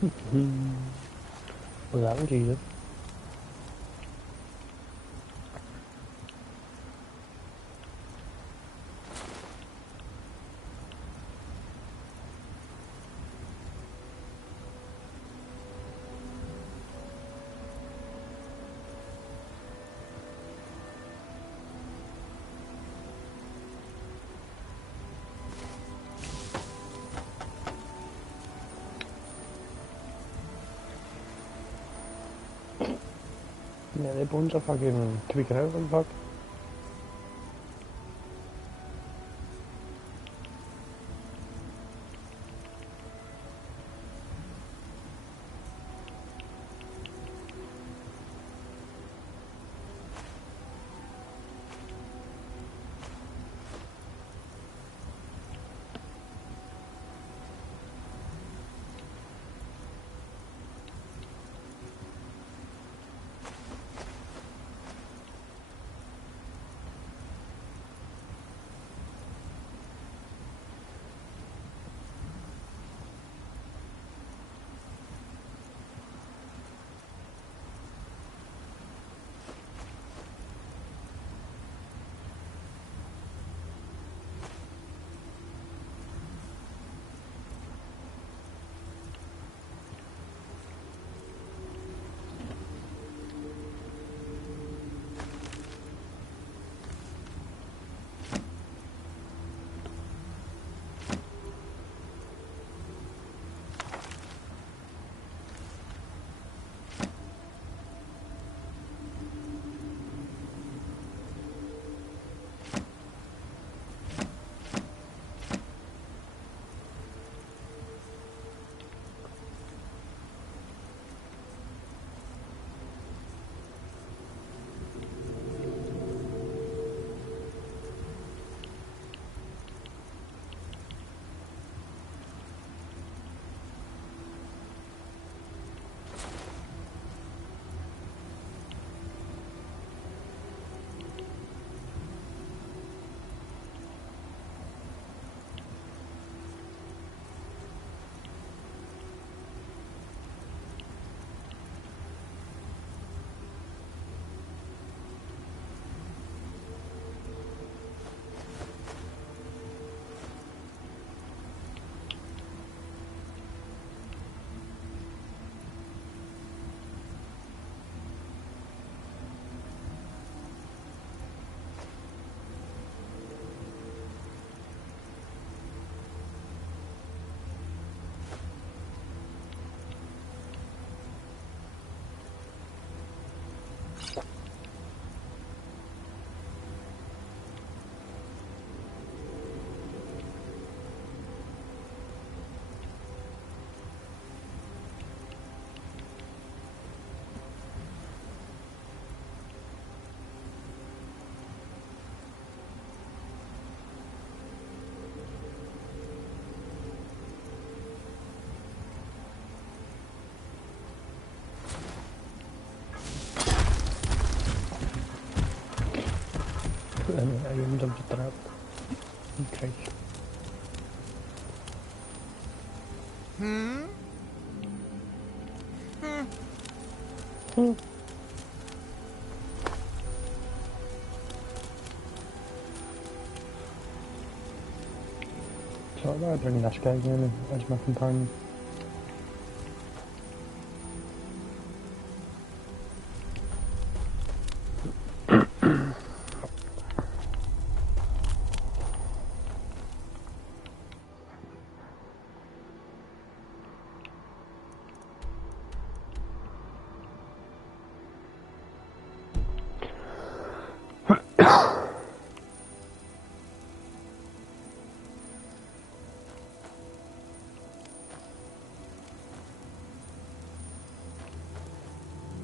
Was that was easy. Yeah, they bunch of fucking tweaking out like fuck. I jumped the trap. Okay. So I don't need guy again as my companion.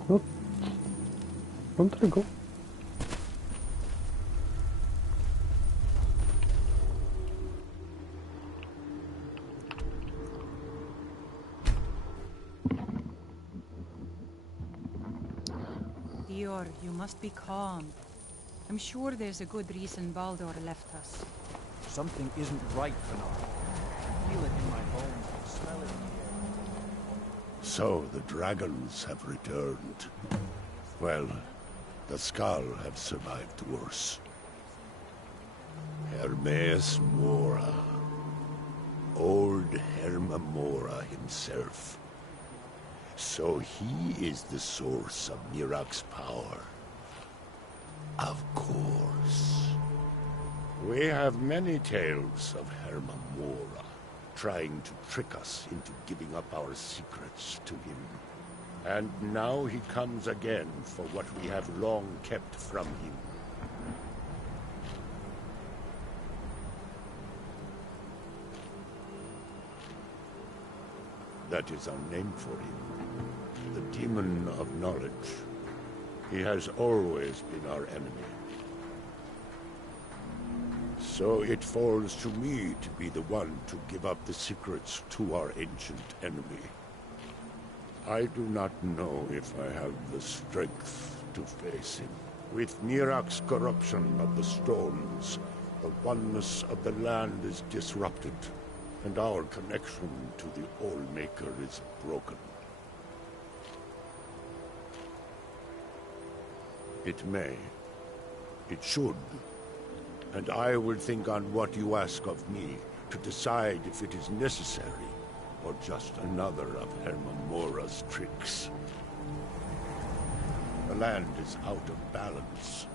Look, where did I go? Dior, you must be calm. I'm sure there's a good reason Baldur left us. Something isn't right, Fenard. I feel it in my bones. I smell it in the air. So the dragons have returned. Well, the Skull have survived worse. Hermaeus Mora. Old Herma Mora himself. So he is the source of Miraak's power. Of course. We have many tales of Herma Mora trying to trick us into giving up our secrets to him. And now he comes again for what we have long kept from him. That is our name for him. The Demon of Knowledge. He has always been our enemy. So it falls to me to be the one to give up the secrets to our ancient enemy. I do not know if I have the strength to face him. With Miraak's corruption of the stones, the oneness of the land is disrupted, and our connection to the All-Maker is broken. It may. It should. And I will think on what you ask of me to decide if it is necessary or just another of Herma Mora's tricks. The land is out of balance.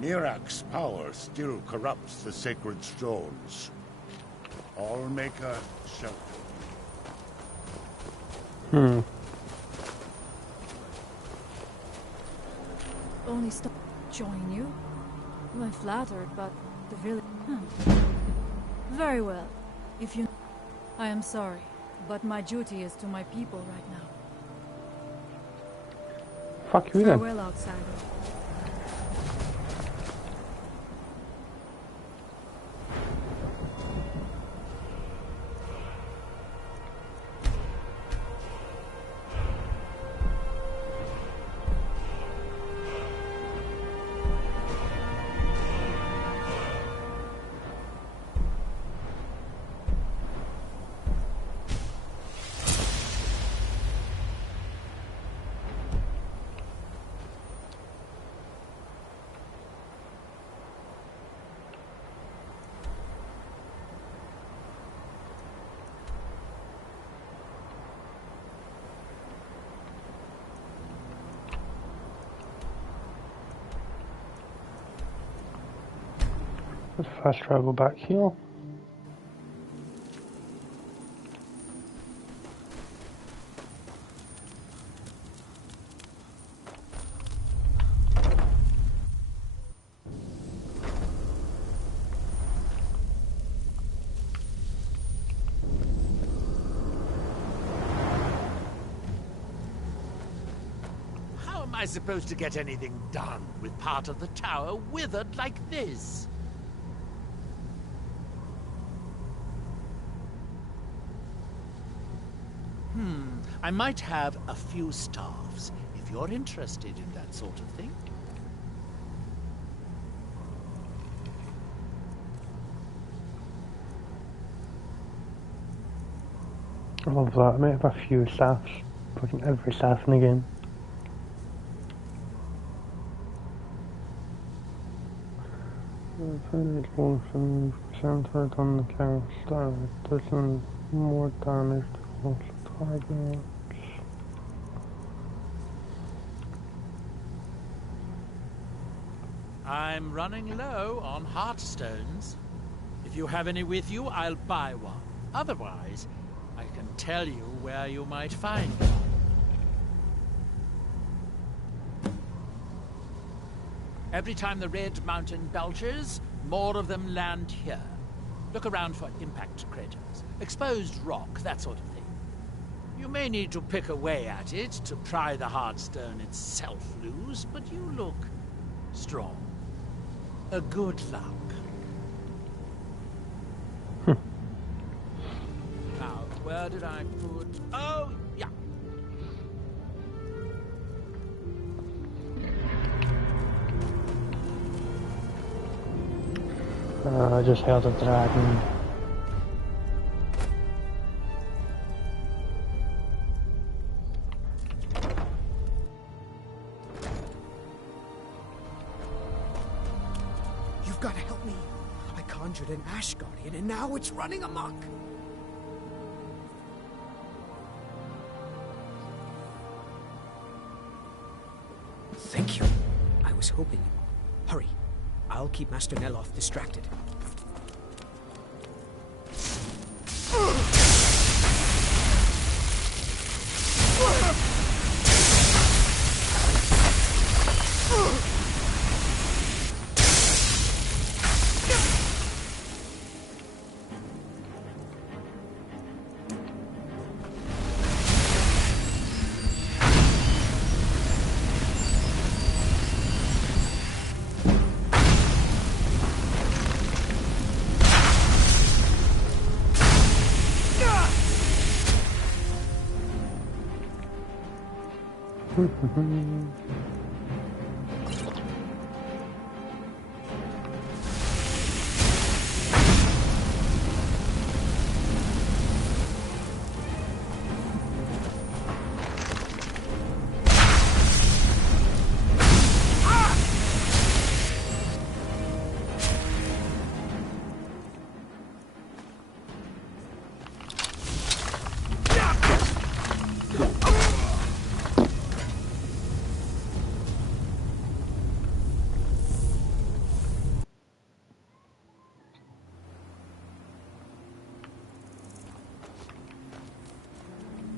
Miraak's power still corrupts the sacred stones. All-Maker shelter. Only stop. Join you? I'm flattered, but the village... Very well. If you... I am sorry, but my duty is to my people right now. Fuck you then. Farewell, outsider. Let's fast travel back here. How am I supposed to get anything done with part of the tower withered like this? I might have a few staffs, if you're interested in that sort of thing. I love that. I might have a few staffs. Fucking every staff in the game. Centered on the cast, doesn't more damage to most targets. I'm running low on heartstones. If you have any with you, I'll buy one. Otherwise, I can tell you where you might find one. Every time the Red Mountain belches, more of them land here. Look around for impact craters, exposed rock, that sort of thing. You may need to pick away at it to pry the heartstone itself loose, but you look strong. A good luck. Now, where did I put... Oh, yeah. I just held a dragon. conjured an Ash Guardian, and now it's running amok. Thank you. I was hoping... Hurry. I'll keep Master Neloth distracted.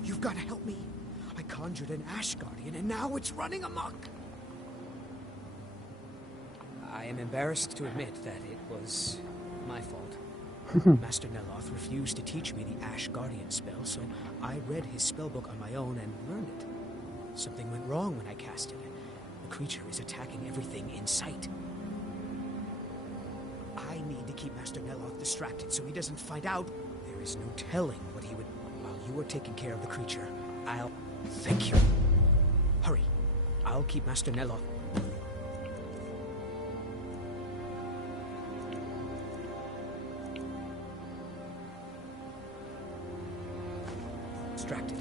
You've got to help me. I conjured an Ash Guardian, and now it's running amok. I am embarrassed to admit that it was my fault. Master Neloth refused to teach me the Ash Guardian spell, so I read his spellbook on my own and learned it. Something went wrong when I cast it. The creature is attacking everything in sight. I need to keep Master Neloth distracted so he doesn't find out. There is no telling what he would... While you are taking care of the creature, I'll... Thank you. Hurry. I'll keep Master Neloth... distracted.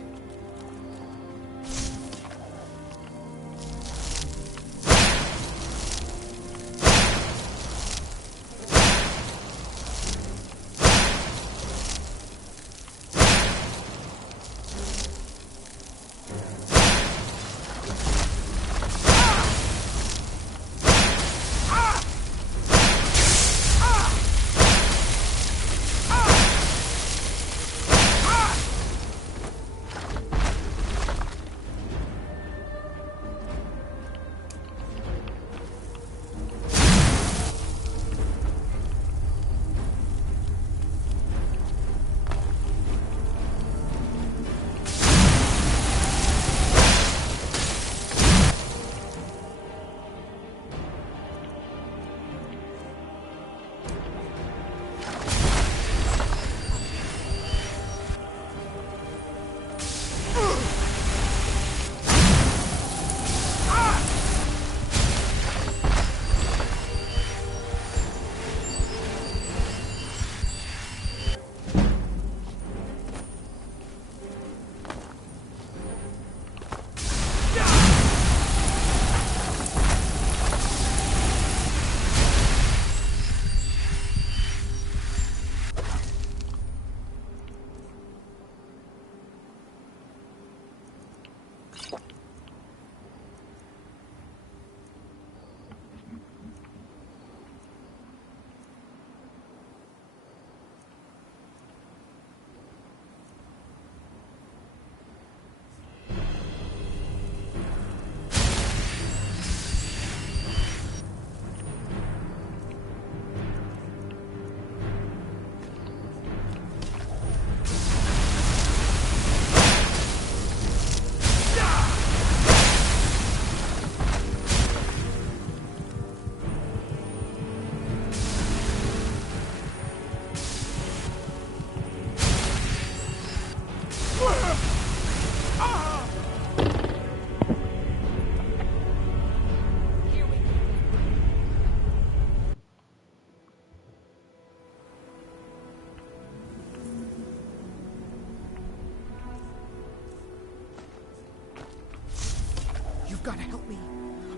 You've got to help me.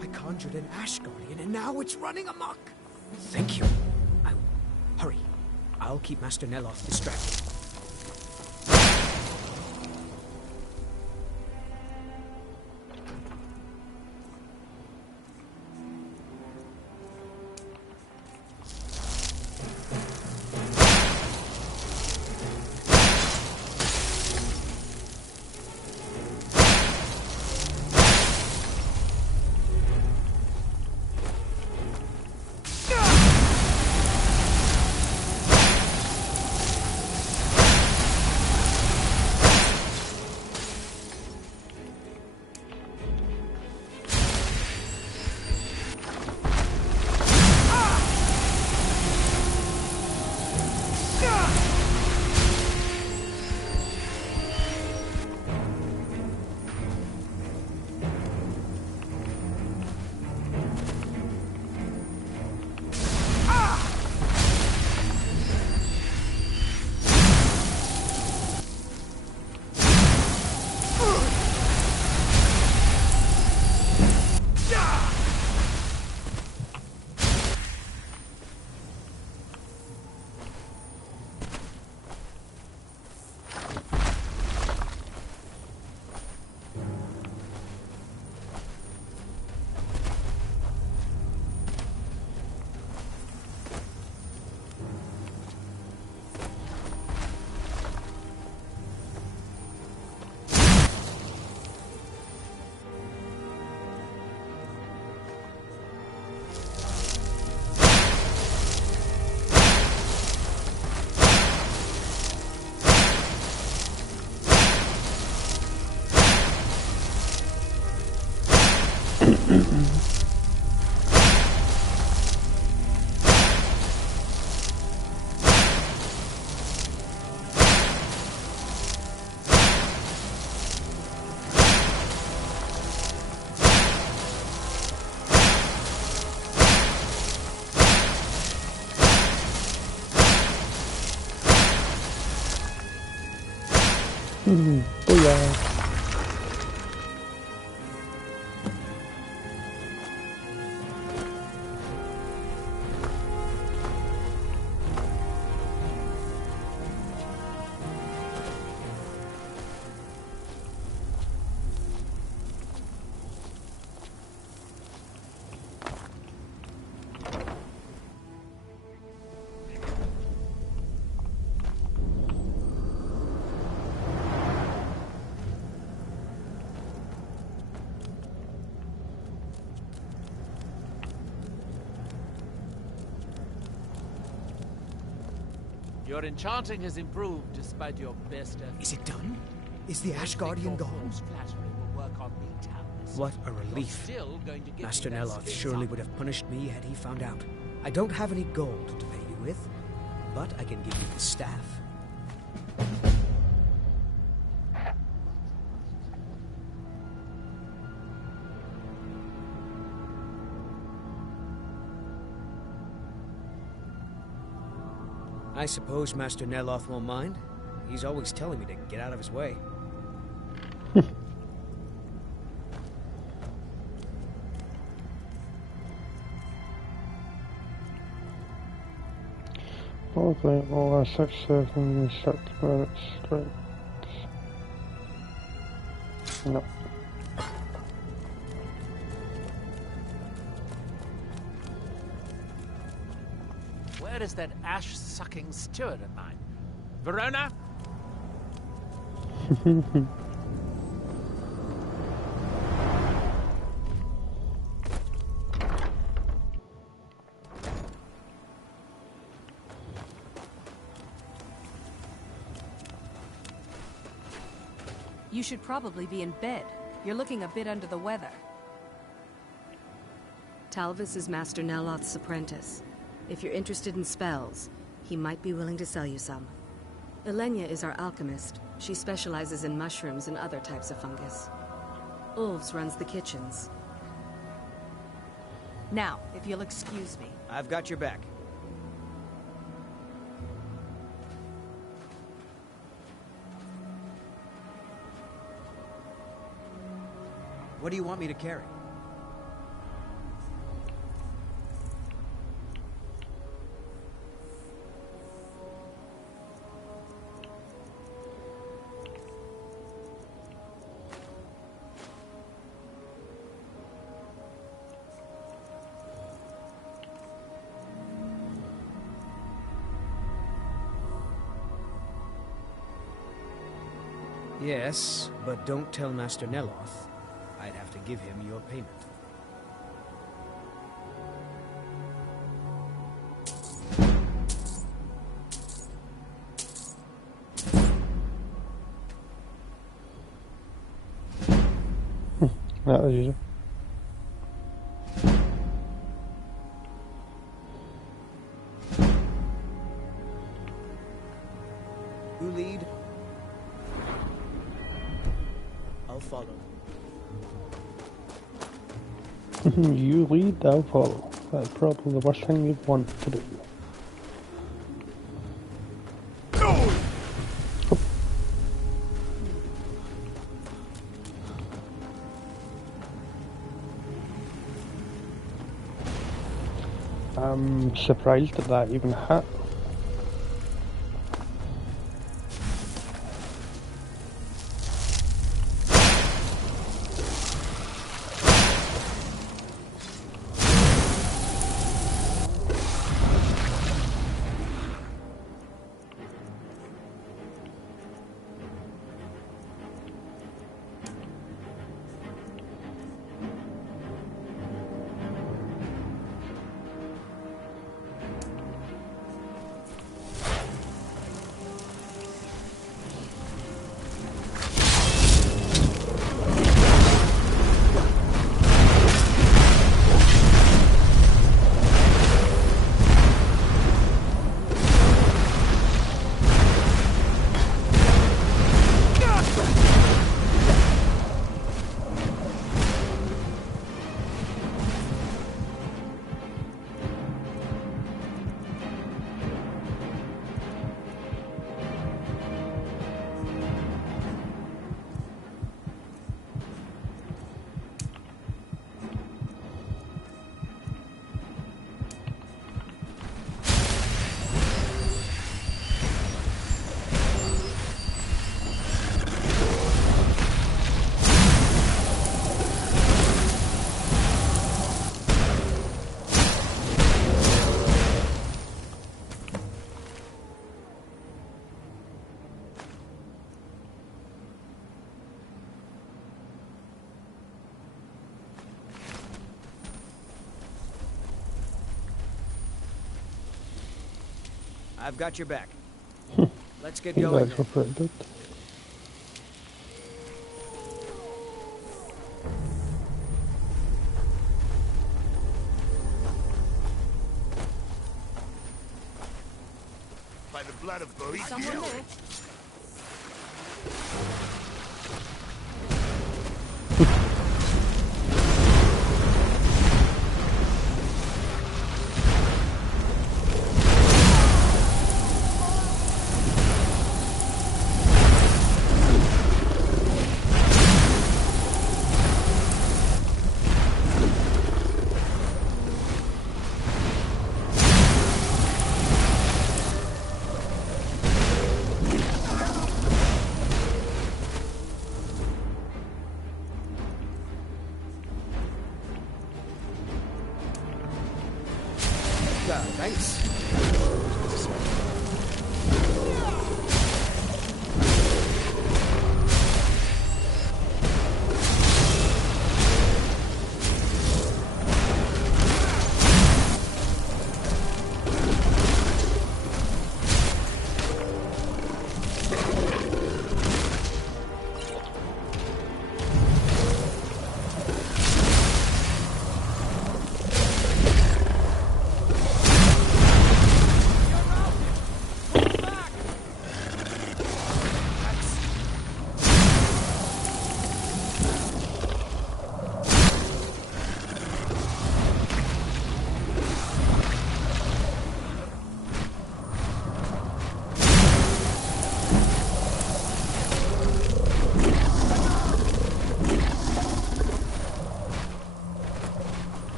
I conjured an Ash Guardian, and now it's running amok. Thank you. Hurry. I'll keep Master Neloth distracted. Booyah. Your enchanting has improved despite your best efforts. Is it done? Is the Ash Guardian gone? What a relief. Master Neloth surely would have punished me had he found out. I don't have any gold to pay you with, but I can give you the staff. I suppose Master Neloth won't mind. He's always telling me to get out of his way. Probably all our success in the shut credit straight. No. Where is that ash-sucking steward of mine? Verona? You should probably be in bed. You're looking a bit under the weather. Talvis is Master Neloth's apprentice. If you're interested in spells, he might be willing to sell you some. Elenia is our alchemist. She specializes in mushrooms and other types of fungus. Ulves runs the kitchens. Now, if you'll excuse me. I've got your back. What do you want me to carry? Yes, but don't tell Master Neloth. I'd have to give him your payment. That was easy. You lead. I'll follow. You lead, I'll follow. That's probably the worst thing you'd want to do. I'm surprised that that even hit. I've got your back. Let's get You going. guys were pretty good. By the blood of Boris. Someone there?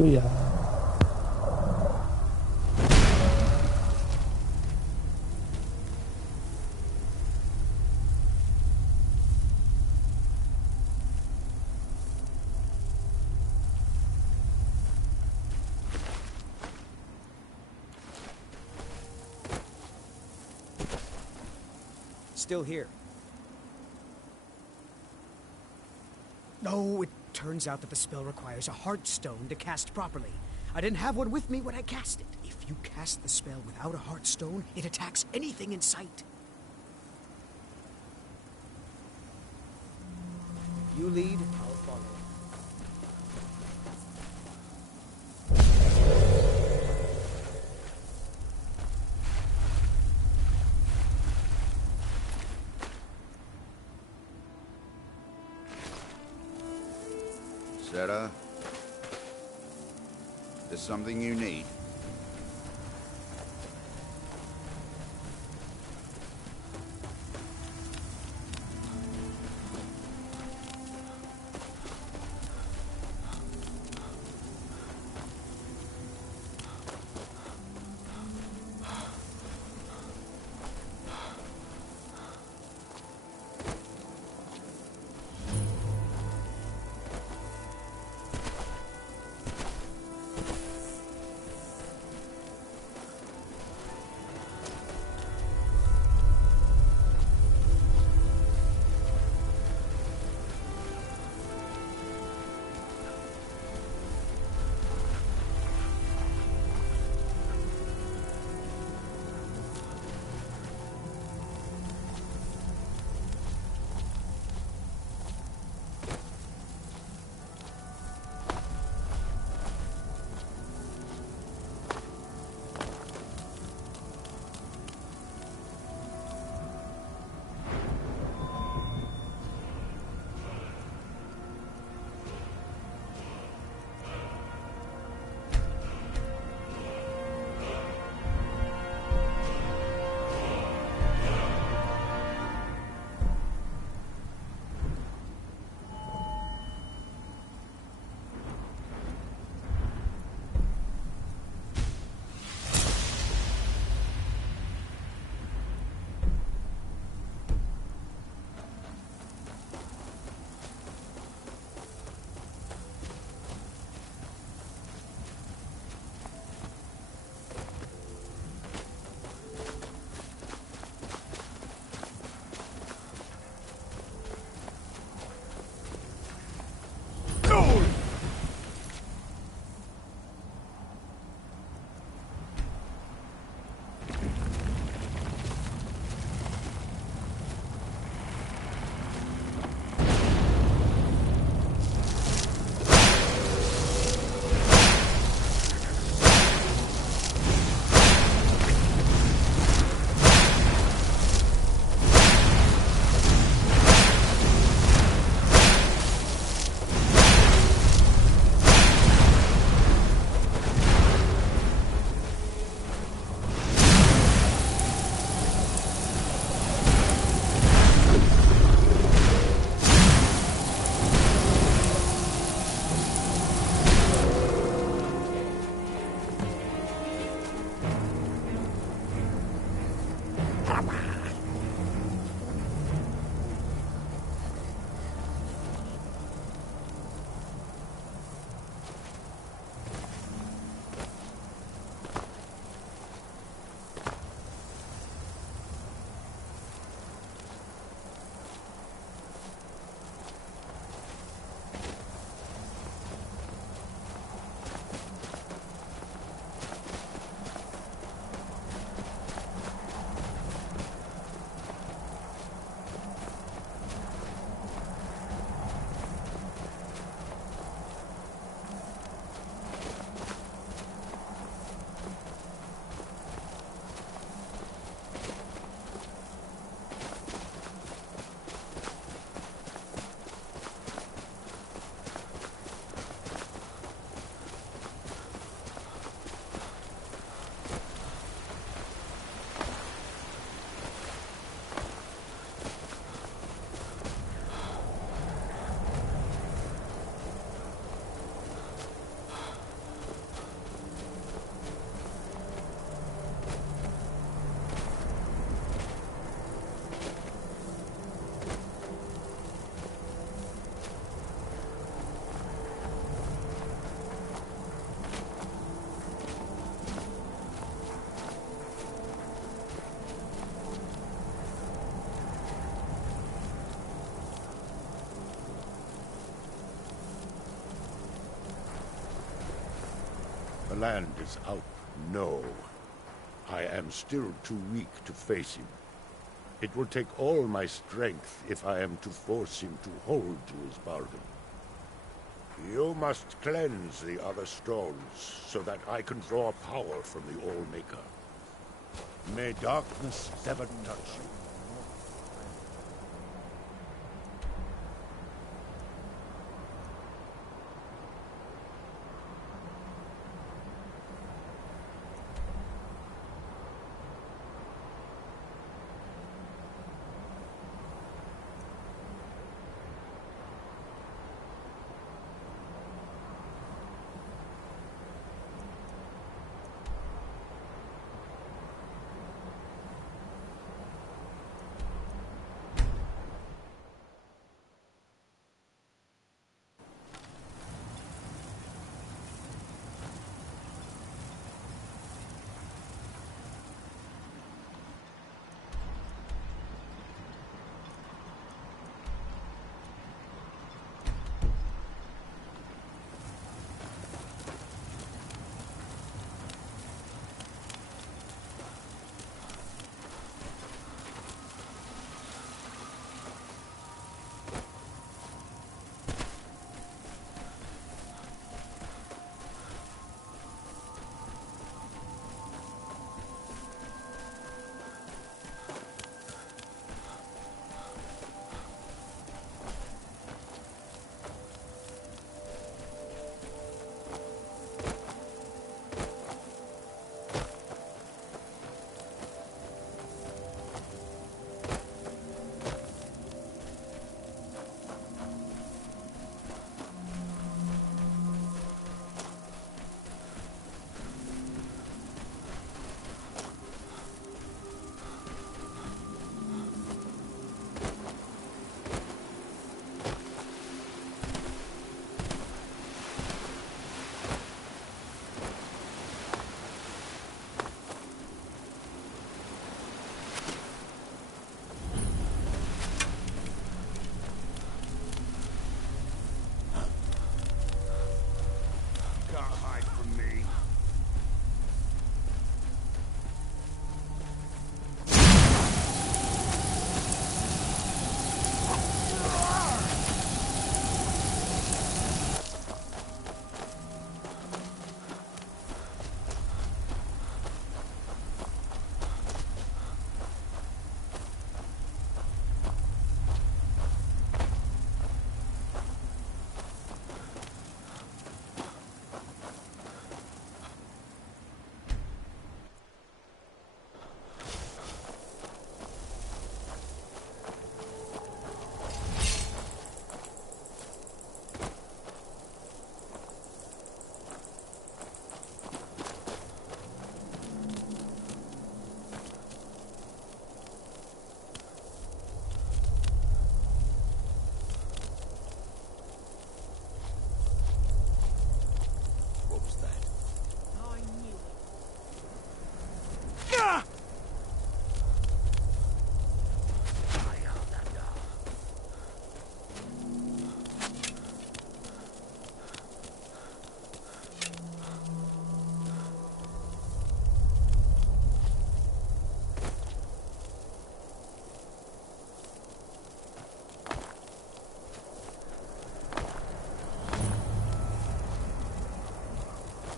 Booyah. Still here. No, it turns out that the spell requires a heart stone to cast properly. I didn't have one with me when I cast it. If you cast the spell without a heart stone, it attacks anything in sight. You lead, I'll follow. Sarah? There's something you need. land is out, no. I am still too weak to face him. It will take all my strength if I am to force him to hold to his bargain. You must cleanse the other stones, so that I can draw power from the All-Maker. May darkness never touch you.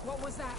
What was that?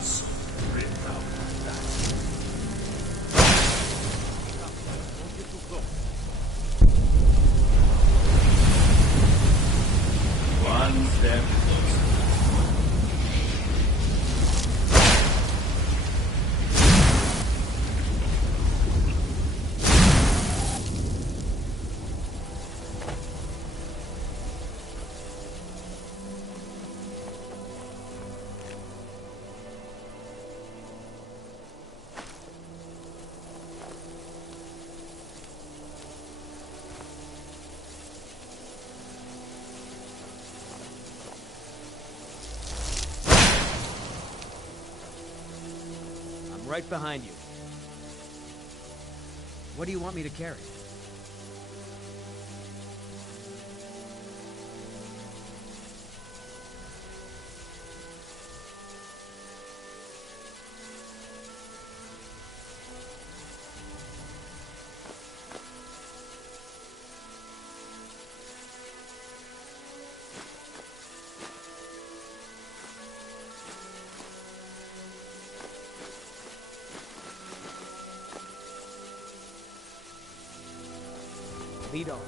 must bring out that. Don't get too close. One step closer. Right behind you. What do you want me to carry? Lead on.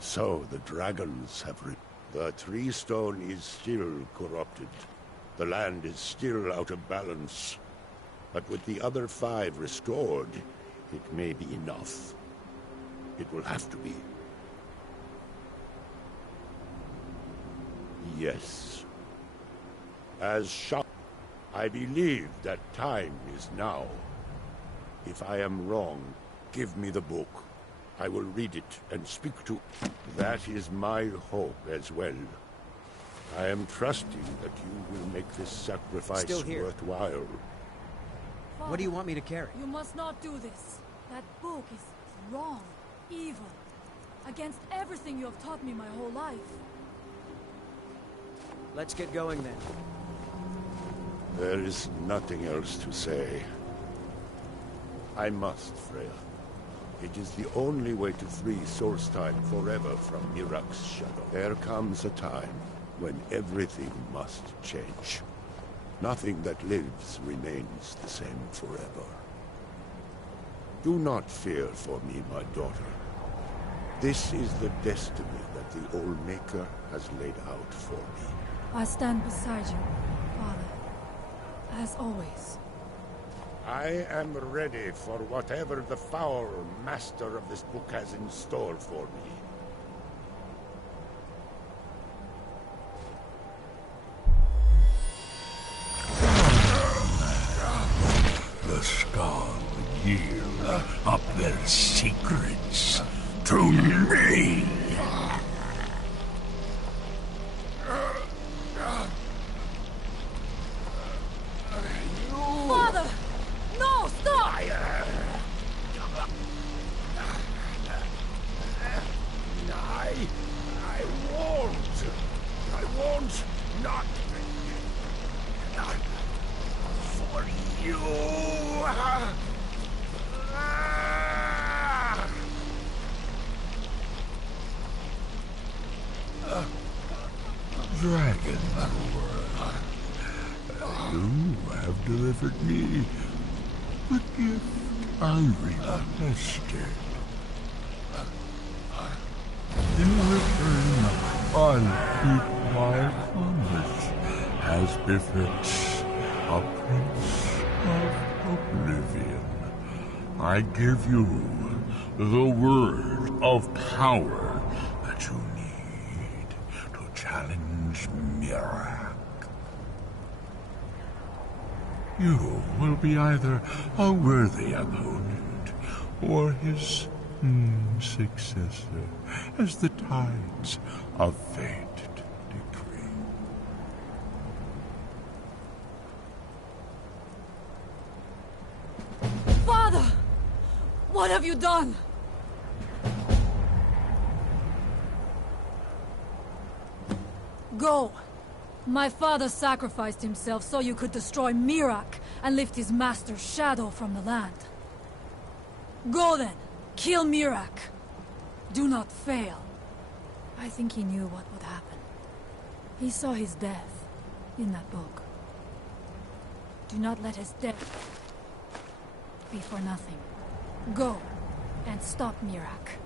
So the dragons have the tree stone is still corrupted. The land is still out of balance. But with the other 5 restored, it may be enough. It will have to be. Yes. As Shah, I believe that time is now. If I am wrong, give me the book. I will read it and speak to... That is my hope as well. I am trusting that you will make this sacrifice worthwhile. Father, what do you want me to carry? You must not do this. That book is wrong, evil, against everything you have taught me my whole life. Let's get going then. There is nothing else to say. I must, Freya. It is the only way to free Solstheim forever from Miraak's shadow. There comes a time when everything must change. Nothing that lives remains the same forever. Do not fear for me, my daughter. This is the destiny that the Old Maker has laid out for me. I stand beside you, Father. As always. I am ready for whatever the foul master of this book has in store for me. The Skarn yield up their secrets to me. Father! No, stop! offered me the gift I requested. In return, I'll keep my promise, as befits a Prince of Oblivion. I give you the word of power that you need to challenge Miraak. You will be either a worthy opponent or his successor, as the tides of fate decree. Father! What have you done? Go! My father sacrificed himself so you could destroy Miraak and lift his master's shadow from the land. Go then! Kill Miraak! Do not fail. I think he knew what would happen. He saw his death in that book. Do not let his death be for nothing. Go and stop Miraak.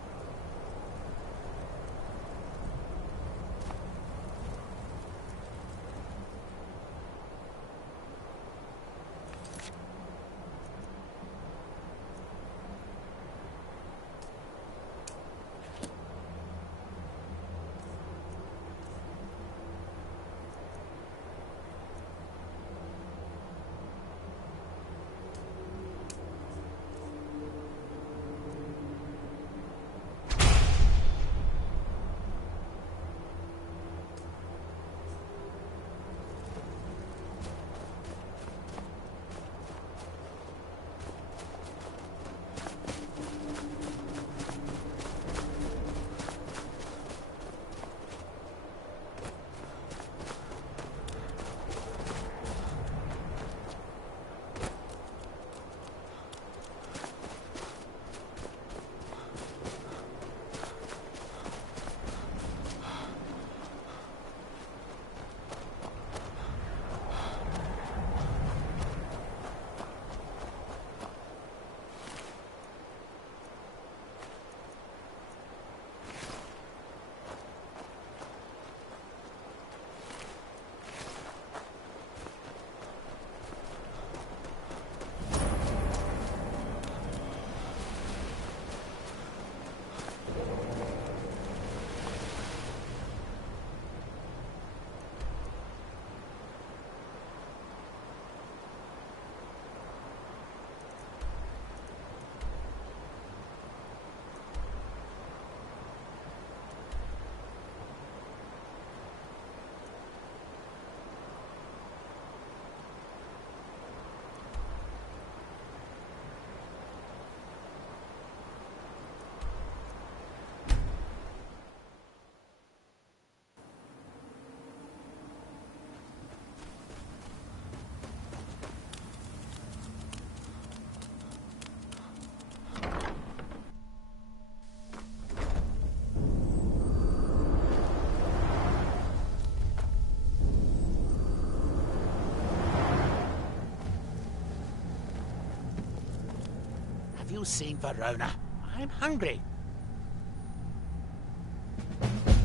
Have you seen Verona? I'm hungry.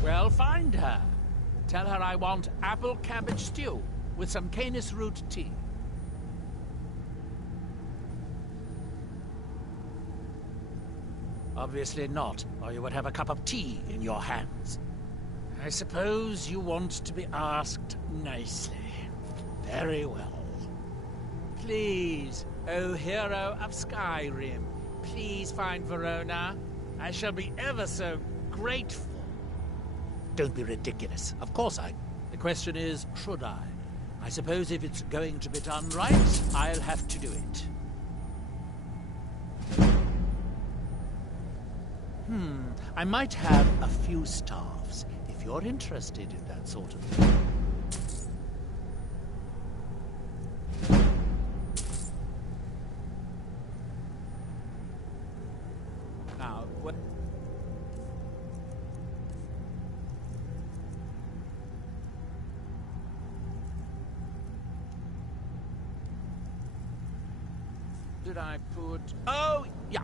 Well, find her. Tell her I want apple cabbage stew with some Canis root tea. Obviously not, or you would have a cup of tea in your hands. I suppose you want to be asked nicely. Very well. Please, O hero of Skyrim, please find Verona. I shall be ever so grateful. Don't be ridiculous. Of course I... The question is, should I? I suppose if it's going to be done right, I'll have to do it. I might have a few staffs, if you're interested in that sort of thing. Now, what... did I put... Oh, yeah.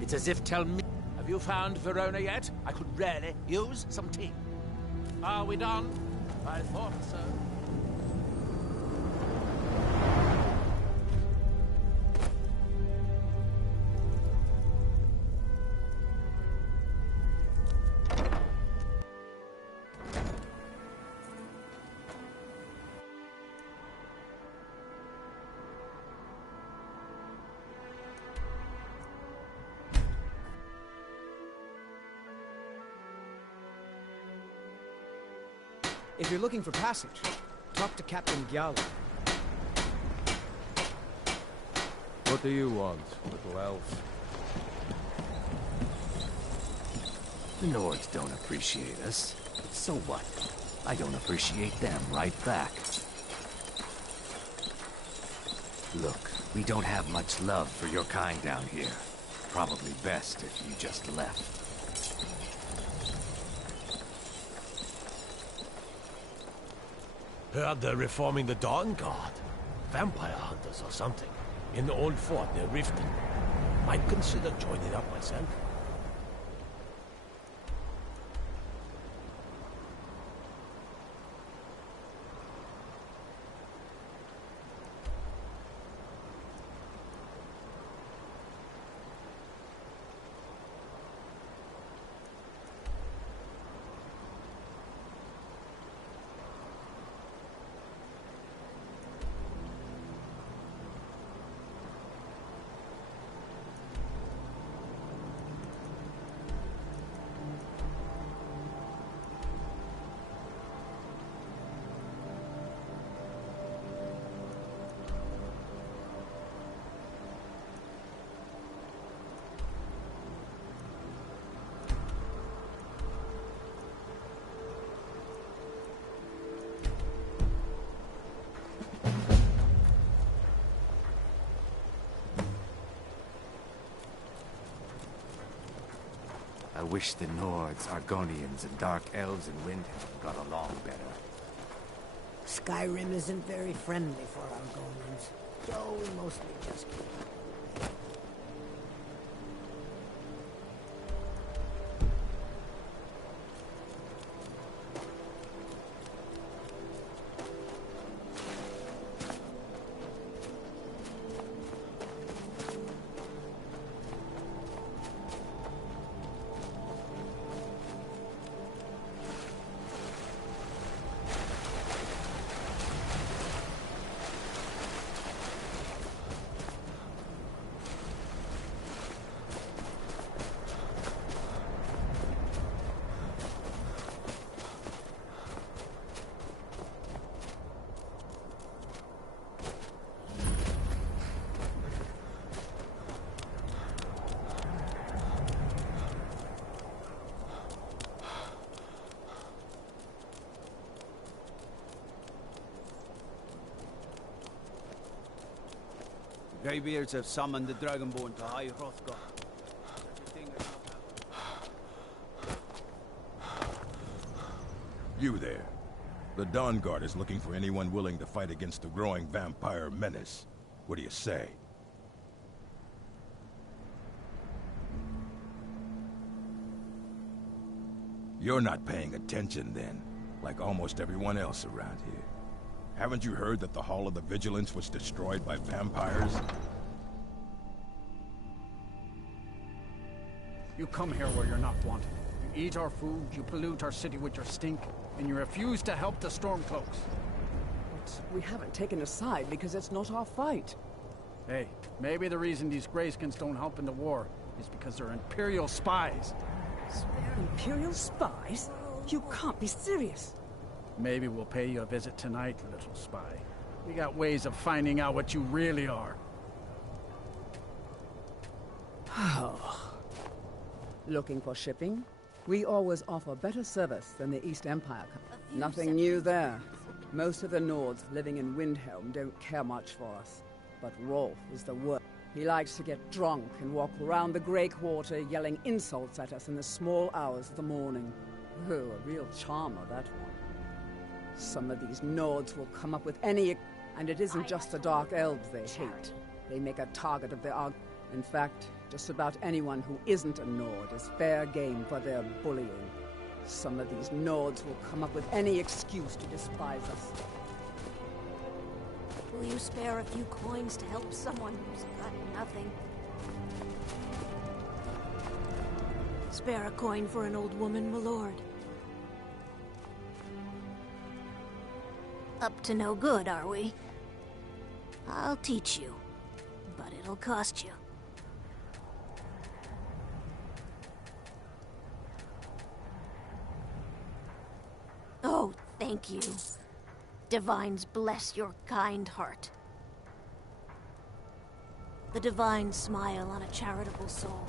It's as if tell me... Have you found Verona yet? I could really use some tea. Are we done? I thought so. If you're looking for passage, talk to Captain Giala. What do you want, little elf? The Nords don't appreciate us. So what? I don't appreciate them right back. Look, we don't have much love for your kind down here. Probably best if you just left. Heard they're reforming the Dawn Guard. Vampire hunters or something. In the old fort near Riften. Might consider joining up myself. I wish the Nords, Argonians, and Dark Elves in Windhelm got along better. Skyrim isn't very friendly for Argonians, so we mostly just keep it. Greybeards have summoned the Dragonborn to High Hrothgar. You there. The Dawn Guard is looking for anyone willing to fight against the growing vampire menace. What do you say? You're not paying attention then, like almost everyone else around here. Haven't you heard that the Hall of the Vigilance was destroyed by vampires? You come here where you're not wanted. You eat our food, you pollute our city with your stink, and you refuse to help the Stormcloaks. But we haven't taken a side because it's not our fight. Hey, maybe the reason these Greyskins don't help in the war is because they're Imperial spies. Imperial spies? You can't be serious. Maybe we'll pay you a visit tonight, little spy. We got ways of finding out what you really are. Looking for shipping? We always offer better service than the East Empire. Nothing new there. Most of the Nords living in Windhelm don't care much for us. But Rolf is the worst. He likes to get drunk and walk around the Grey Quarter yelling insults at us in the small hours of the morning. Oh, a real charmer, that one. Some of these Nords will come up with any... And it isn't just the Dark Elves they hate. They make a target of their... In fact, just about anyone who isn't a Nord is fair game for their bullying. Some of these Nords will come up with any excuse to despise us. Will you spare a few coins to help someone who's got nothing? Spare a coin for an old woman, my lord. Up to no good, are we? I'll teach you, but it'll cost you. Oh, thank you. Divines bless your kind heart. The Divines smile on a charitable soul.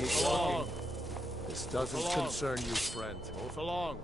Move along. This doesn't concern you, friend. Move along.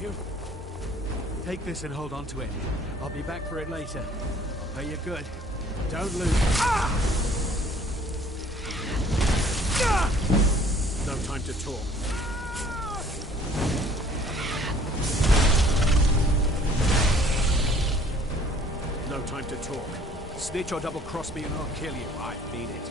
you. Take this and hold on to it. I'll be back for it later. I'll pay you good. Don't lose. Ah! Ah! No time to talk. No time to talk. Snitch or double-cross me and I'll kill you. I mean it.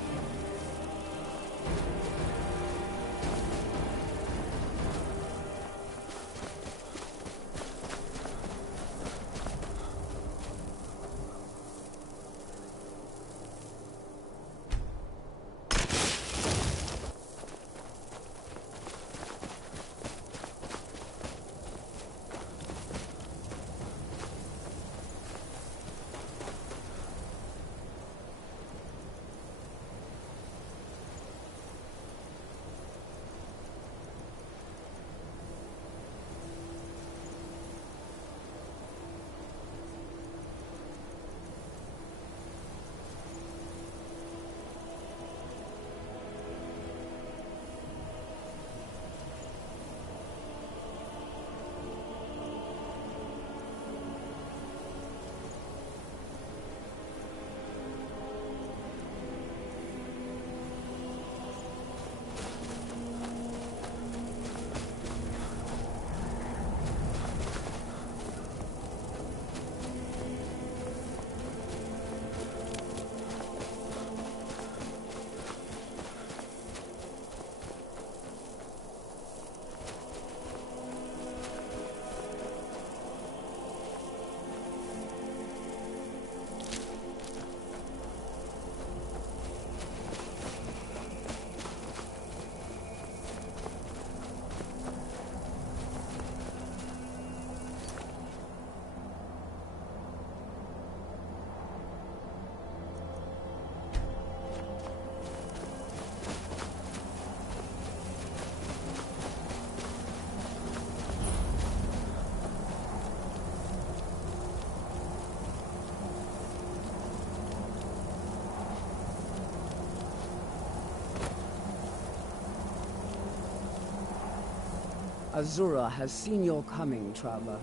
Azura has seen your coming, traveler.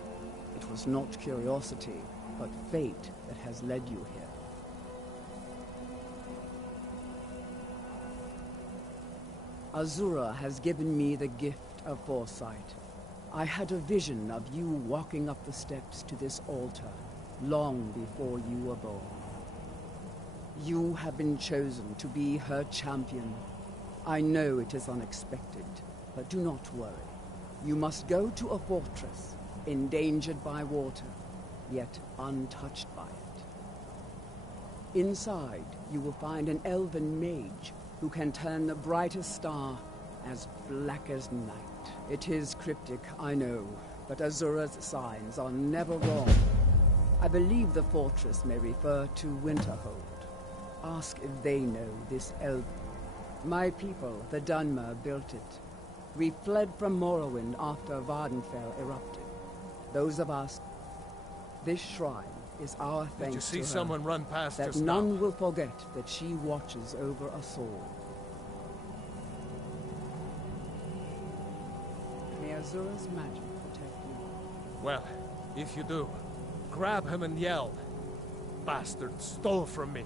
It was not curiosity, but fate that has led you here. Azura has given me the gift of foresight. I had a vision of you walking up the steps to this altar, long before you were born. You have been chosen to be her champion. I know it is unexpected, but do not worry. You must go to a fortress, endangered by water, yet untouched by it. Inside, you will find an elven mage who can turn the brightest star as black as night. It is cryptic, I know, but Azura's signs are never wrong. I believe the fortress may refer to Winterhold. Ask if they know this elven. My people, the Dunmer, built it. We fled from Morrowind after Vardenfell erupted. Those of us... This shrine is our thanks to her. Did you see someone run past us that none will forget that she watches over us all. May Azura's magic protect you. Well, if you do, grab him and yell. Bastard stole from me.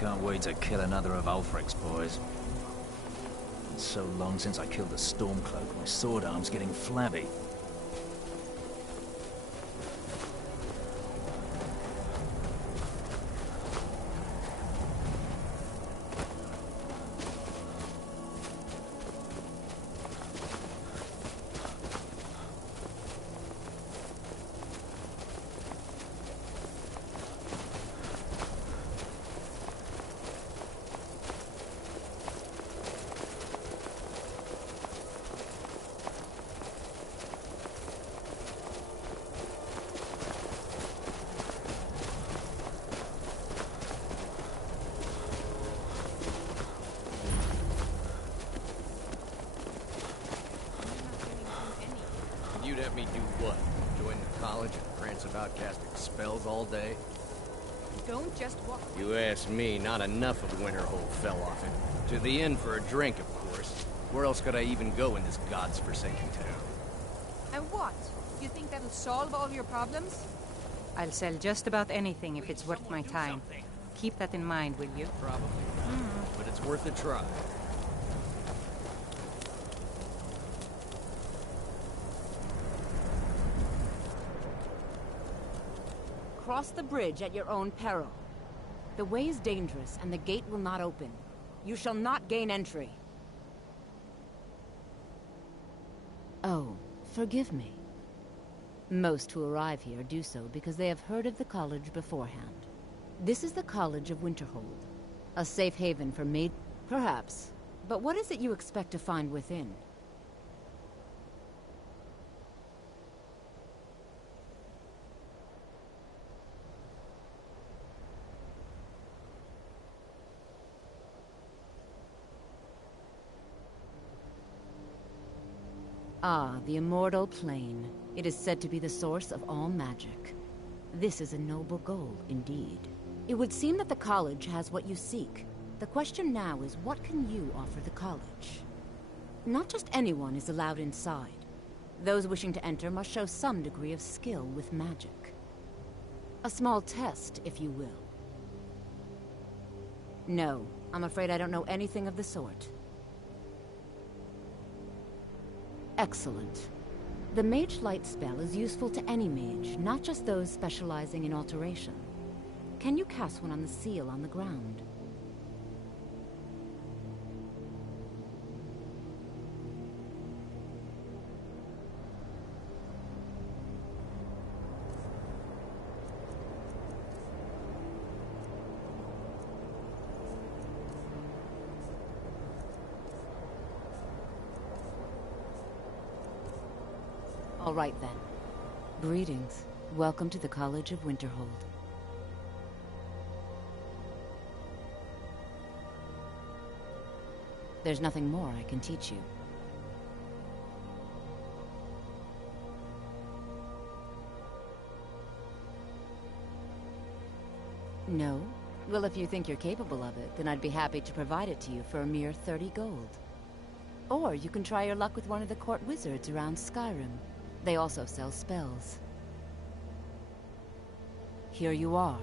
Can't wait to kill another of Ulfric's boys. And so long since I killed the Stormcloak, my sword arm's getting flabby. You'd have me do what? Join the college and prance about casting spells all day? Don't just walk. You ask me, not enough of Winterhold fell off it. To the inn for a drink, of course. Where else could I even go in this god's-forsaken town? And what? You think that'll solve all your problems? I'll sell just about anything if it's worth my time. Keep that in mind, will you? Probably not, but it's worth a try. Cross the bridge at your own peril. The way is dangerous, and the gate will not open. You shall not gain entry. Oh, forgive me. Most who arrive here do so because they have heard of the college beforehand. This is the College of Winterhold. A safe haven for maid... Perhaps. But what is it you expect to find within? Ah, the Immortal Plane. It is said to be the source of all magic. This is a noble goal, indeed. It would seem that the college has what you seek. The question now is, what can you offer the college? Not just anyone is allowed inside. Those wishing to enter must show some degree of skill with magic. A small test, if you will. No, I'm afraid I don't know anything of the sort. Excellent. The Mage Light spell is useful to any mage, not just those specializing in alteration. Can you cast one on the seal on the ground? All right, then. Greetings. Welcome to the College of Winterhold. There's nothing more I can teach you. No? Well, if you think you're capable of it, then I'd be happy to provide it to you for a mere 30 gold. Or you can try your luck with one of the court wizards around Skyrim. They also sell spells. Here you are.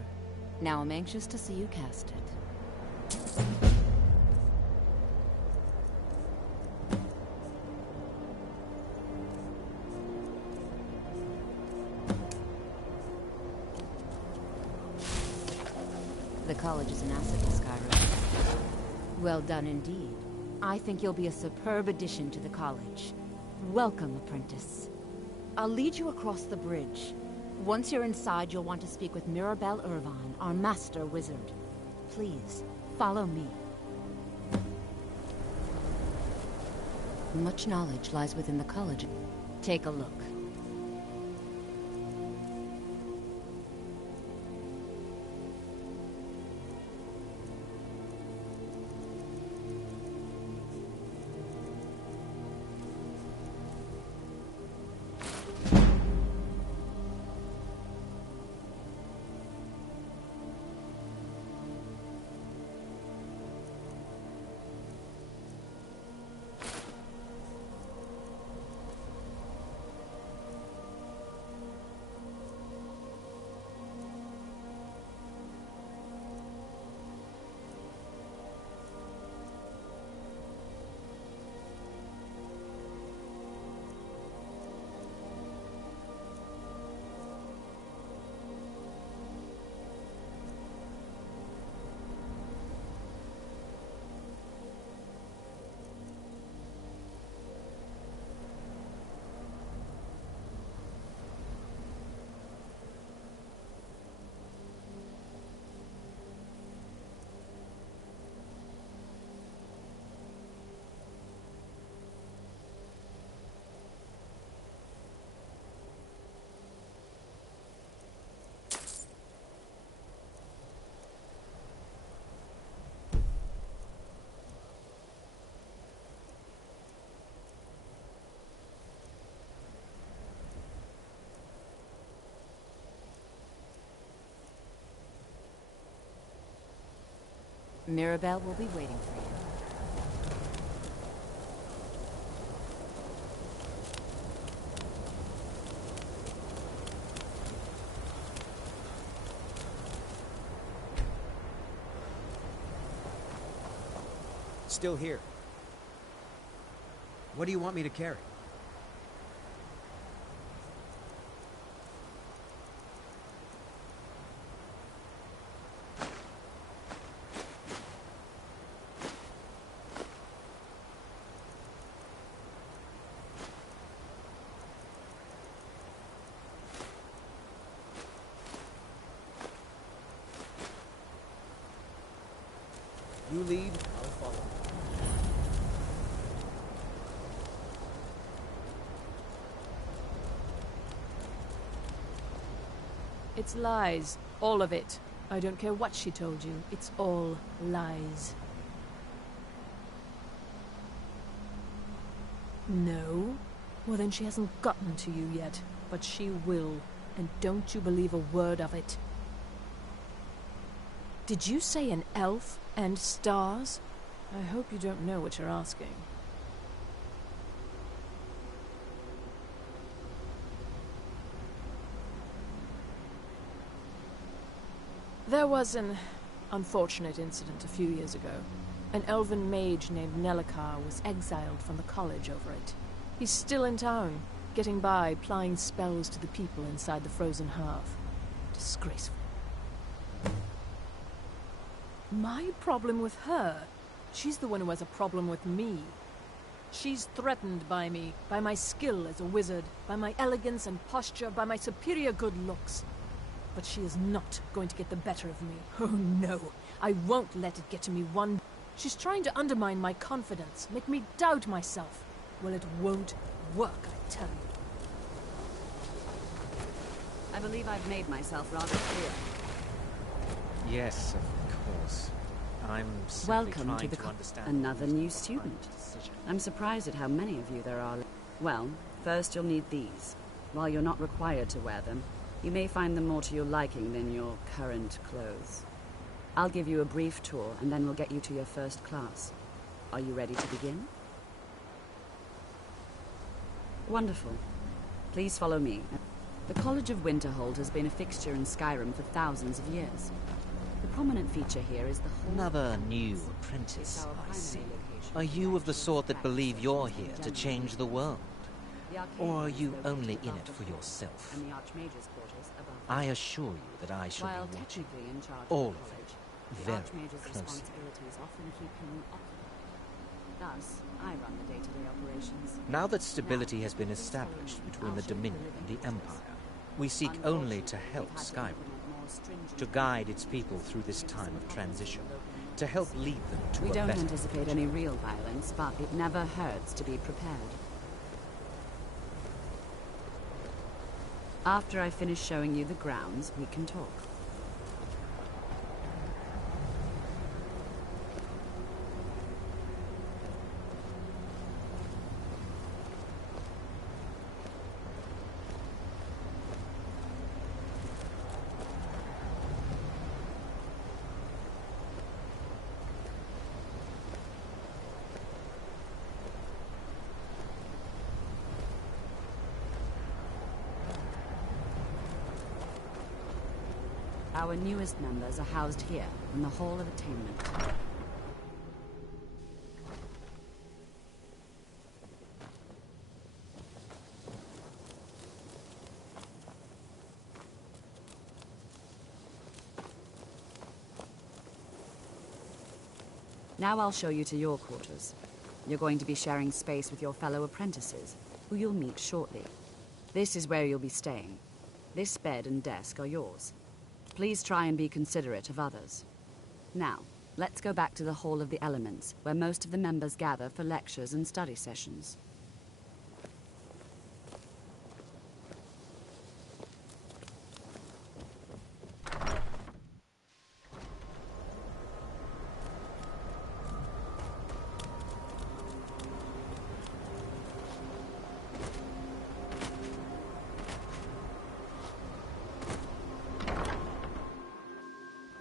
Now I'm anxious to see you cast it. The college is an asset to Skyrim. Well done indeed. I think you'll be a superb addition to the college. Welcome, apprentice. I'll lead you across the bridge. Once you're inside, you'll want to speak with Mirabelle Irvine, our master wizard. Please, follow me. Much knowledge lies within the college. Take a look. Mirabelle will be waiting for you. Still here. What do you want me to carry? You lead, I'll follow. It's lies. All of it. I don't care what she told you. It's all lies. No? Well, then she hasn't gotten to you yet. But she will. And don't you believe a word of it. Did you say an elf and stars? I hope you don't know what you're asking. There was an unfortunate incident a few years ago. An elven mage named Nelacar was exiled from the college over it. He's still in town, getting by, plying spells to the people inside the frozen hearth. Disgraceful. My problem with her? She's the one who has a problem with me. She's threatened by me, by my skill as a wizard, by my elegance and posture, by my superior good looks. But she is not going to get the better of me. Oh no, I won't let it get to me one. She's trying to undermine my confidence, make me doubt myself. Well, it won't work, I tell you. I believe I've made myself rather clear. Yes, of course. I'm simply Welcome trying to the to understand another new student. I'm surprised at how many of you there are. Well, first you'll need these. While you're not required to wear them, you may find them more to your liking than your current clothes. I'll give you a brief tour, and then we'll get you to your first class. Are you ready to begin? Wonderful. Please follow me. The College of Winterhold has been a fixture in Skyrim for thousands of years. The prominent feature here is the whole... Another new apprentice, I see. Are you of the sort that believe you're here to change the world? Or are you only in it for yourself? I assure you that I shall be watching all of it very closely. Thus, I run the day-to-day operations. Now that stability has been established between the Dominion and the Empire, we seek only to help Skyrim, to guide its people through this time of transition, to help lead them to a better... We don't anticipate any real violence, but it never hurts to be prepared. After I finish showing you the grounds, we can talk. Our newest members are housed here, in the Hall of Attainment. Now I'll show you to your quarters. You're going to be sharing space with your fellow apprentices, who you'll meet shortly. This is where you'll be staying. This bed and desk are yours. Please try and be considerate of others. Now, let's go back to the Hall of the Elements, where most of the members gather for lectures and study sessions.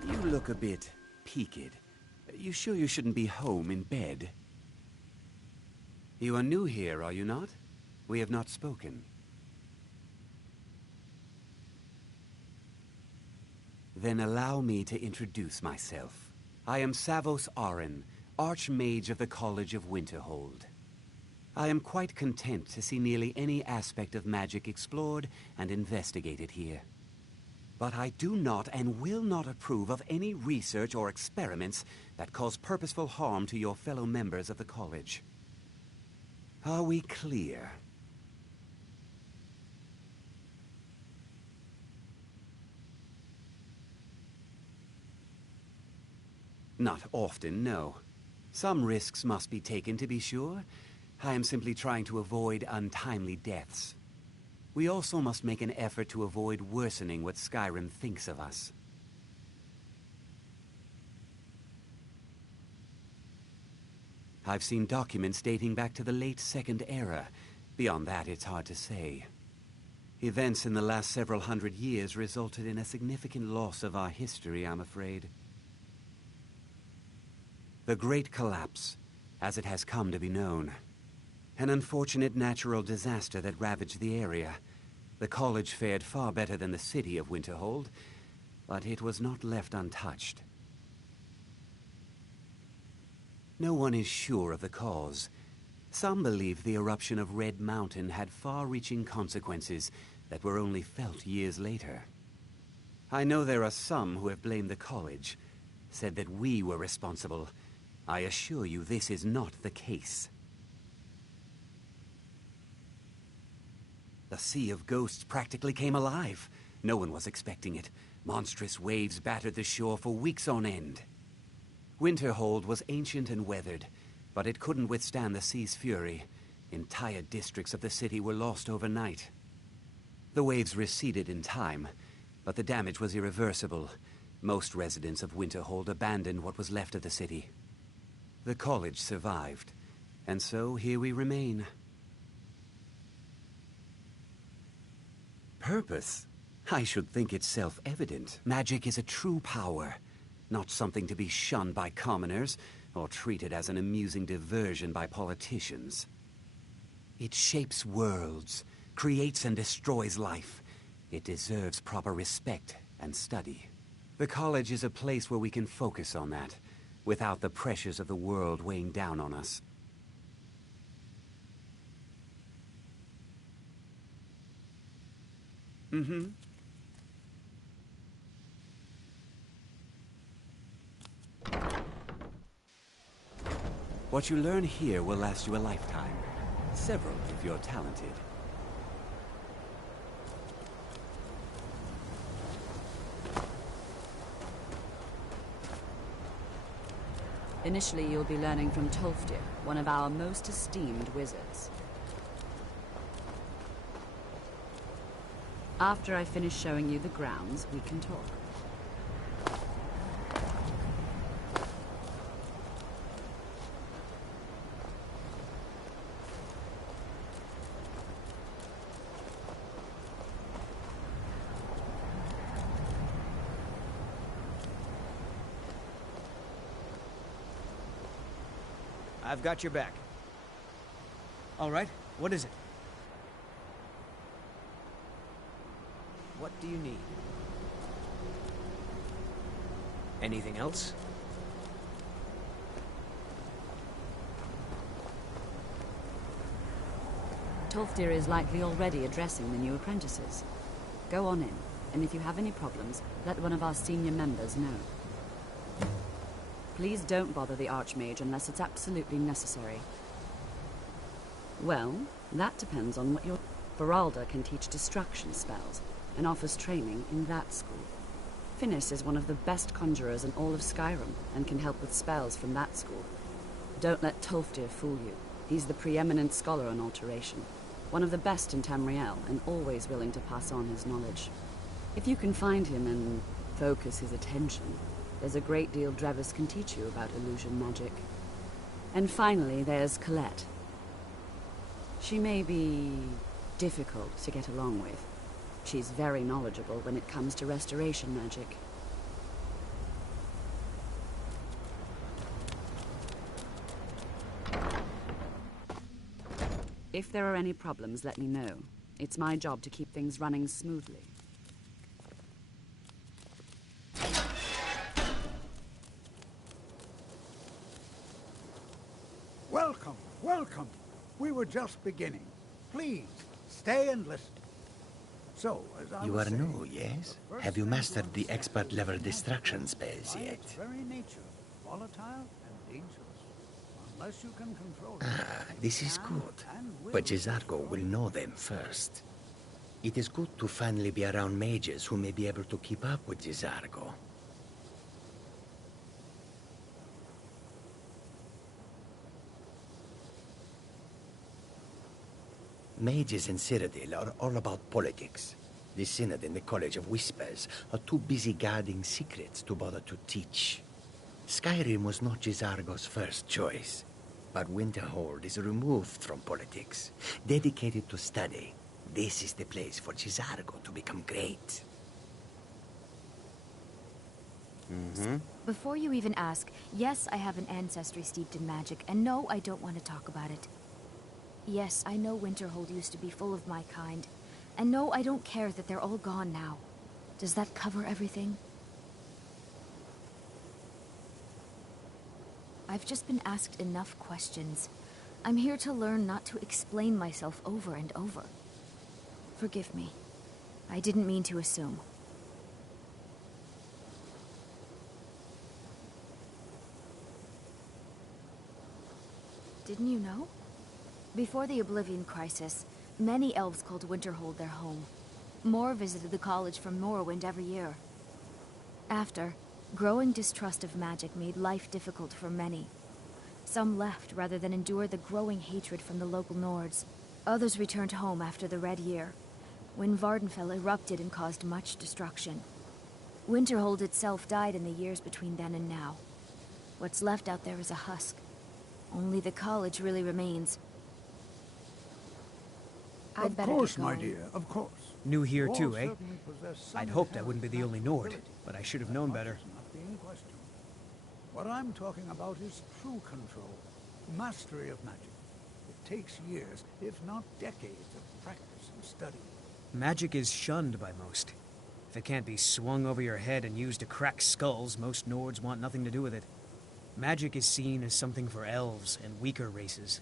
You look a bit peaked. You sure you shouldn't be home in bed? You are new here, are you not? We have not spoken. Then allow me to introduce myself. I am Savos Aren, Archmage of the College of Winterhold. I am quite content to see nearly any aspect of magic explored and investigated here. But I do not and will not approve of any research or experiments that cause purposeful harm to your fellow members of the college. Are we clear? Not often, no. Some risks must be taken, to be sure. I am simply trying to avoid untimely deaths. We also must make an effort to avoid worsening what Skyrim thinks of us. I've seen documents dating back to the late Second Era. Beyond that, it's hard to say. Events in the last several hundred years resulted in a significant loss of our history, I'm afraid. The Great Collapse, as it has come to be known. An unfortunate natural disaster that ravaged the area. The college fared far better than the city of Winterhold, but it was not left untouched. No one is sure of the cause. Some believe the eruption of Red Mountain had far-reaching consequences that were only felt years later. I know there are some who have blamed the college, said that we were responsible. I assure you this is not the case. The Sea of Ghosts practically came alive. No one was expecting it. Monstrous waves battered the shore for weeks on end. Winterhold was ancient and weathered, but it couldn't withstand the sea's fury. Entire districts of the city were lost overnight. The waves receded in time, but the damage was irreversible. Most residents of Winterhold abandoned what was left of the city. The college survived, and so here we remain. Purpose? I should think it's self-evident. Magic is a true power, not something to be shunned by commoners or treated as an amusing diversion by politicians. It shapes worlds, creates and destroys life. It deserves proper respect and study. The college is a place where we can focus on that, without the pressures of the world weighing down on us. Mm-hmm. What you learn here will last you a lifetime. Several, if you're talented. Initially, you'll be learning from Tolfdir, one of our most esteemed wizards. After I finish showing you the grounds, we can talk. I've got your back. All right, what is it? What do you need? Anything else? Tolfdir is likely already addressing the new apprentices. Go on in, and if you have any problems, let one of our senior members know. Please don't bother the Archmage unless it's absolutely necessary. Well, that depends on what your... Feralda can teach destruction spells, and offers training in that school. Finis is one of the best conjurers in all of Skyrim, and can help with spells from that school. Don't let Tolfdir fool you. He's the preeminent scholar on alteration, one of the best in Tamriel, and always willing to pass on his knowledge. If you can find him and focus his attention, there's a great deal Drevis can teach you about illusion magic. And finally, there's Colette. She may be difficult to get along with. She's very knowledgeable when it comes to restoration magic. If there are any problems, let me know. It's my job to keep things running smoothly. Welcome, welcome. We were just beginning. Please, stay and listen. So, as I You was are saying, new, yes? Have you mastered the expert-level distraction spells yet? its very nature, volatile and dangerous. Unless you can control it. Ah, this is good. But J'zargo will know them first. It is good to finally be around mages who may be able to keep up with J'zargo. Mages in Cyrodiil are all about politics. The Synod and the College of Whispers are too busy guarding secrets to bother to teach. Skyrim was not J'zargo's first choice, but Winterhold is removed from politics, dedicated to study. This is the place for J'zargo to become great. Before you even ask, yes, I have an ancestry steeped in magic, and no, I don't want to talk about it. Yes, I know Winterhold used to be full of my kind. And no, I don't care that they're all gone now. Does that cover everything? I've just been asked enough questions. I'm here to learn not to explain myself over and over. Forgive me. I didn't mean to assume. Didn't you know? Before the Oblivion Crisis, many elves called Winterhold their home. More visited the college from Morrowind every year. After, growing distrust of magic made life difficult for many. Some left rather than endure the growing hatred from the local Nords. Others returned home after the Red Year, when Vardenfell erupted and caused much destruction. Winterhold itself died in the years between then and now. What's left out there is a husk. Only the college really remains. Of course, my dear, of course. New here You too, all eh? certainly possess some I'd hoped I inherent wouldn't be the only magical Nord, ability. but I should have known better. Not being questioned. What I'm talking about is true control, mastery of magic. It takes years, if not decades, of practice and study. Magic is shunned by most. If it can't be swung over your head and used to crack skulls, most Nords want nothing to do with it. Magic is seen as something for elves and weaker races.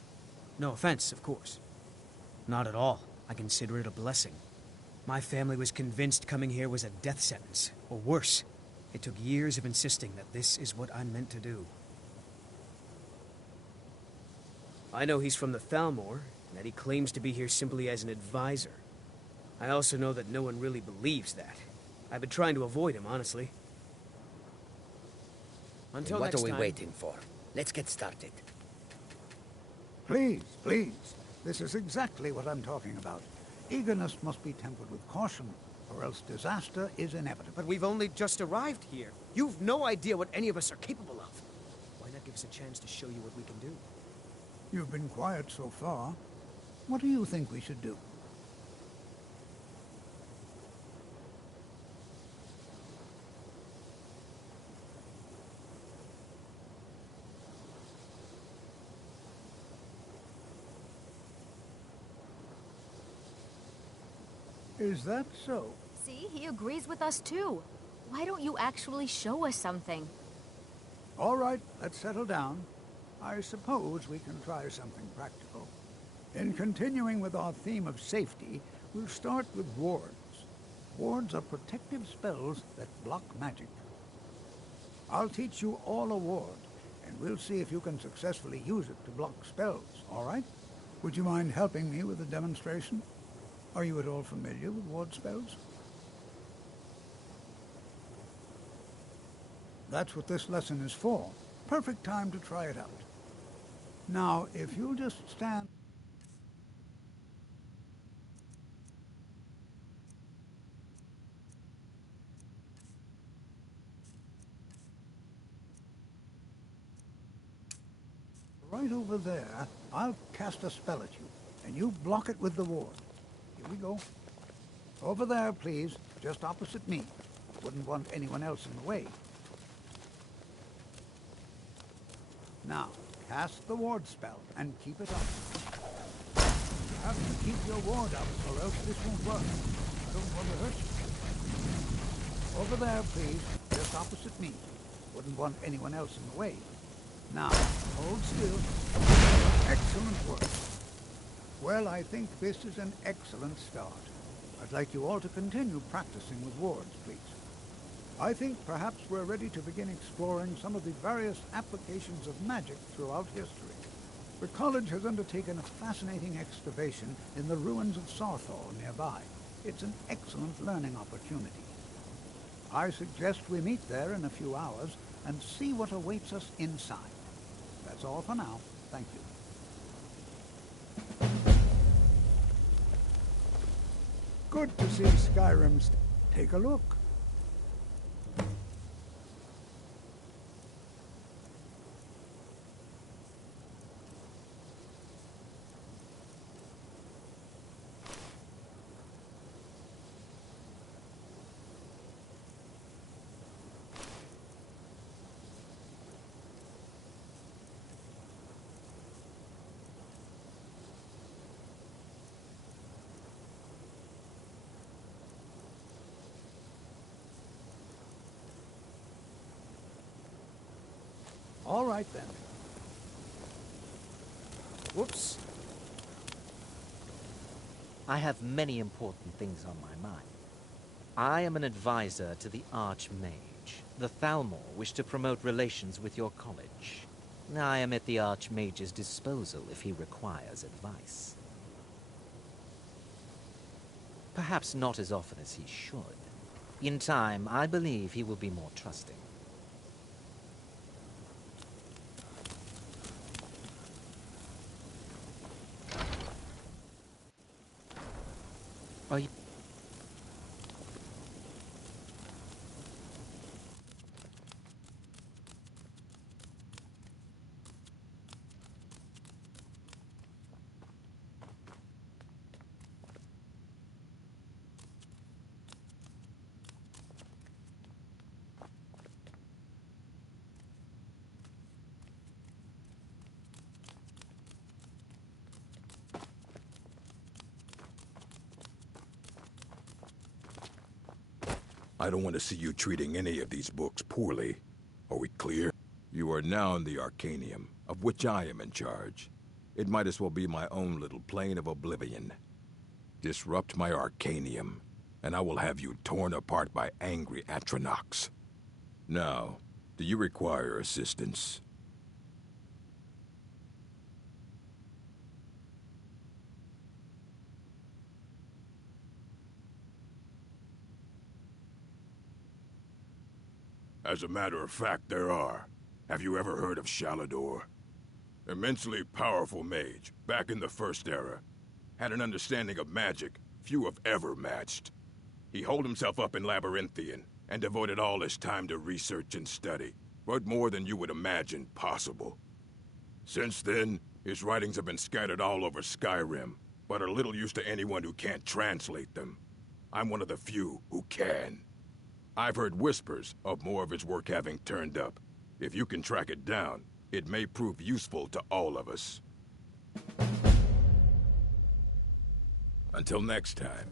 No offense, of course. Not at all. I consider it a blessing. My family was convinced coming here was a death sentence, or worse. It took years of insisting that this is what I'm meant to do. I know he's from the Thalmor, and that he claims to be here simply as an advisor. I also know that no one really believes that. I've been trying to avoid him, honestly. Until What next are we time. waiting for? Let's get started. Please, please. This is exactly what I'm talking about. Eagerness must be tempered with caution, or else disaster is inevitable. But we've only just arrived here. You've no idea what any of us are capable of. Why not give us a chance to show you what we can do? You've been quiet so far. What do you think we should do? Is that so? See, he agrees with us too. Why don't you actually show us something? All right, let's settle down. I suppose we can try something practical. In continuing with our theme of safety, we'll start with wards. Wards are protective spells that block magic. I'll teach you all a ward, and we'll see if you can successfully use it to block spells, all right? Would you mind helping me with a demonstration? Are you at all familiar with ward spells? That's what this lesson is for. Perfect time to try it out. Now, if you'll just stand... right over there, I'll cast a spell at you, and you block it with the ward. Here we go. Over there, please, just opposite me. Wouldn't want anyone else in the way. Now, cast the ward spell and keep it up. have to keep your ward up, or else this won't work. I don't want to hurt you. Over there, please. Just opposite me. Wouldn't want anyone else in the way. Now, hold still. Excellent work. Well, I think this is an excellent start. I'd like you all to continue practicing with wards, please. I think perhaps we're ready to begin exploring some of the various applications of magic throughout history. The college has undertaken a fascinating excavation in the ruins of Sarthal nearby. It's an excellent learning opportunity. I suggest we meet there in a few hours and see what awaits us inside. That's all for now. Thank you. Good to see Skyrim. Take a look. All right, then. Whoops. I have many important things on my mind. I am an advisor to the Archmage. The Thalmor wish to promote relations with your college. I am at the Archmage's disposal if he requires advice. Perhaps not as often as he should. In time, I believe he will be more trusting. Are you... I don't want to see you treating any of these books poorly. Are we clear? You are now in the Arcanium, of which I am in charge. It might as well be my own little plane of oblivion. Disrupt my Arcanium, and I will have you torn apart by angry Atronachs. Now, do you require assistance? As a matter of fact, there are. Have you ever heard of Shalador? Immensely powerful mage, back in the First Era. Had an understanding of magic few have ever matched. He holed himself up in Labyrinthian, and devoted all his time to research and study, but more than you would imagine possible. Since then, his writings have been scattered all over Skyrim, but are little use to anyone who can't translate them. I'm one of the few who can. I've heard whispers of more of his work having turned up. If you can track it down, it may prove useful to all of us. Until next time.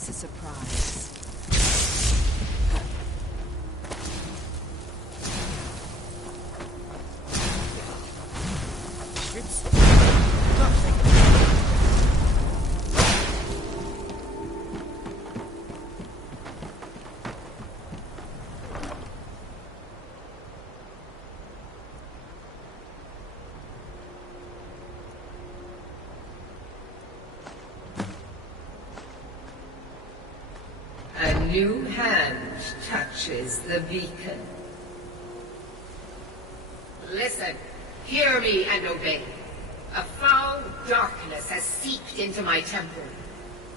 this a surprise? It's nothing. A new hand touches the beacon. Listen, hear me and obey. A foul darkness has seeped into my temple.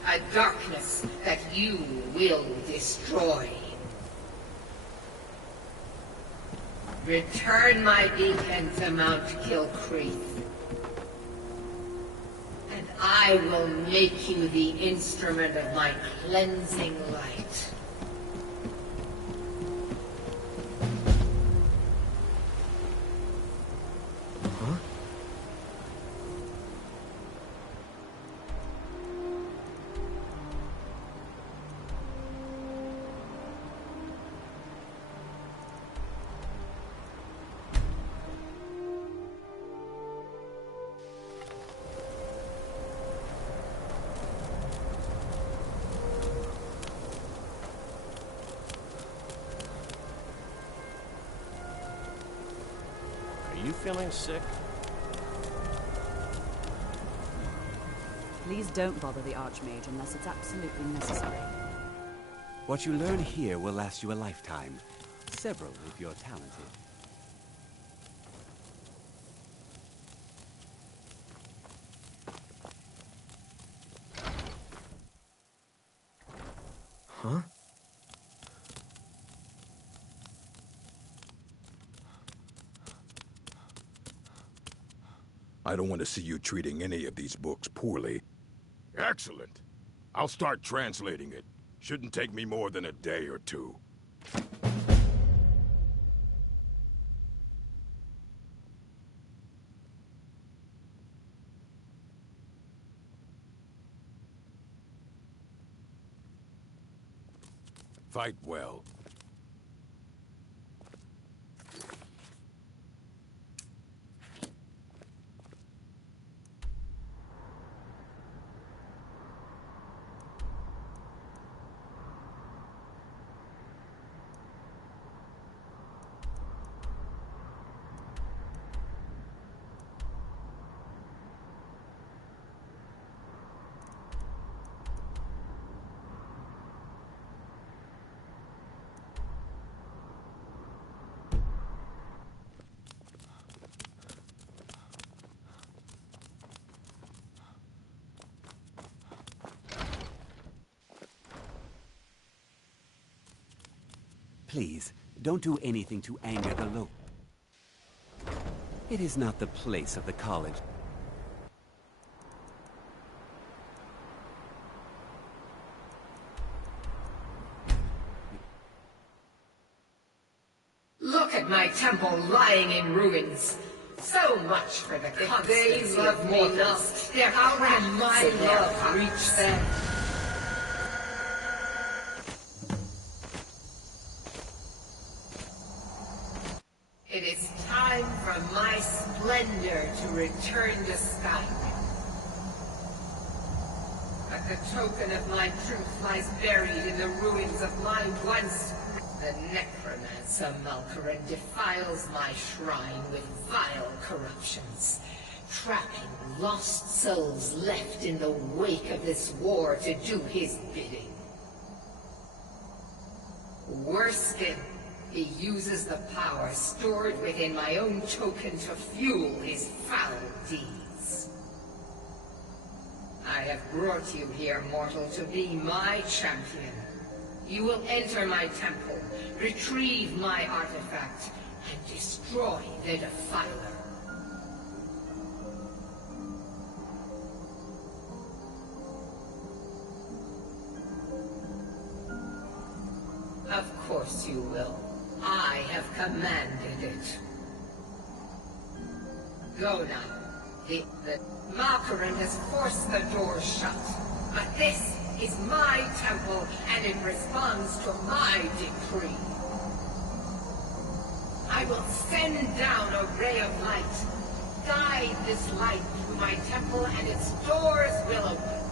A darkness that you will destroy. Return my beacon to Mount Kilcreath, and I will make you the instrument of my cleansing light. Huh? Are you feeling sick? Please don't bother the Archmage unless it's absolutely necessary. What you learn here will last you a lifetime. Several if you're talented. Huh? I don't want to see you treating any of these books poorly. Excellent. I'll start translating it. Shouldn't take me more than a day or two. Fight well. Please, don't do anything to anger the local. It is not the place of the college. Look at my temple lying in ruins. So much for the constancy of mortals. How can my love reach them? It is time for my splendor to return to Skyrim. But the token of my truth lies buried in the ruins of my once. The necromancer Malkaran defiles my shrine with vile corruptions, trapping lost souls left in the wake of this war to do his bidding. Worse still, he uses the power stored within my own token to fuel his foul deeds. I have brought you here, mortal, to be my champion. You will enter my temple, retrieve my artifact, and destroy the Defiler. Of course you will. I have commanded it. Go now. The Malkaran has forced the door shut, but this is my temple, and it responds to my decree. I will send down a ray of light. Guide this light through my temple, and its doors will open.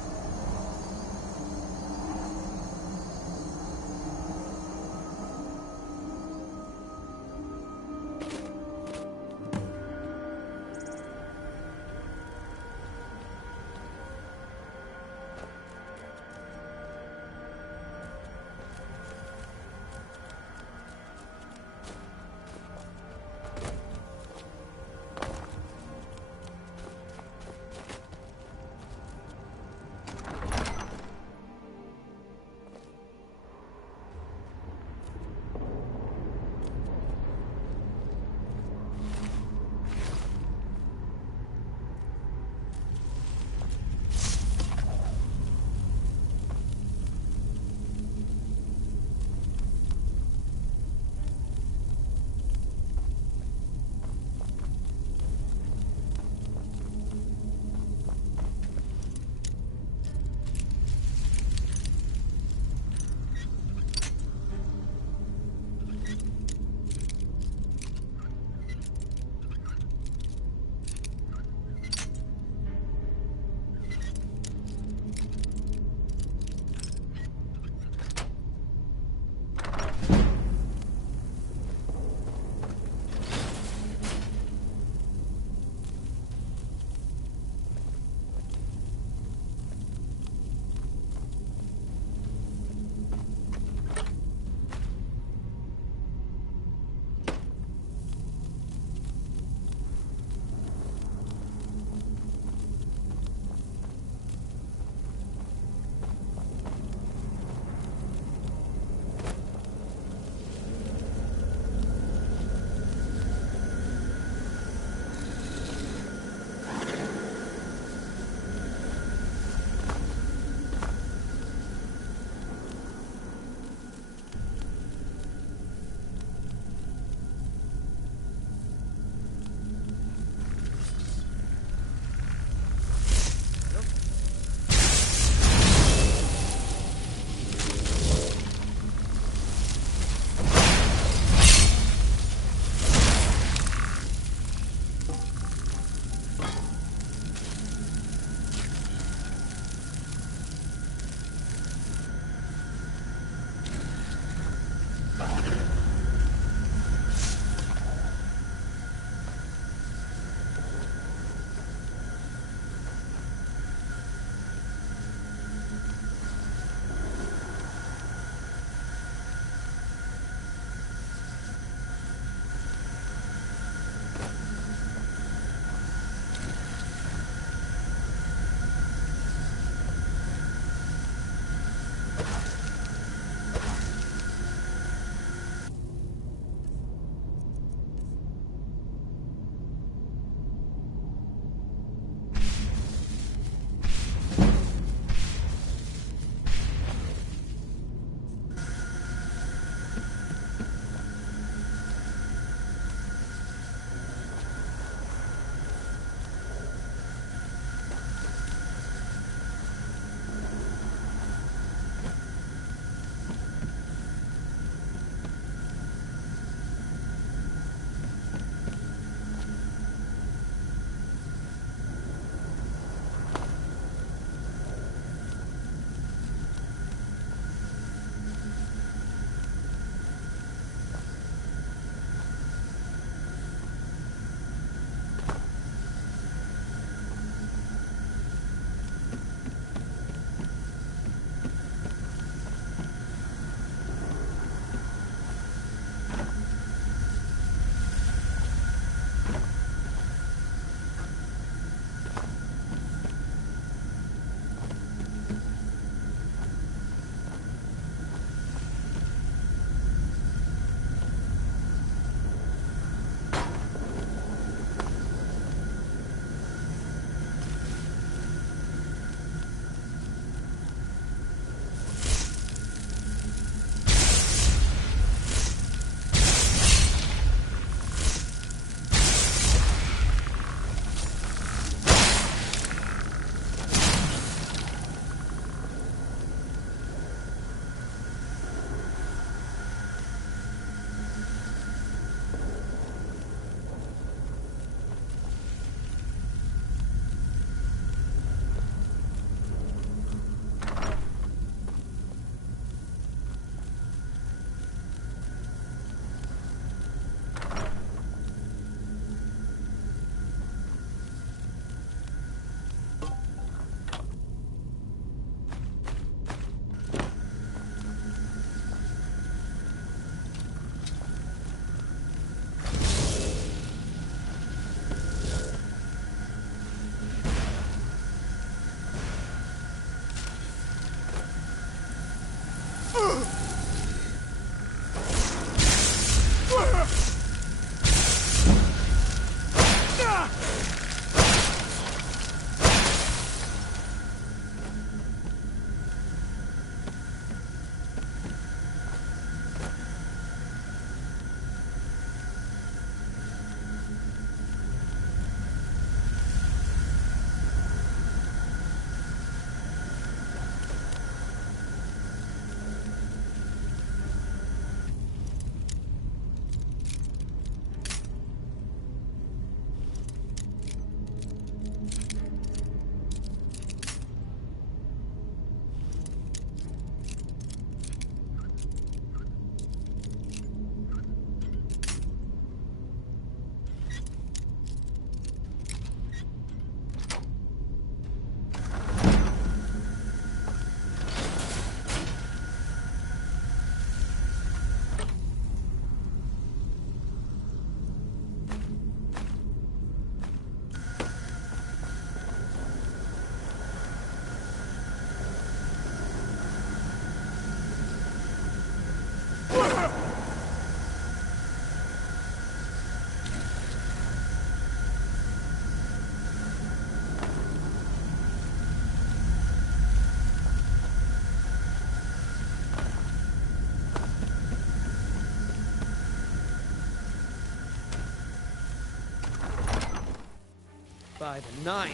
By the 9.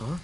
Huh?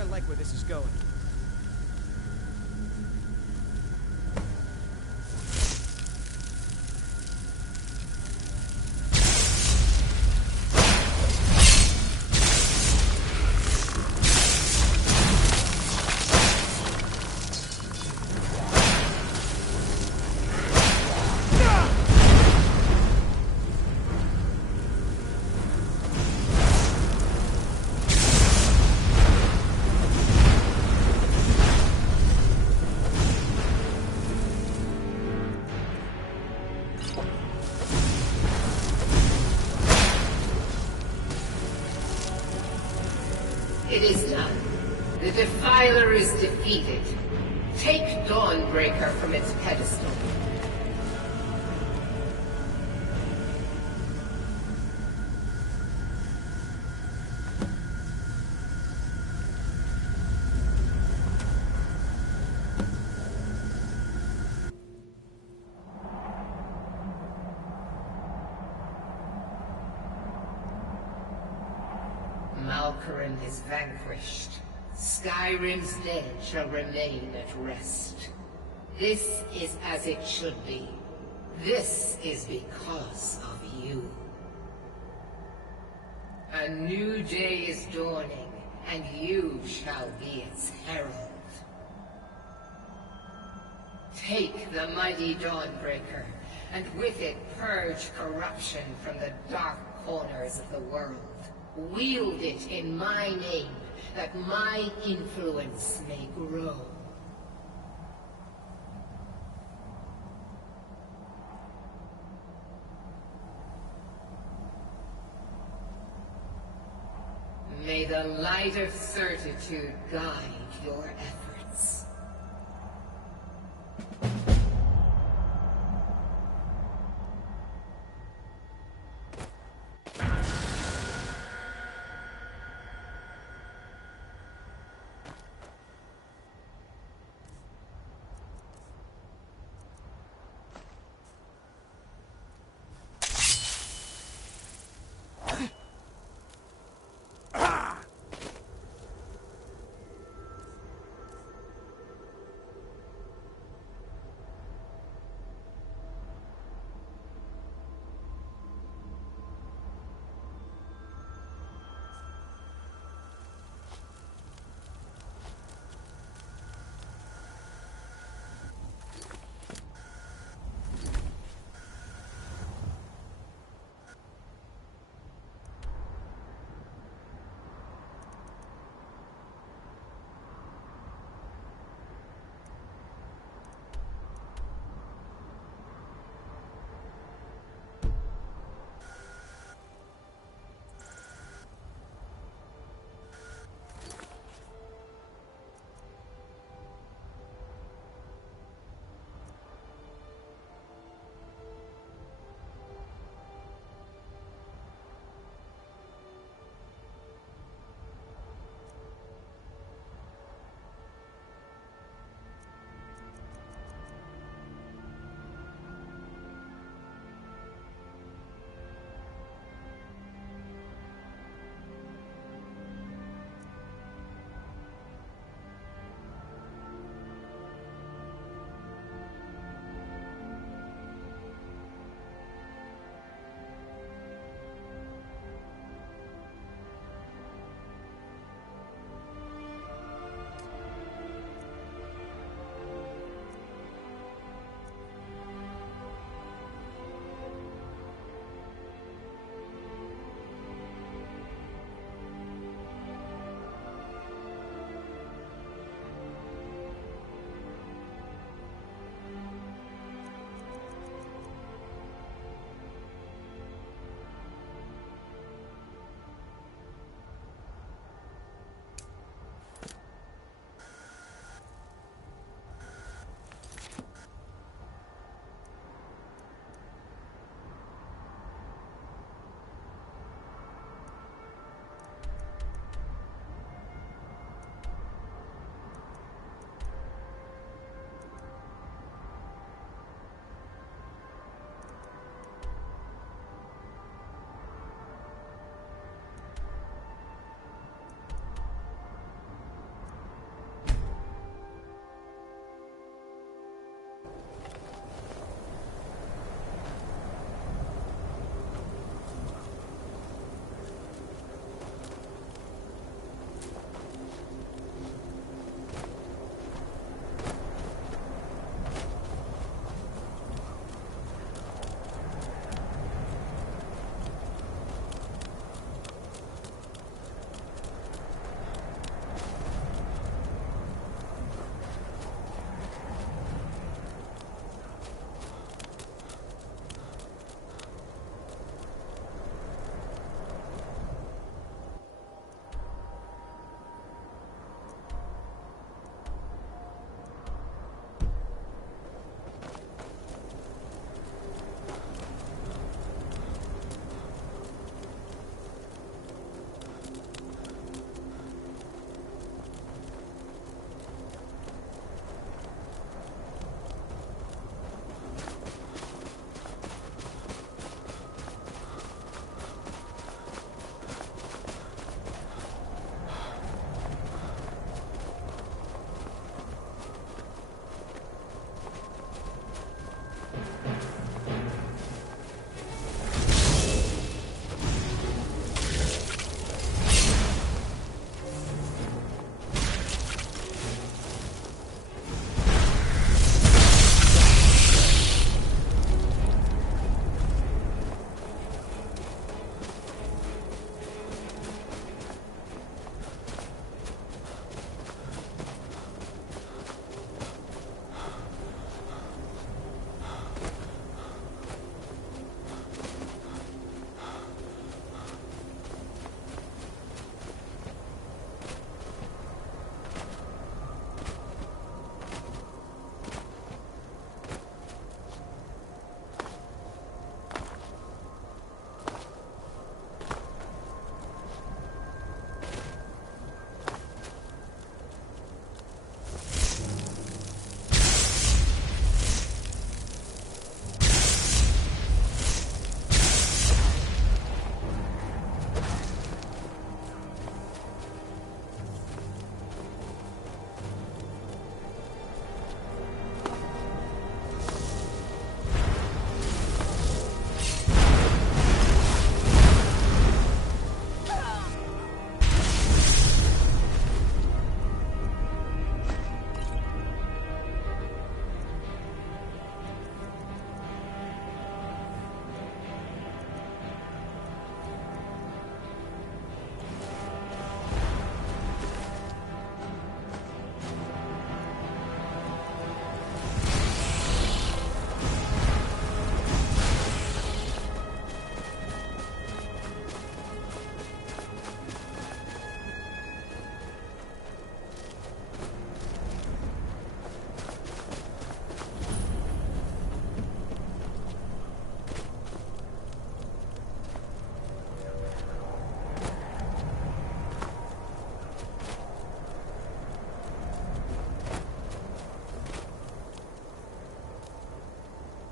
I like where this is going. It is done. The Defiler is defeated. Take Dawnbreaker from its pedestal. Malkoran is vanquished. Skyrim's dead shall remain at rest. This is as it should be. This is because of you. A new day is dawning, and you shall be its herald. Take the mighty Dawnbreaker, and with it purge corruption from the dark corners of the world. Wield it in my name, that my influence may grow. May the light of certitude guide your efforts.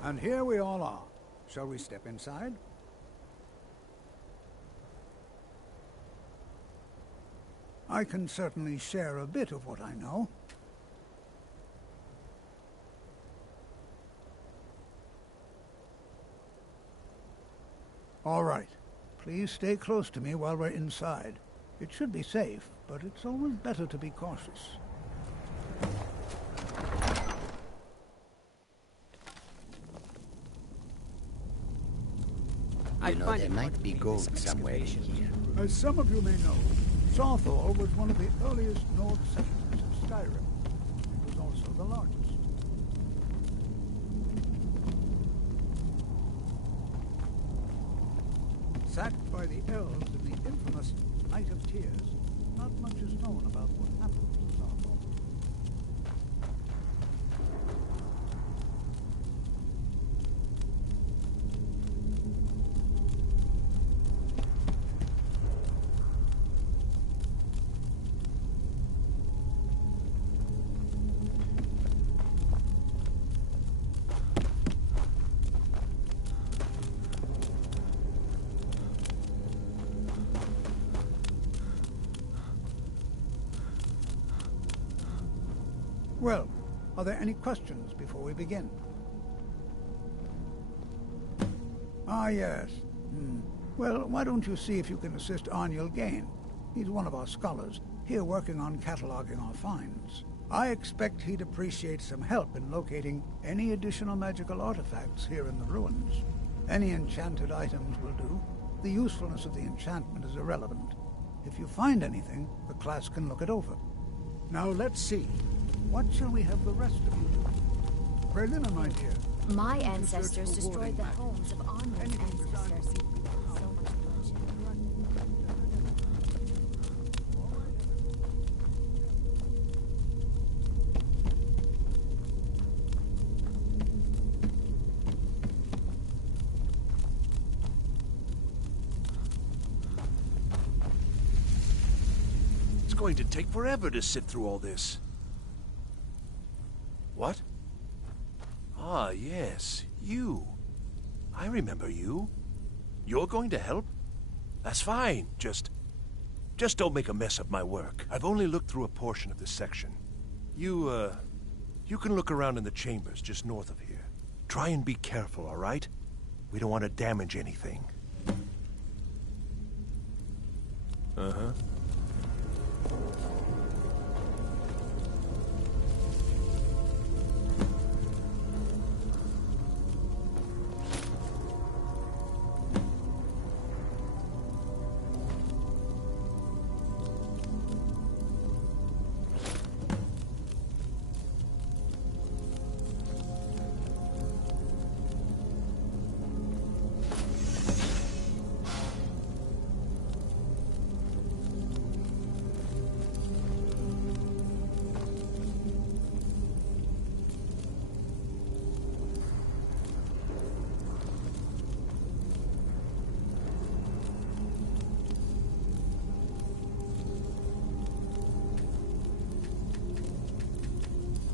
And here we all are. Shall we step inside? I can certainly share a bit of what I know. All right. Please stay close to me while we're inside. It should be safe, but it's always better to be cautious. You know, there might be gold somewhere in here. As some of you may know, Sawthor was one of the earliest Nord settlements of Skyrim. It was also the largest. Sacked by the elves in the infamous Night of Tears, not much is known about what happened to Sawthor. Well, are there any questions before we begin? Ah, yes. Well, why don't you see if you can assist Arniel Gain? He's one of our scholars, here working on cataloging our finds. I expect he'd appreciate some help in locating any additional magical artifacts here in the ruins. Any enchanted items will do. The usefulness of the enchantment is irrelevant. If you find anything, the class can look it over. Now let's see. What shall we have the rest of you do? Berlina, my dear. My ancestors destroyed the homes of Arniel's ancestors. So much bloodshed. It's going to take forever to sit through all this. What? Ah, yes, you. I remember you. You're going to help? That's fine. Just don't make a mess of my work. I've only looked through a portion of this section. You can look around in the chambers just north of here. Try and be careful, all right? We don't want to damage anything. Uh-huh.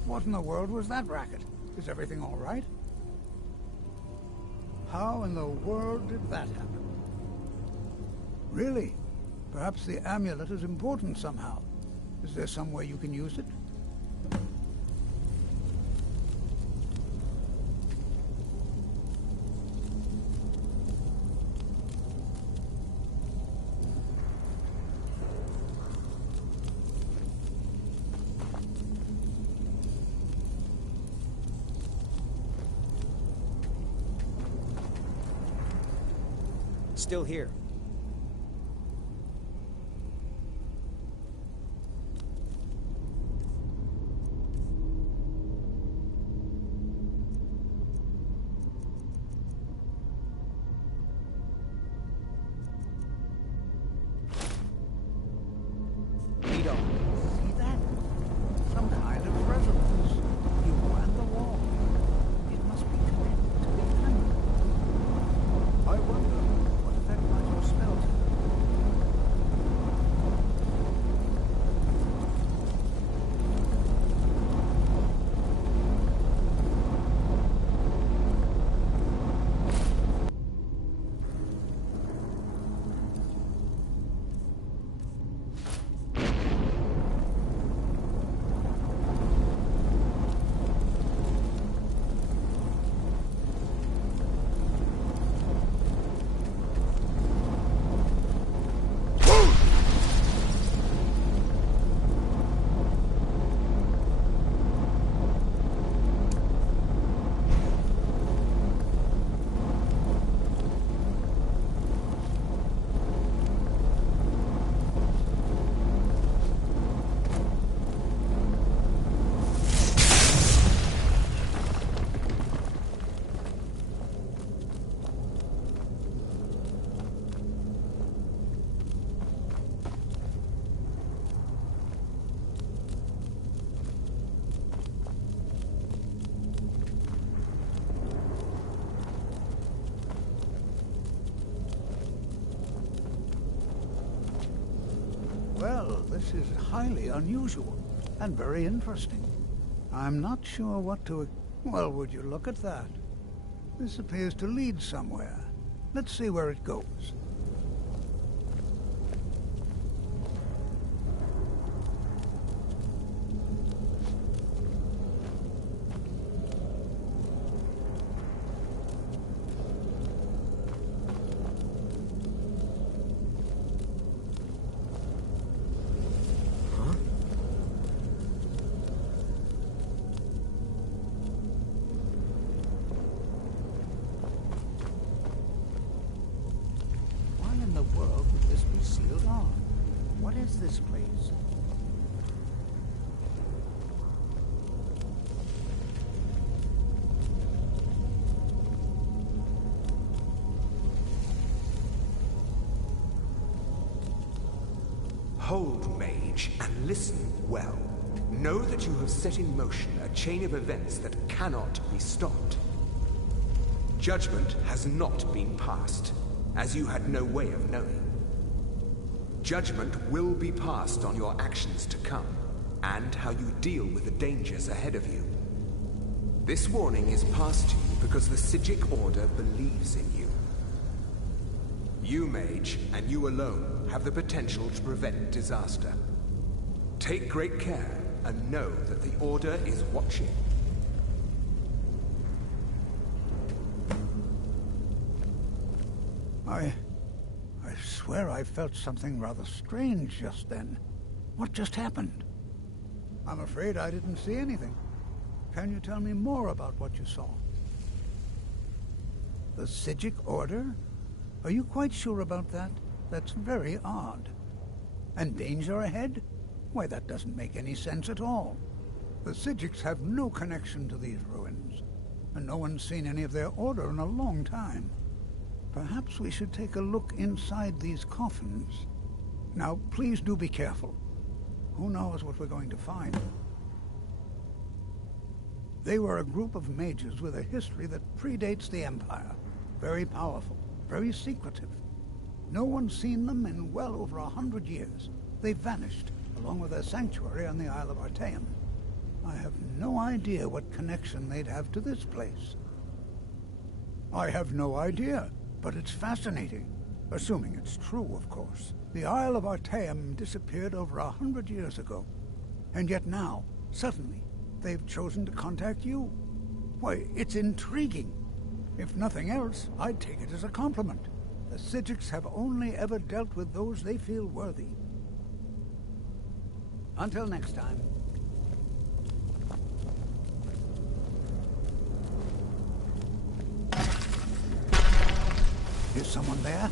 What in the world was that racket? Is everything all right? How in the world did that happen? Really? Perhaps the amulet is important somehow. Is there some way you can use it? Still here. Lead on. See that? Some kind of resonance. You and the wall. It must be connected to the amulet. I wonder what effect might Well, this is highly unusual and very interesting. I'm not sure what to... Well, would you look at that? This appears to lead somewhere. Let's see where it goes. This place. Hold, mage, and listen well. Know that you have set in motion a chain of events that cannot be stopped. Judgment has not been passed, as you had no way of knowing. Judgment will be passed on your actions to come, and how you deal with the dangers ahead of you. This warning is passed to you because the Psijic Order believes in you. You, mage, and you alone, have the potential to prevent disaster. Take great care, and know that the Order is watching. I swear I felt something rather strange just then. What just happened? I'm afraid I didn't see anything. Can you tell me more about what you saw? The Psijic Order? Are you quite sure about that? That's very odd. And danger ahead? Why, that doesn't make any sense at all. The Psijics have no connection to these ruins, and no one's seen any of their order in a long time. Perhaps we should take a look inside these coffins. Now, please do be careful. Who knows what we're going to find? They were a group of mages with a history that predates the Empire. Very powerful, very secretive. No one's seen them in well over 100 years. They vanished, along with their sanctuary on the Isle of Artaeum. I have no idea what connection they'd have to this place. I have no idea. But it's fascinating. Assuming it's true, of course. The Isle of Artaeum disappeared over 100 years ago. And yet now, suddenly, they've chosen to contact you. Why, it's intriguing. If nothing else, I'd take it as a compliment. The Psijics have only ever dealt with those they feel worthy. Until next time. Is someone there?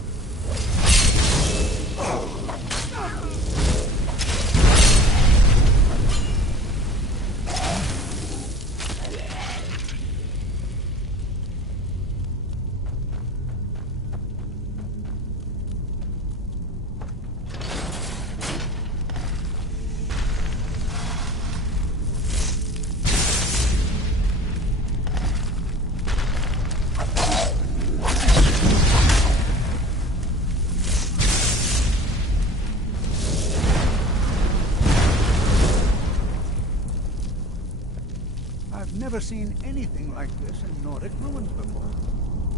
I've never seen anything like this in Nordic ruins before.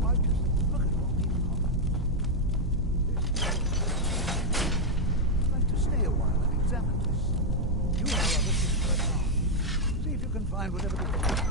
Why, just look at all these columns. I'd like to stay a while and examine this. You have other things to press on. See if you can find whatever this is.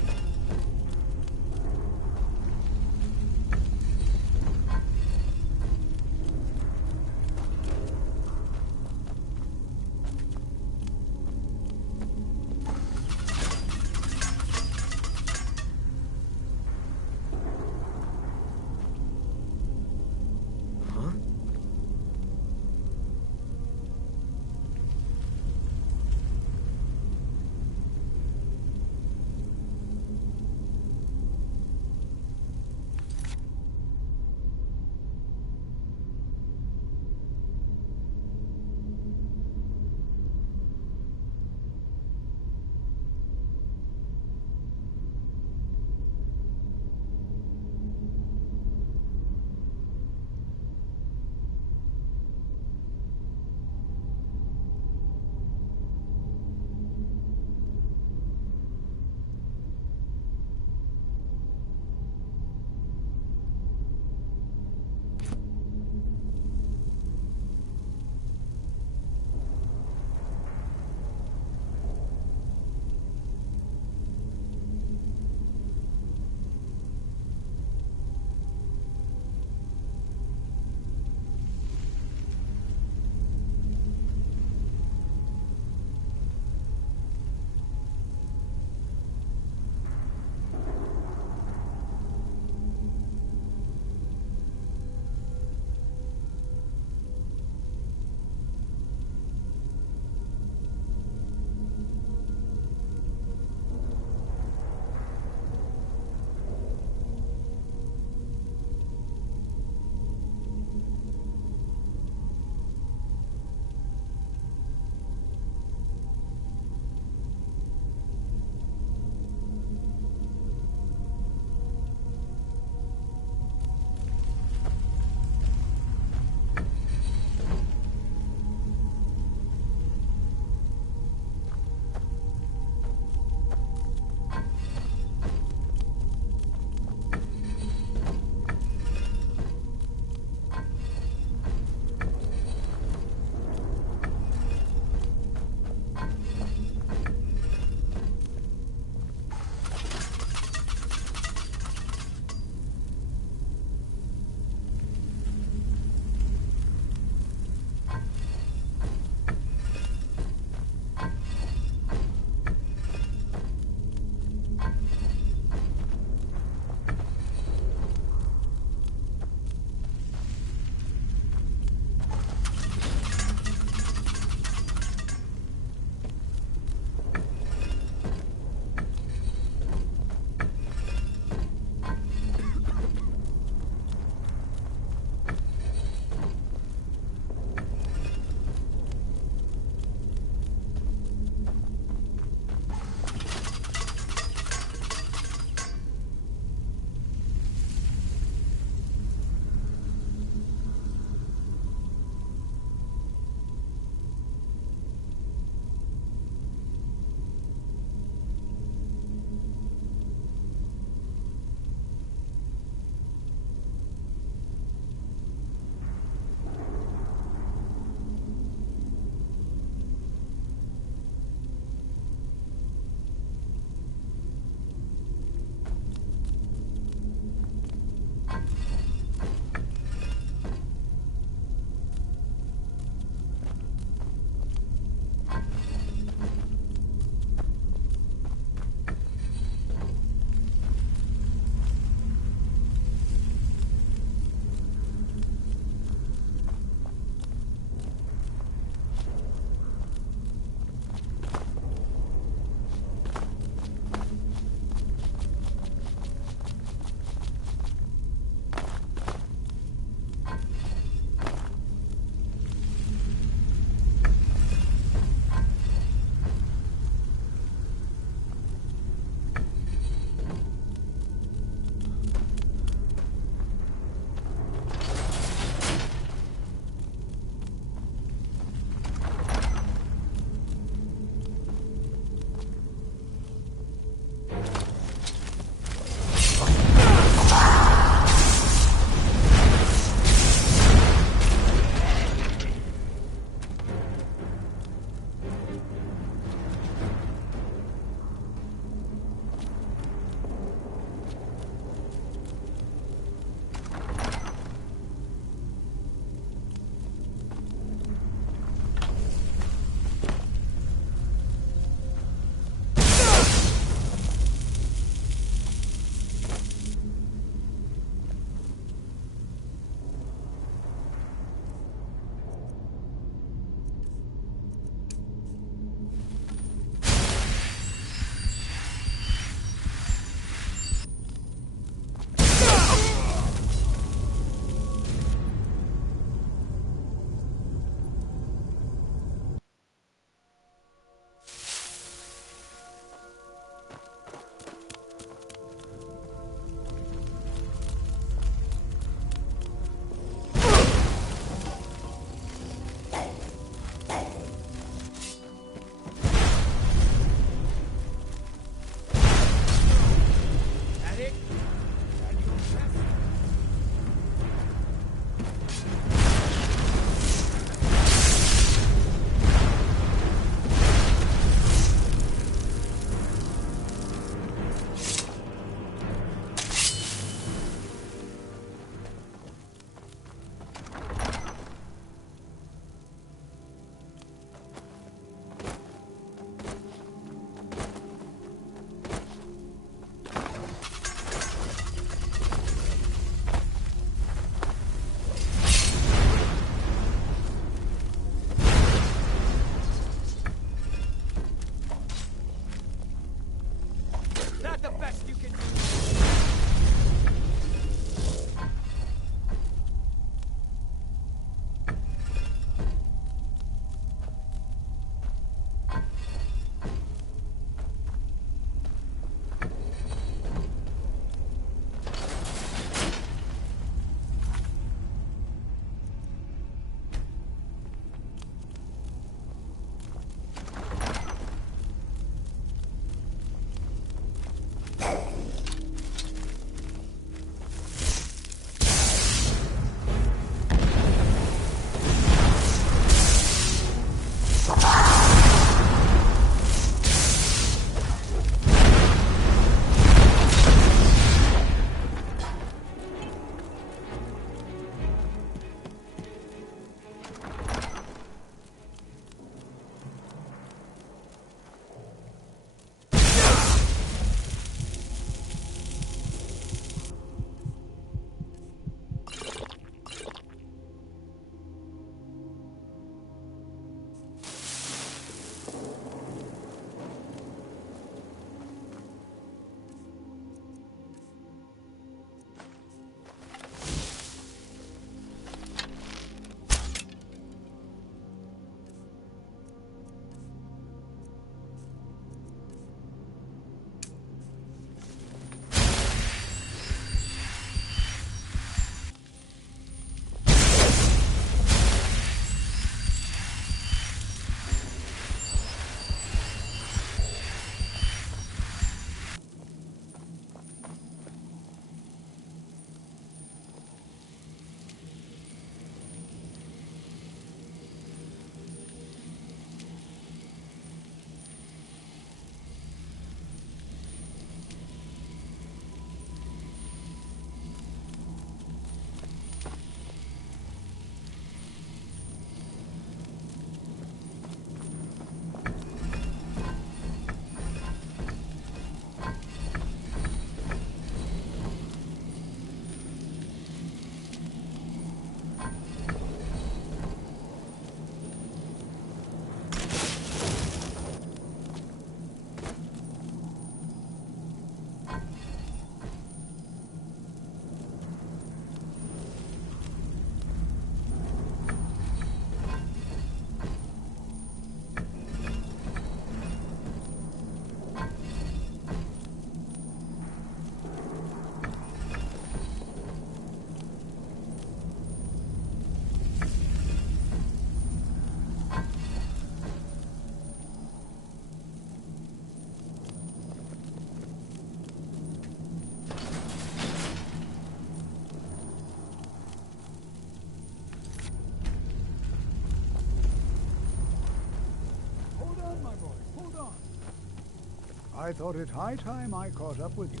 I thought it high time I caught up with you.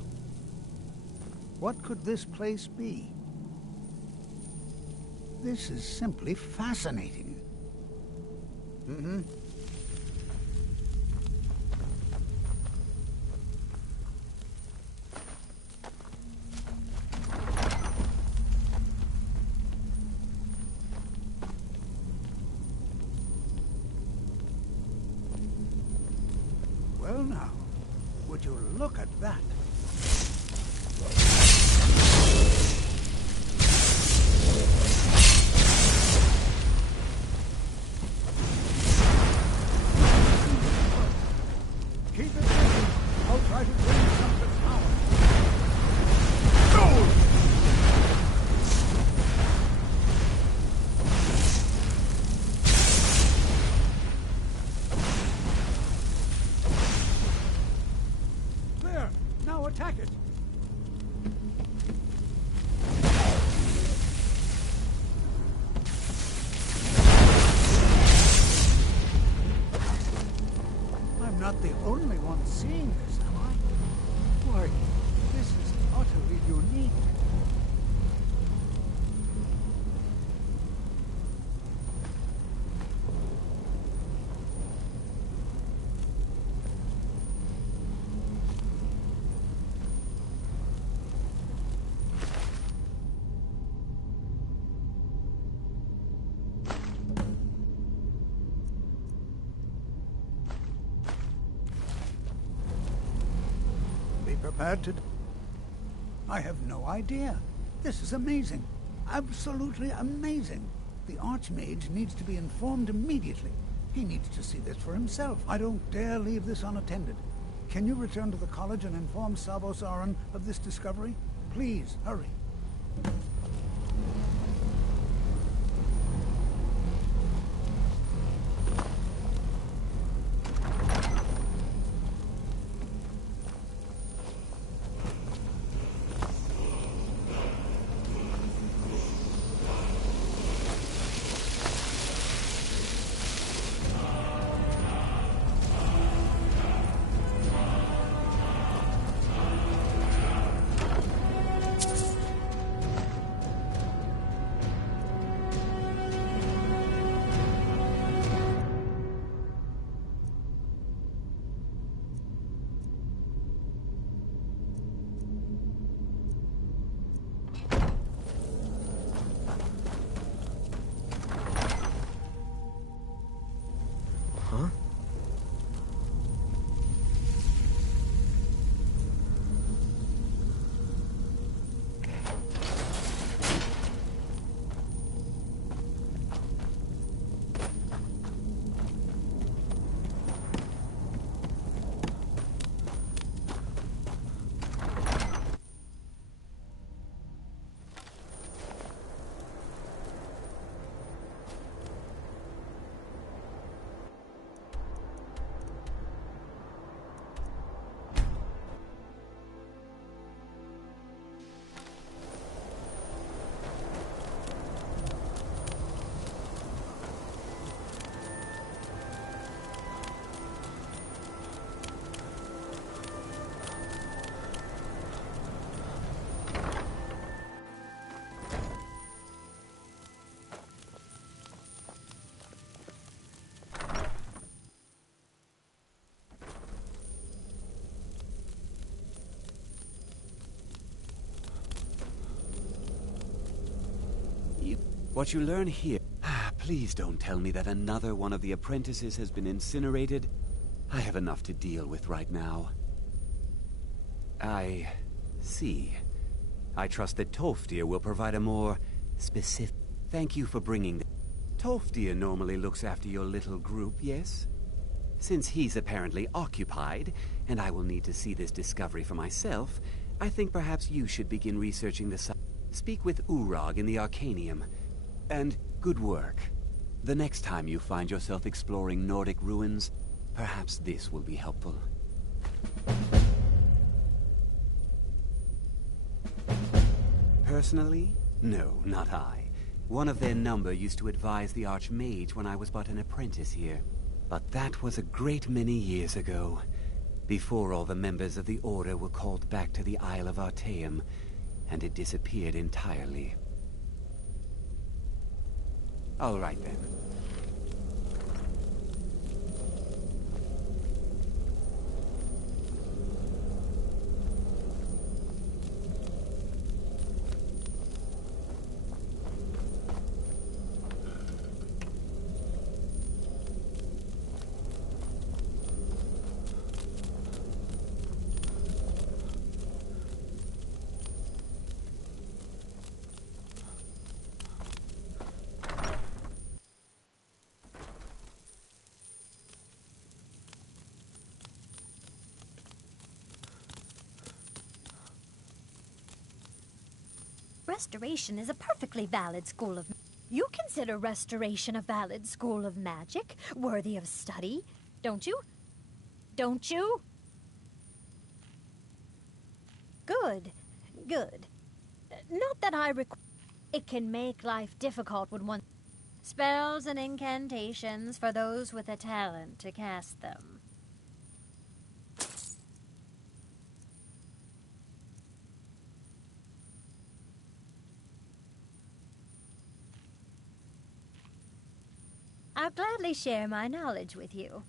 What could this place be? This is simply fascinating. Mm-hmm. Well now, would you look at that? Keep it moving. I'll try to bring some to power. Go! There! Now attack it! I'm not the only one seeing this, am I? Why, this is utterly unique. Be prepared to... I have no idea. This is amazing. Absolutely amazing. The Archmage needs to be informed immediately. He needs to see this for himself. I don't dare leave this unattended. Can you return to the college and inform Savos Aran of this discovery? Please, hurry. What you learn here... Please don't tell me that another one of the apprentices has been incinerated. I have enough to deal with right now. I see. I trust that Tolfdir will provide a more specific... Thank you for bringing... Tolfdir normally looks after your little group, yes? Since he's apparently occupied, and I will need to see this discovery for myself, I think perhaps you should begin researching the site. Speak with Urag in the Arcanium. And good work. The next time you find yourself exploring Nordic ruins, perhaps this will be helpful. Personally? No, not I. One of their number used to advise the Archmage when I was but an apprentice here. But that was a great many years ago. before all the members of the Order were called back to the Isle of Artaeum, and it disappeared entirely. All right, then. Restoration is a perfectly valid school of... You consider Restoration a valid school of magic, worthy of study, don't you? Don't you? Good. Good. Not that I It can make life difficult when one... Spells and incantations for those with a talent to cast them. I'll gladly share my knowledge with you.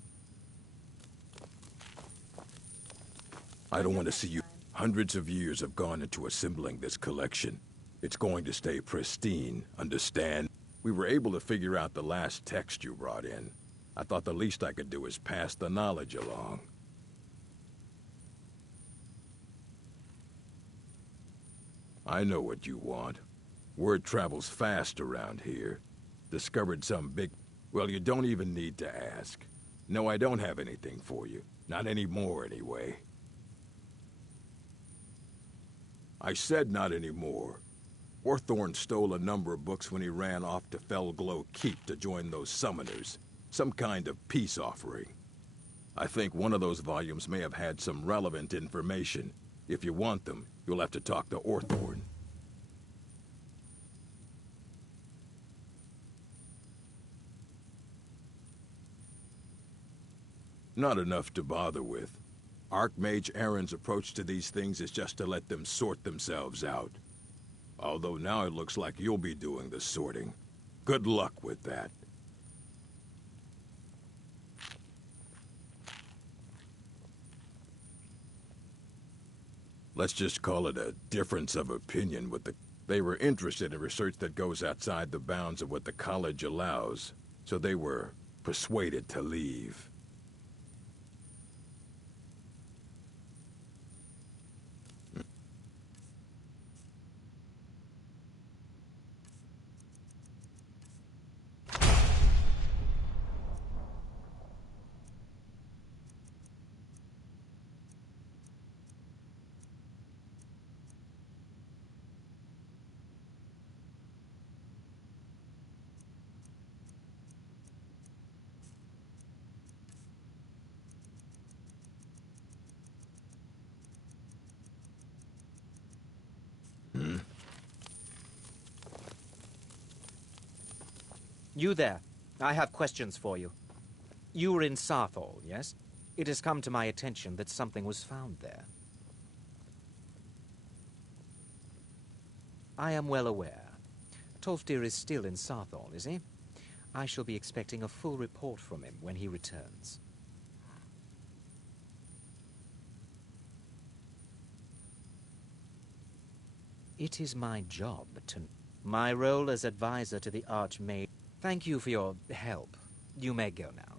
I don't want to see you. Hundreds of years have gone into assembling this collection. It's going to stay pristine, understand? We were able to figure out the last text you brought in. I thought the least I could do is pass the knowledge along. I know what you want. Word travels fast around here. Discovered some big... Well, you don't even need to ask. No, I don't have anything for you. Not anymore, anyway. I said not anymore. Orthorn stole a number of books when he ran off to Felglow Keep to join those summoners. Some kind of peace offering. I think one of those volumes may have had some relevant information. If you want them, you'll have to talk to Orthorn. Not enough to bother with. Archmage Aaron's approach to these things is just to let them sort themselves out. Although now it looks like you'll be doing the sorting. Good luck with that. Let's just call it a difference of opinion with the... They were interested in research that goes outside the bounds of what the college allows, so they were persuaded to leave. You there. I have questions for you. You were in Saarthal, yes? It has come to my attention that something was found there. I am well aware. Tolfdir is still in Saarthal, is he? I shall be expecting a full report from him when he returns. It is my job to... My role as advisor to the Archmage... Thank you for your help. You may go now.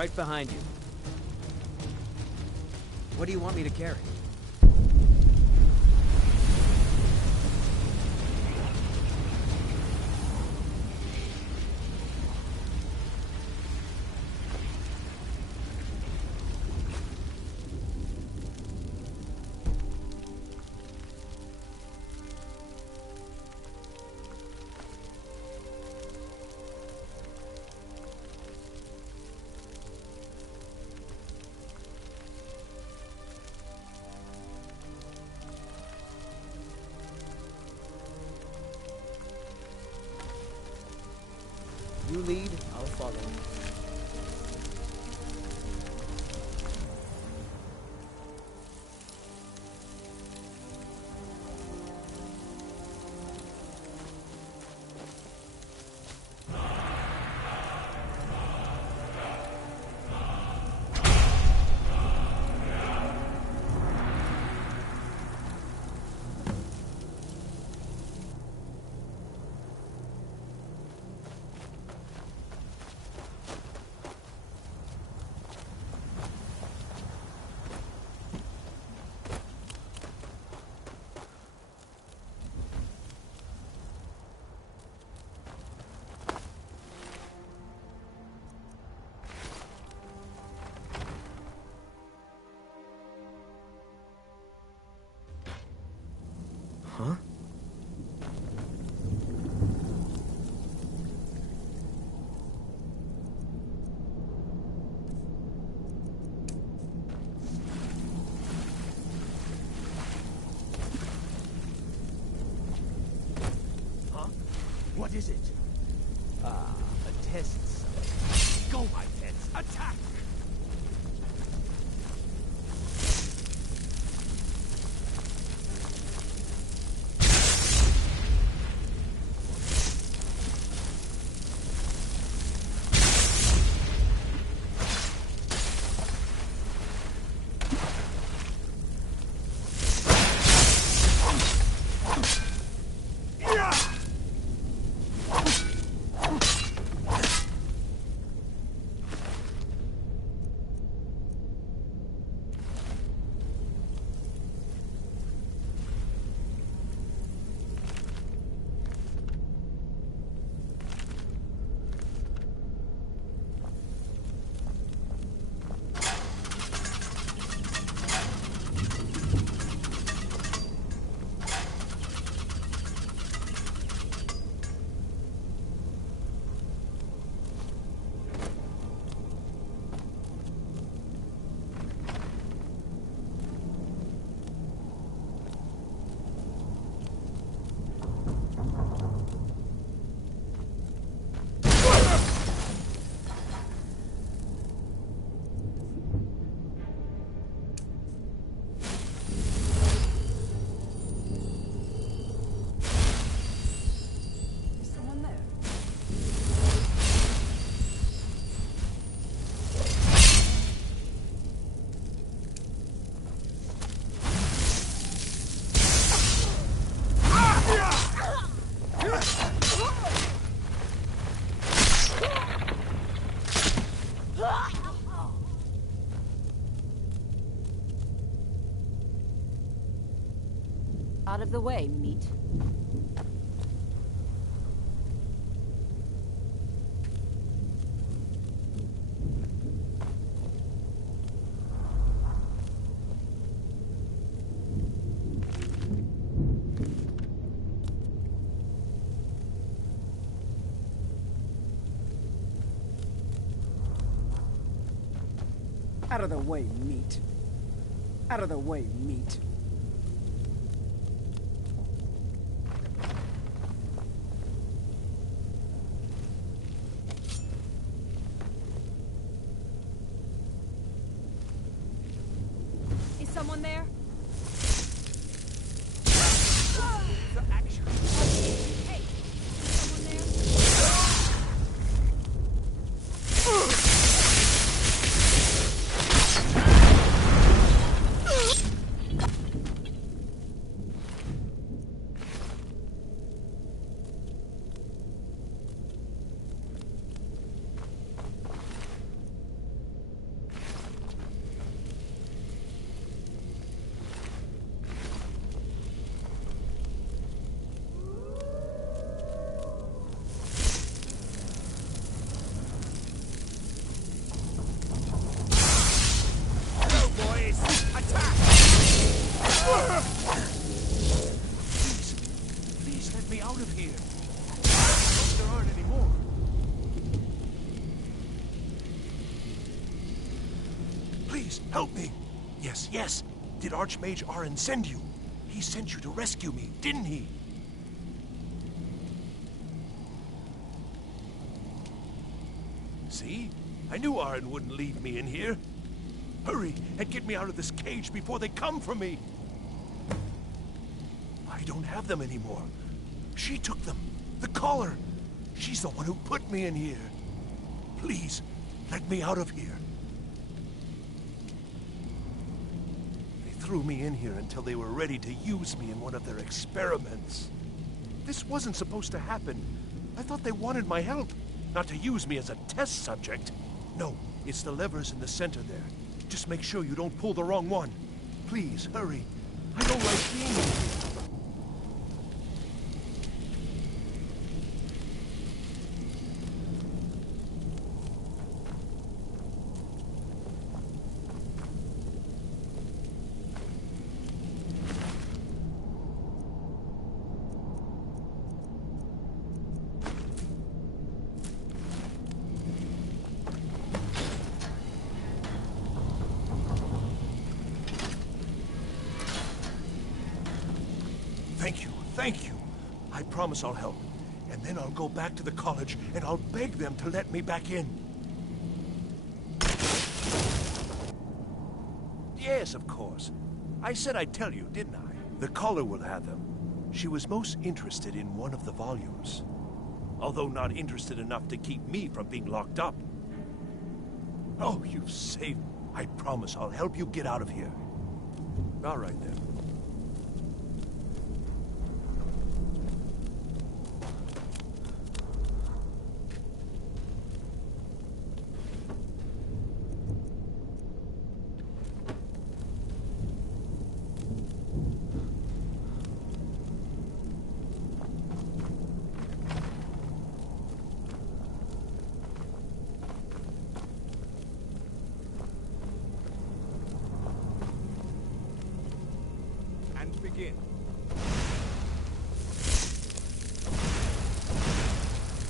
right behind you. What do you want me to carry? You lead, I'll follow. Huh? Huh? What is it? Ah, a test site. Go, my pets! Attack! Out of the way, meat. Out of the way, meat. Out of the way, meat. Is someone there? Hey, is someone there? Please, let me out of here. I hope there aren't any more. Please, help me. Yes, yes. Did Archmage Arin send you? He sent you to rescue me, didn't he? See? I knew Arin wouldn't leave me in here. Hurry and get me out of this cage before they come for me. I don't have them anymore. She took them. The collar. She's the one who put me in here. Please, let me out of here. They threw me in here until they were ready to use me in one of their experiments. This wasn't supposed to happen. I thought they wanted my help, not to use me as a test subject. No, it's the levers in the center there. Just make sure you don't pull the wrong one. Please, hurry. I don't like being in here. Thank you. I promise I'll help. And then I'll go back to the college and I'll beg them to let me back in. Yes, of course. I said I'd tell you, didn't I? The caller will have them. She was most interested in one of the volumes. Although not interested enough to keep me from being locked up. Oh, you've saved me. I promise I'll help you get out of here. All right, then. Begin.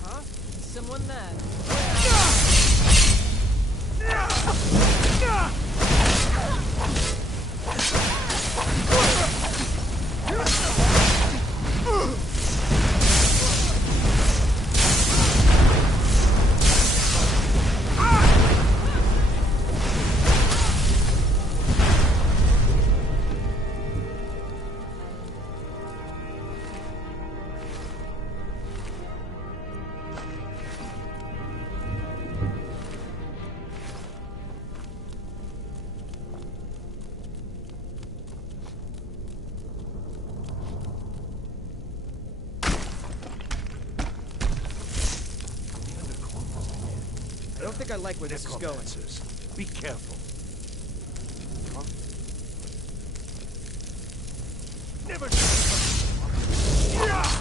Huh? Someone there. I don't think I like where this is going. Be careful. Huh? Never. Enough.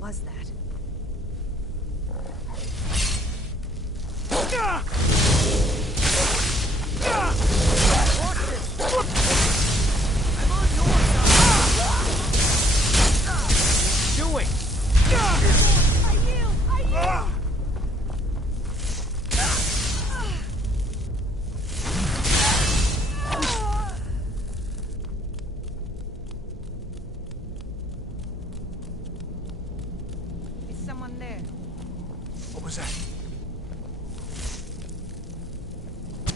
Was that? Doing? I yield! Someone there. What was that?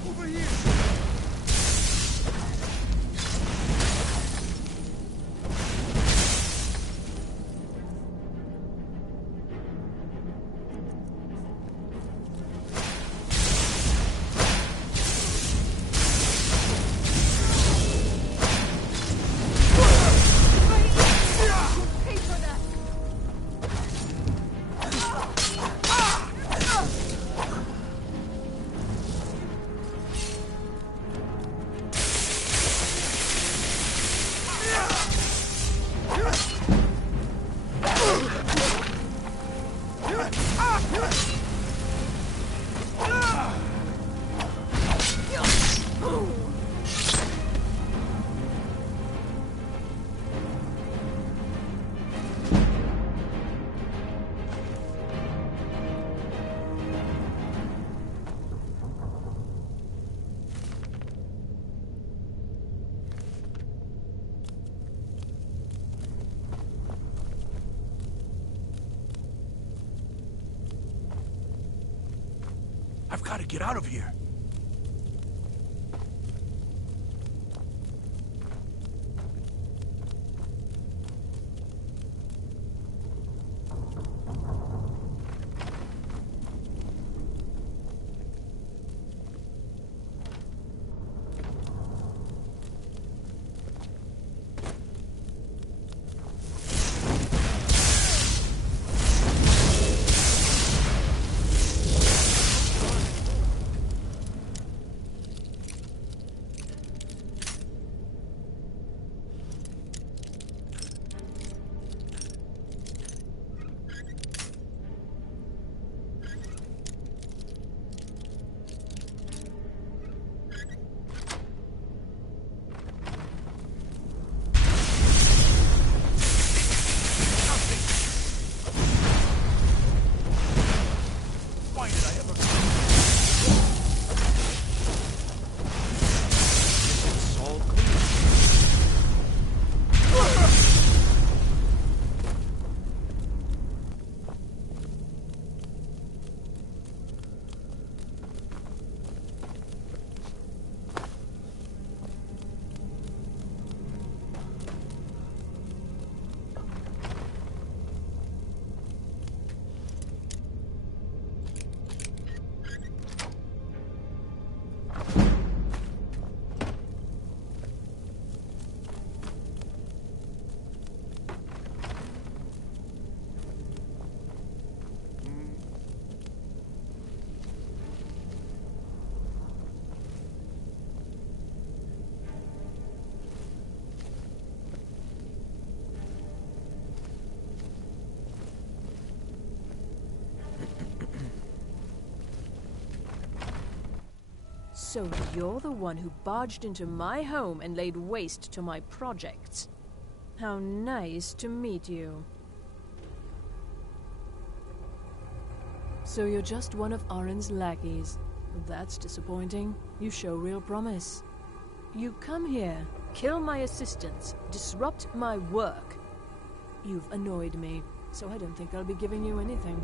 Over here! I've got to get out of here. So you're the one who barged into my home and laid waste to my projects. How nice to meet you. So you're just one of Arin's lackeys. That's disappointing. You show real promise. You come here, kill my assistants, disrupt my work. You've annoyed me, so I don't think I'll be giving you anything.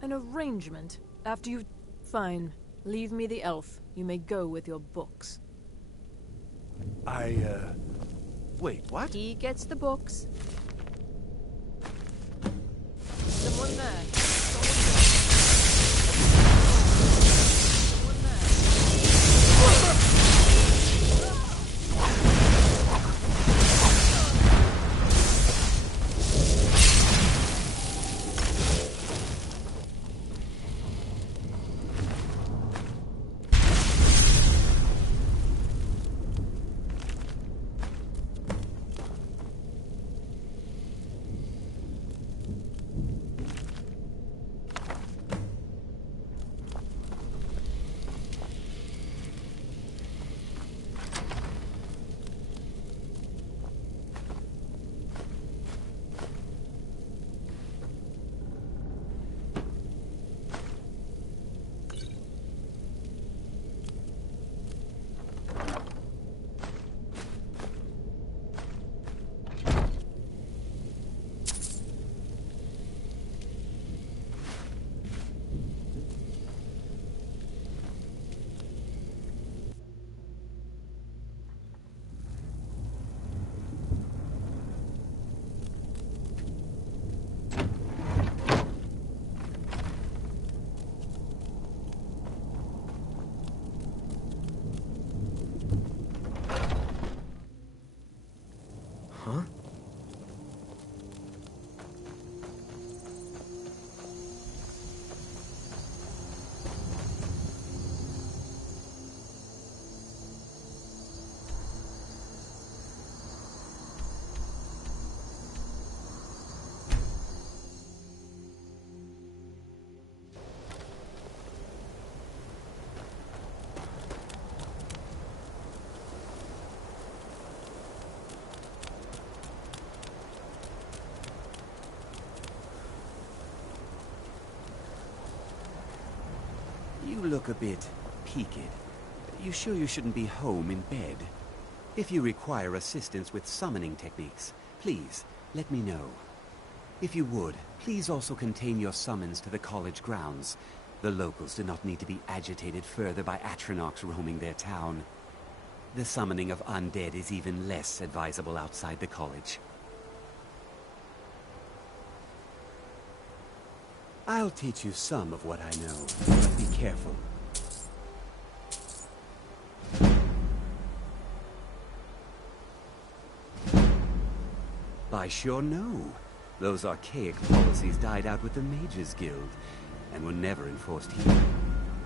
An arrangement. After you've... Fine. Leave me the elf. You may go with your books. Wait, what? He gets the books. Someone there. Huh? You look a bit peaked. You sure you shouldn't be home in bed? If you require assistance with summoning techniques, please let me know. If you would, please also contain your summons to the college grounds. The locals do not need to be agitated further by Atronachs roaming their town. The summoning of undead is even less advisable outside the college. I'll teach you some of what I know, but be careful. I sure know. Those archaic policies died out with the Mages Guild, and were never enforced here.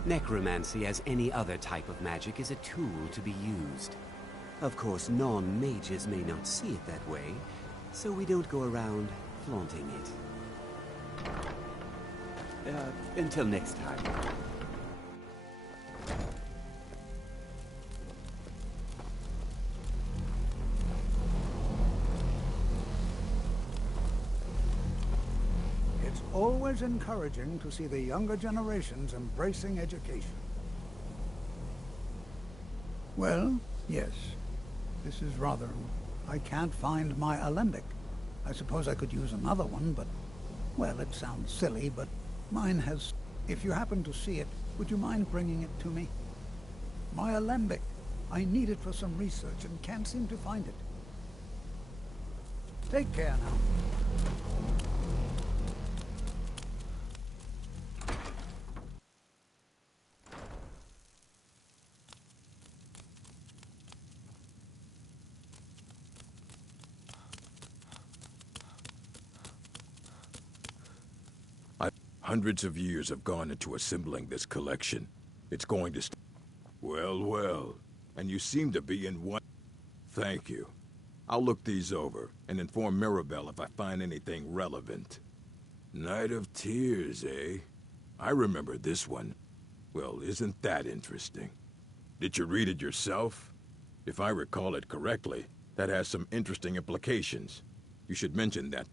Necromancy, as any other type of magic, is a tool to be used. Of course, non-mages may not see it that way, so we don't go around flaunting it. Until next time. It's always encouraging to see the younger generations embracing education. Well, yes. This is rather... I can't find my alembic. I suppose I could use another one, but... Well, it sounds silly, but mine has... If you happen to see it, would you mind bringing it to me? My alembic. I need it for some research and can't seem to find it. Take care now. Hundreds of years have gone into assembling this collection. It's going to Well, well. And you seem to be in one... Thank you. I'll look these over and inform Mirabelle if I find anything relevant. Night of Tears, eh? I remember this one. Well, isn't that interesting? Did you read it yourself? If I recall it correctly, that has some interesting implications. You should mention that.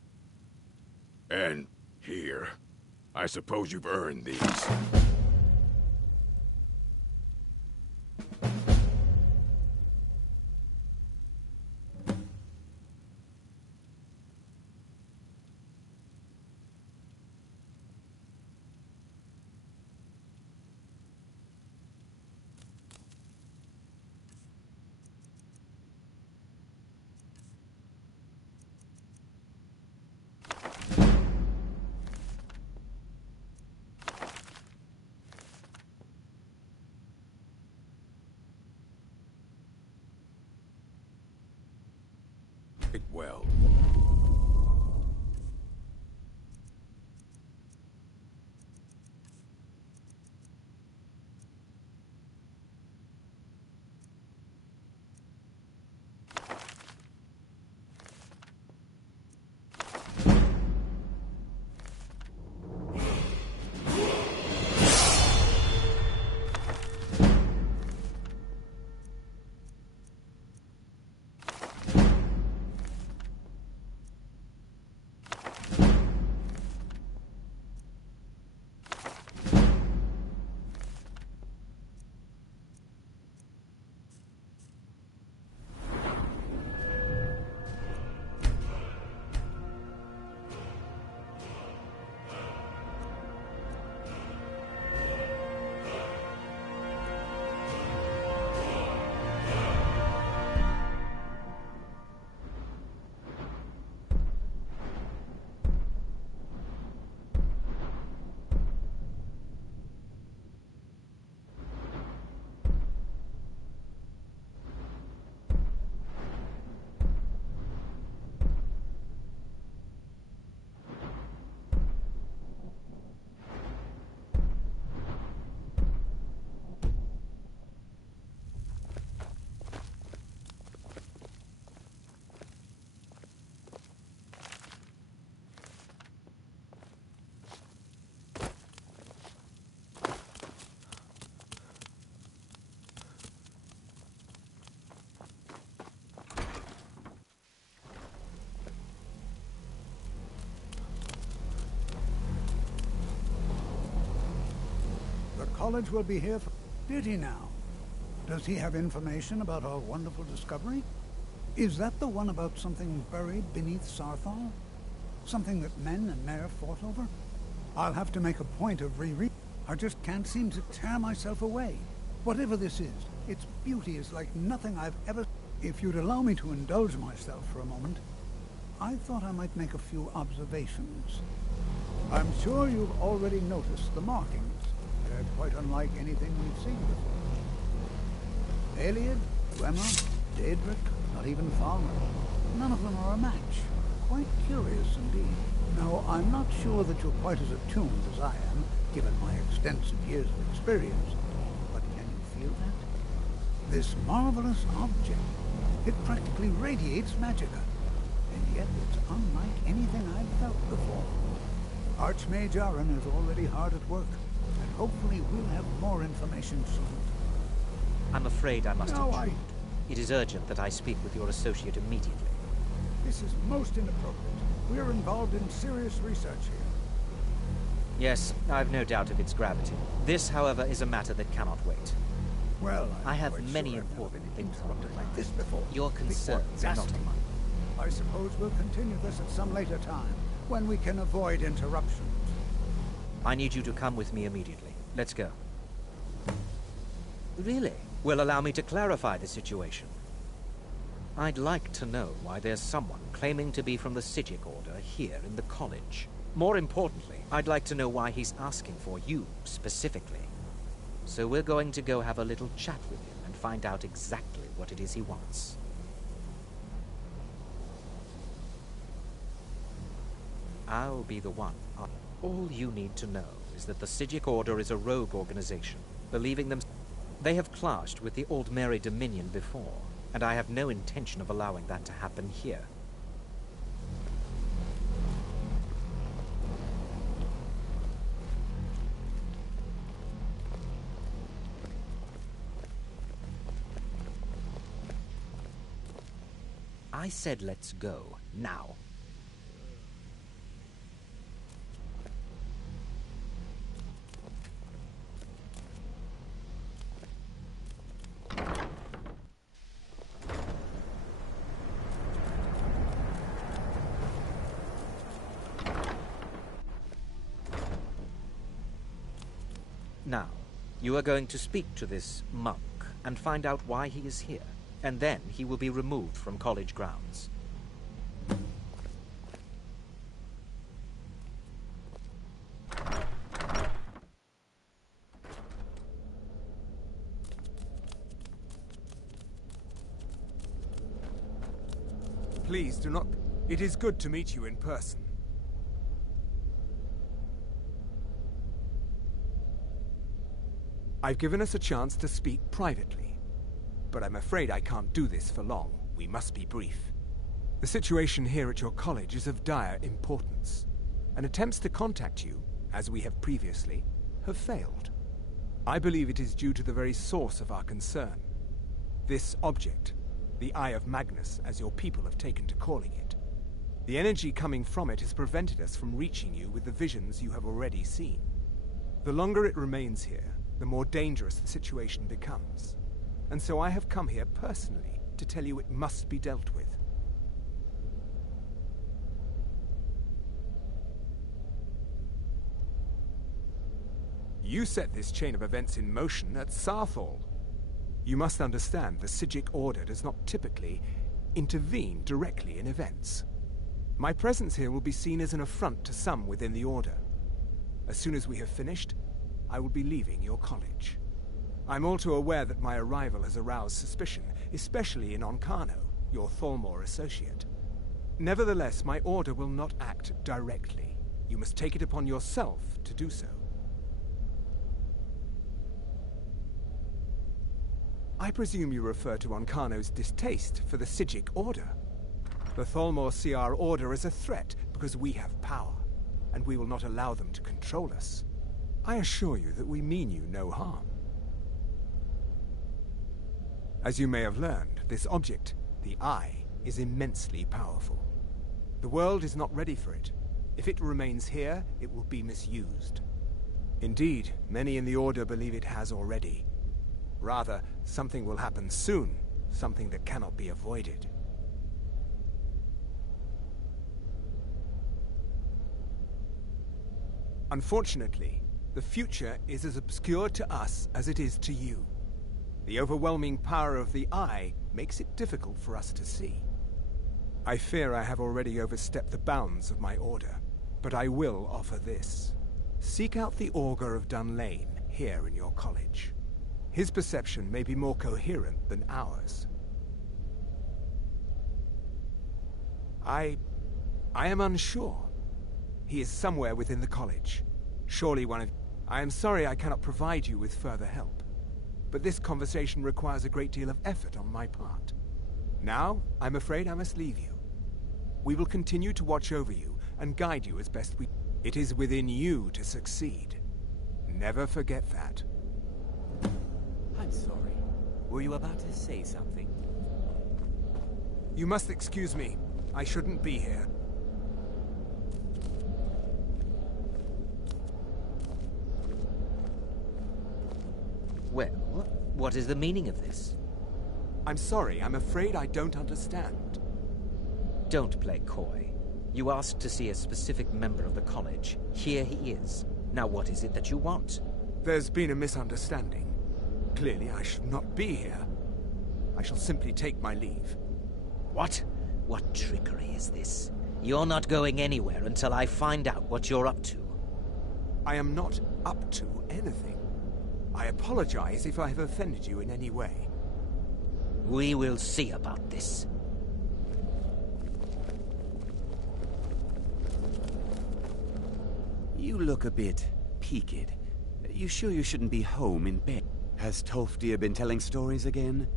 And here. I suppose you've earned these. Well. college will be here for... Did he now? Does he have information about our wonderful discovery? Is that the one about something buried beneath Saarthal? Something that men and Mare fought over? I'll have to make a point of rereading. I just can't seem to tear myself away. Whatever this is, its beauty is like nothing I've ever... If you'd allow me to indulge myself for a moment, I thought I might make a few observations. I'm sure you've already noticed the markings. They're quite unlike anything we've seen before. Ayleid, Dwemer, Daedric, not even Falmer. None of them are a match. Quite curious indeed. Now, I'm not sure that you're quite as attuned as I am, given my extensive years of experience. But can you feel that? This marvelous object, it practically radiates magicka. And yet it's unlike anything I've felt before. Archmage Aaron is already hard at work, and hopefully we'll have more information soon. I'm afraid I must No, intrude. It is urgent that I speak with your associate immediately. This is most inappropriate. We're involved in serious research here. Yes, I've no doubt of its gravity. This, however, is a matter that cannot wait. Well, I have many important things on my like this before. Your concerns are not mine. I suppose we'll continue this at some later time, when we can avoid interruptions. I need you to come with me immediately. Let's go. Really? Well, allow me to clarify the situation. I'd like to know why there's someone claiming to be from the Psijic Order here in the college. More importantly, I'd like to know why he's asking for you, specifically. So we're going to go have a little chat with him and find out exactly what it is he wants. I'll be the one. All you need to know is that the Psijic Order is a rogue organization, believing them... They have clashed with the Aldmeri Dominion before, and I have no intention of allowing that to happen here. I said let's go, now. Now, you are going to speak to this monk and find out why he is here, and then he will be removed from college grounds. Please do not... It is good to meet you in person. I've given us a chance to speak privately, but I'm afraid I can't do this for long. We must be brief. The situation here at your college is of dire importance, and attempts to contact you, as we have previously, have failed. I believe it is due to the very source of our concern. This object, the Eye of Magnus, as your people have taken to calling it. The energy coming from it has prevented us from reaching you with the visions you have already seen. The longer it remains here, the more dangerous the situation becomes. And so I have come here personally to tell you it must be dealt with. You set this chain of events in motion at Saarthal. You must understand the Psijic Order does not typically intervene directly in events. My presence here will be seen as an affront to some within the Order. As soon as we have finished, I will be leaving your college. I'm all too aware that my arrival has aroused suspicion, especially in Onkano, your Thalmor associate. Nevertheless, my order will not act directly. You must take it upon yourself to do so. I presume you refer to Onkano's distaste for the Psijic Order. The Thalmor see our order as a threat because we have power, and we will not allow them to control us. I assure you that we mean you no harm. As you may have learned, this object, the Eye, is immensely powerful. The world is not ready for it. If it remains here, it will be misused. Indeed, many in the Order believe it has already. Rather, something will happen soon, something that cannot be avoided. Unfortunately, the future is as obscure to us as it is to you. The overwhelming power of the Eye makes it difficult for us to see. I fear I have already overstepped the bounds of my order, but I will offer this. Seek out the Augur of Dunlane here in your college. His perception may be more coherent than ours. I am unsure. He is somewhere within the college. Surely one of... I am sorry I cannot provide you with further help, but this conversation requires a great deal of effort on my part. Now, I'm afraid I must leave you. We will continue to watch over you and guide you as best we... It is within you to succeed. Never forget that. I'm sorry. Were you about to say something? You must excuse me. I shouldn't be here. Well, what is the meaning of this? I'm sorry, I'm afraid I don't understand. Don't play coy. You asked to see a specific member of the college. Here he is. Now what is it that you want? There's been a misunderstanding. Clearly I should not be here. I shall simply take my leave. What? What trickery is this? You're not going anywhere until I find out what you're up to. I am not up to anything. I apologize if I have offended you in any way. We will see about this. You look a bit peaked. You sure you shouldn't be home in bed? Has Tolfdir been telling stories again?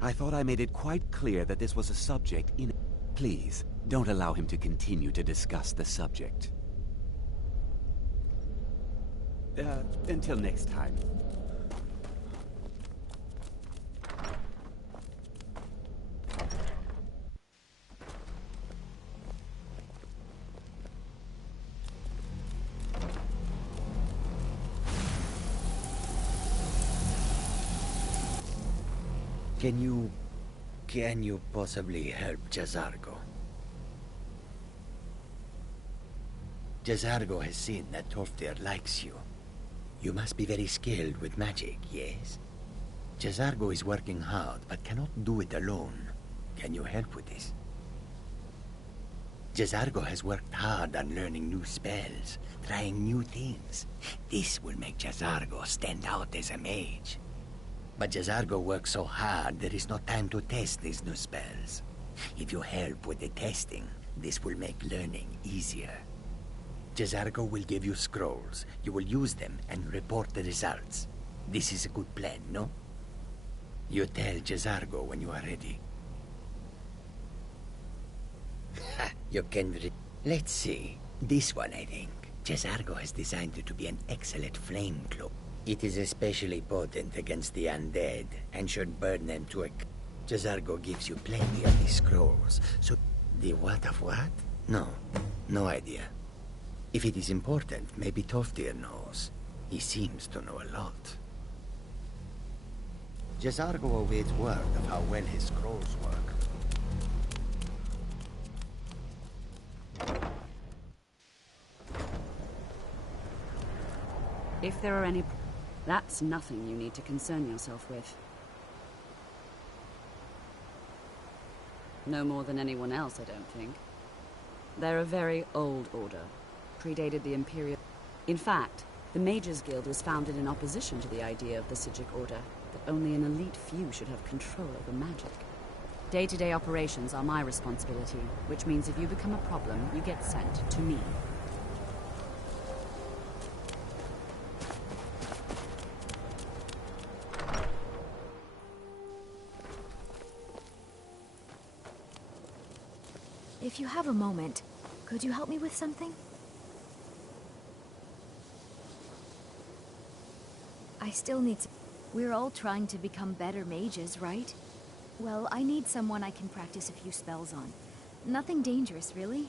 I thought I made it quite clear that this was a subject in... Please, don't allow him to continue to discuss the subject. Until next time. Can you possibly help J'zargo? J'zargo has seen that Tolfdir likes you. You must be very skilled with magic, yes? J'zargo is working hard, but cannot do it alone. Can you help with this? J'zargo has worked hard on learning new spells, trying new things. This will make J'zargo stand out as a mage. But J'zargo works so hard, there is no time to test these new spells. If you help with the testing, this will make learning easier. J'zargo will give you scrolls. You will use them and report the results. This is a good plan, no? You tell J'zargo when you are ready. You can... Let's see. This one, I think. J'zargo has designed it to be an excellent flame cloak. It is especially potent against the undead, and should burn them to a... J'zargo gives you plenty of these scrolls, so... The what of what? No idea. If it is important, maybe Tolfdir knows. He seems to know a lot. J'zargo awaits word of how well his scrolls work. If there are any... That's nothing you need to concern yourself with. No more than anyone else, I don't think. They're a very old order. Predated the Imperial... In fact, the Mages Guild was founded in opposition to the idea of the Psijic Order, that only an elite few should have control over magic. Day-to-day operations are my responsibility, which means if you become a problem, you get sent to me. If you have a moment, could you help me with something? I still need some... We're all trying to become better mages, right? Well, I need someone I can practice a few spells on. Nothing dangerous, really.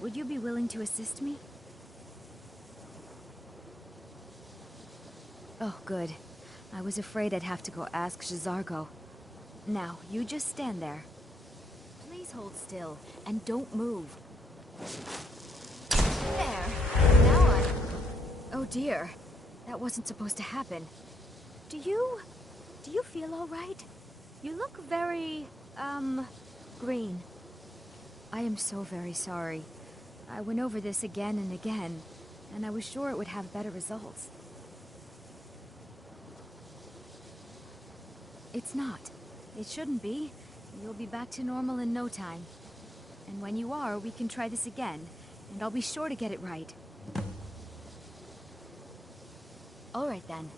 Would you be willing to assist me? Oh, good. I was afraid I'd have to go ask J'zargo. Now, you just stand there. Please hold still, and don't move. There. Now oh dear. That wasn't supposed to happen. Do you feel all right? You look very, green. I am so very sorry. I went over this again and again, and I was sure it would have better results. It's not. It shouldn't be. You'll be back to normal in no time. And when you are, we can try this again, and I'll be sure to get it right. All right, then.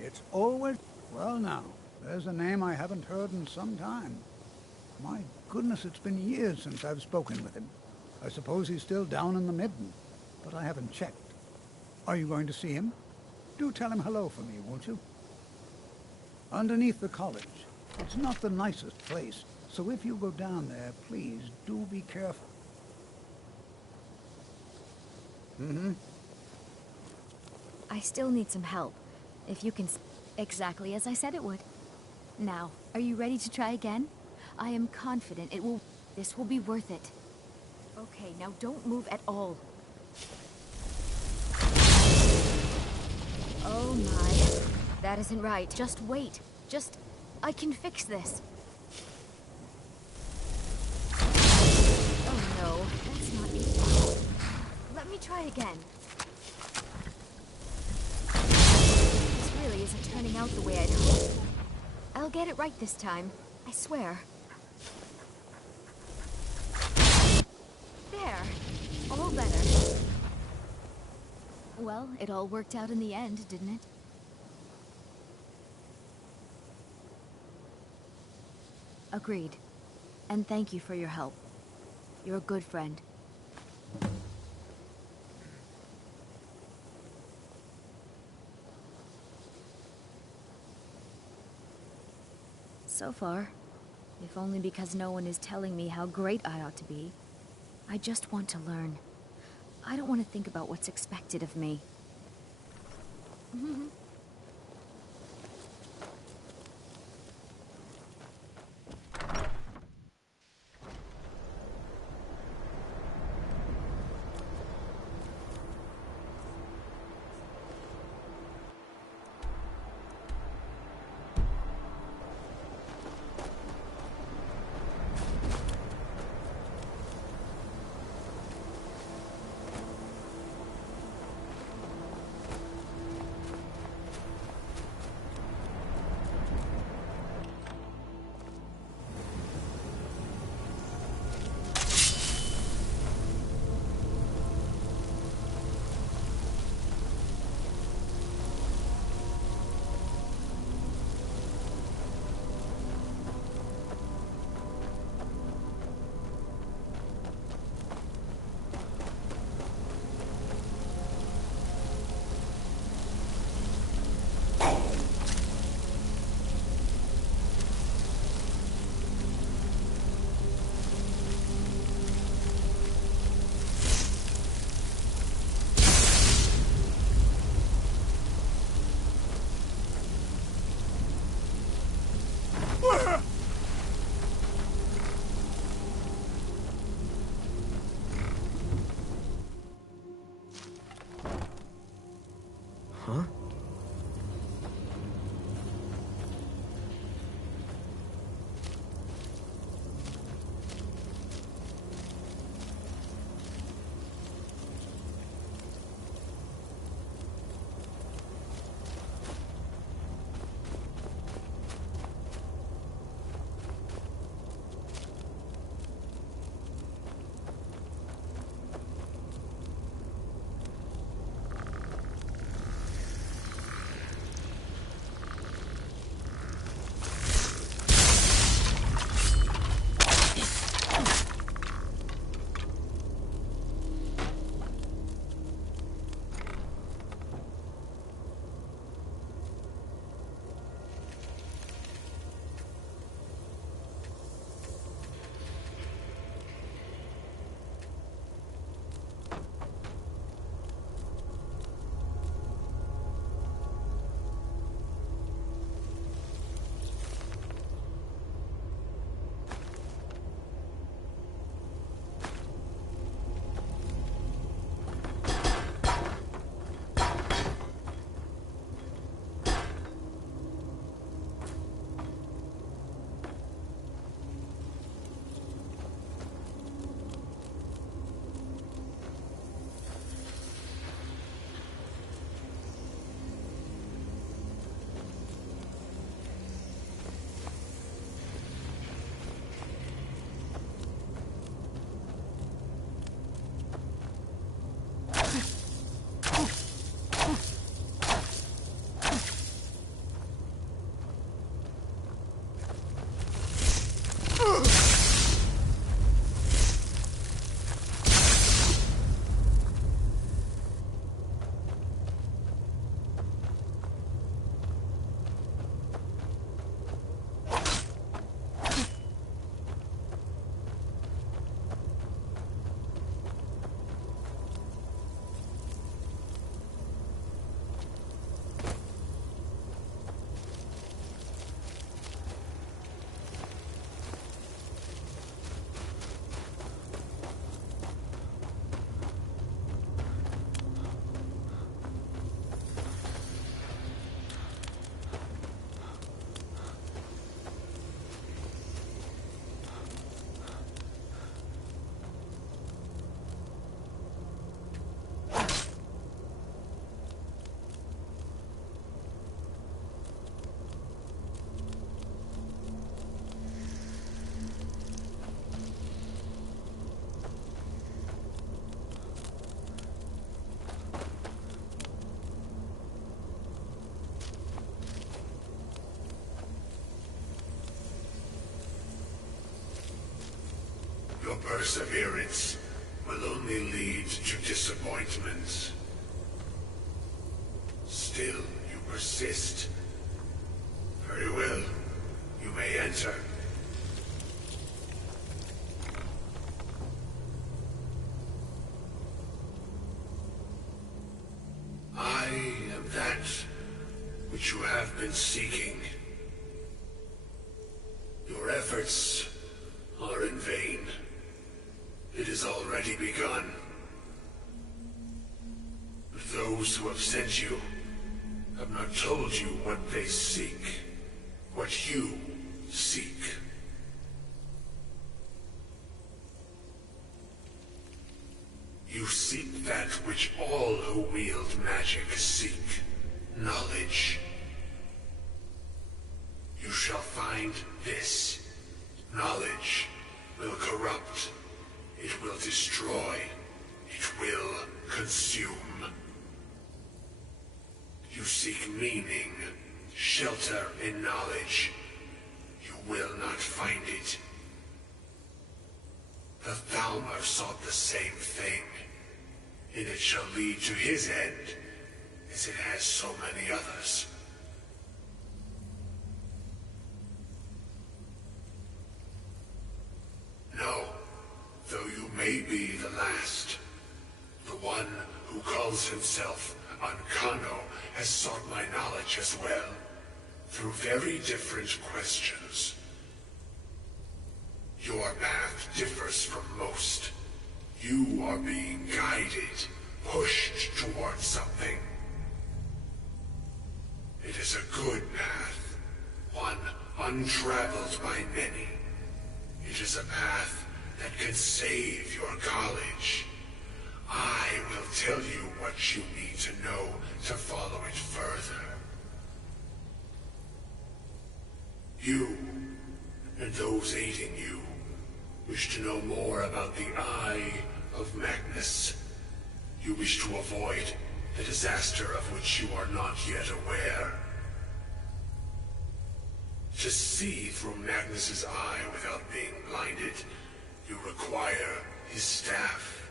It's always... Well now, there's a name I haven't heard in some time. My goodness, it's been years since I've spoken with him. I suppose he's still down in the Midden, but I haven't checked. Are you going to see him? Do tell him hello for me, won't you? Underneath the college. It's not the nicest place, so if you go down there, please do be careful. I still need some help. If you can... Exactly as I said it would. Now, are you ready to try again? I am confident it will... This will be worth it. Okay, now don't move at all. Oh my. That isn't right. Just wait. I can fix this. Oh no, that's not it. Let me try again. This really isn't turning out the way I'd hoped. I'll get it right this time. I swear. There. All better. Well, it all worked out in the end, didn't it? Agreed. And thank you for your help. You're a good friend. So far, if only because no one is telling me how great I ought to be, I just want to learn. I don't want to think about what's expected of me. perseverance will only lead to disappointment. Still, you persist. Very well. You may enter. I am that which you have been seeking. Your efforts are in vain. It has already begun. But those who have sent you have not told you what they seek, what you seek. You seek that which all who wield magic seek, knowledge. You shall find this. Knowledge will corrupt. It will destroy. It will consume. You seek meaning, shelter in knowledge. You will not find it. The Thalmor sought the same thing, and it shall lead to his end, as it has so many others. No, though you may be the last, the one who calls himself Ancano has sought my knowledge as well, through very different questions. Your path differs from most. You are being guided, pushed towards something. It is a good path, one untraveled by many. It is a path that can save your college. I will tell you what you need to know to follow it further. You, and those aiding you, wish to know more about the Eye of Magnus. You wish to avoid the disaster of which you are not yet aware. To see through Magnus's eye without being blinded, you require his staff.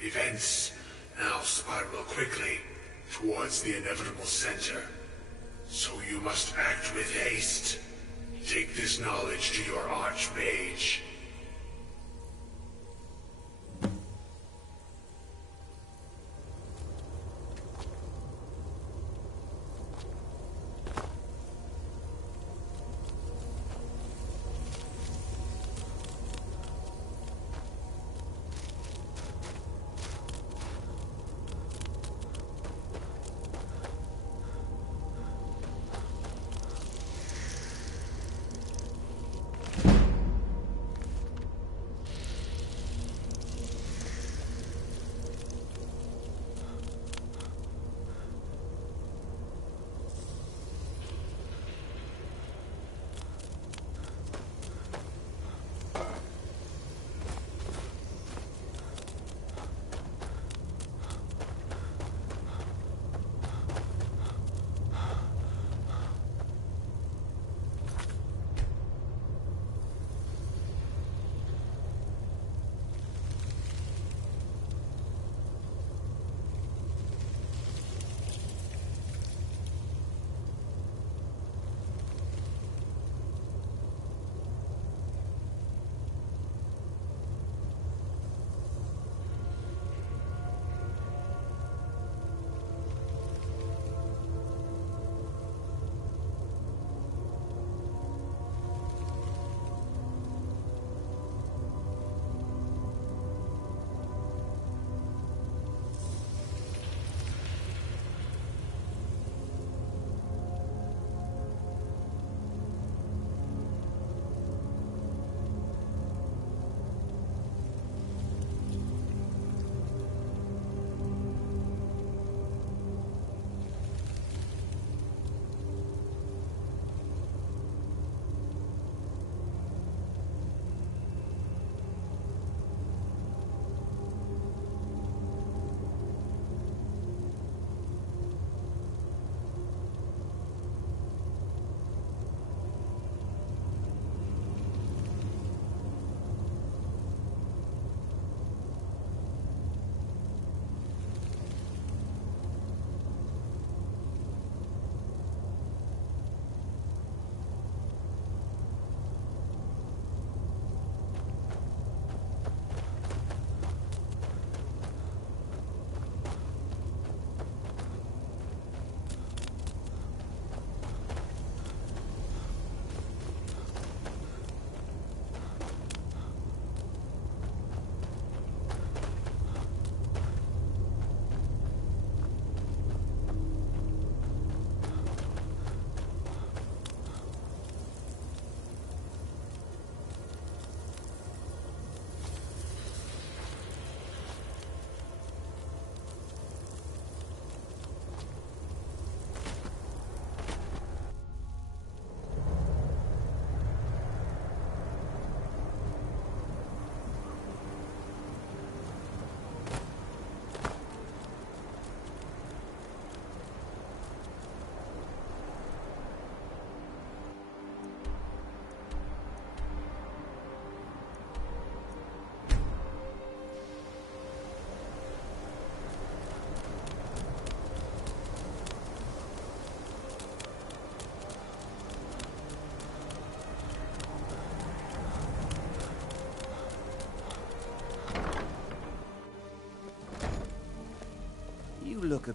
Events now spiral quickly towards the inevitable center, so you must act with haste. Take this knowledge to your Archmage.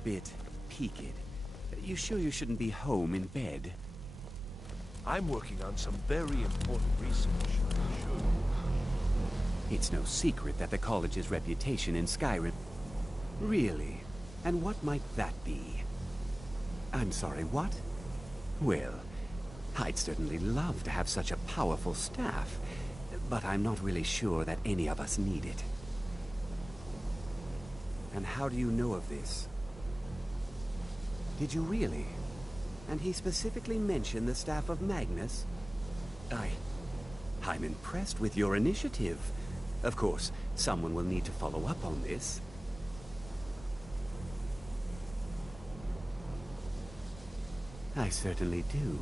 bit peaked. You sure you shouldn't be home in bed? I'm working on some very important research. It's no secret that the college's reputation in Skyrim... Really? And what might that be? I'm sorry, what? Well, I'd certainly love to have such a powerful staff, but I'm not really sure that any of us need it. And how do you know of this? Did you really? And he specifically mentioned the staff of Magnus? I'm impressed with your initiative. Of course, someone will need to follow up on this. I certainly do.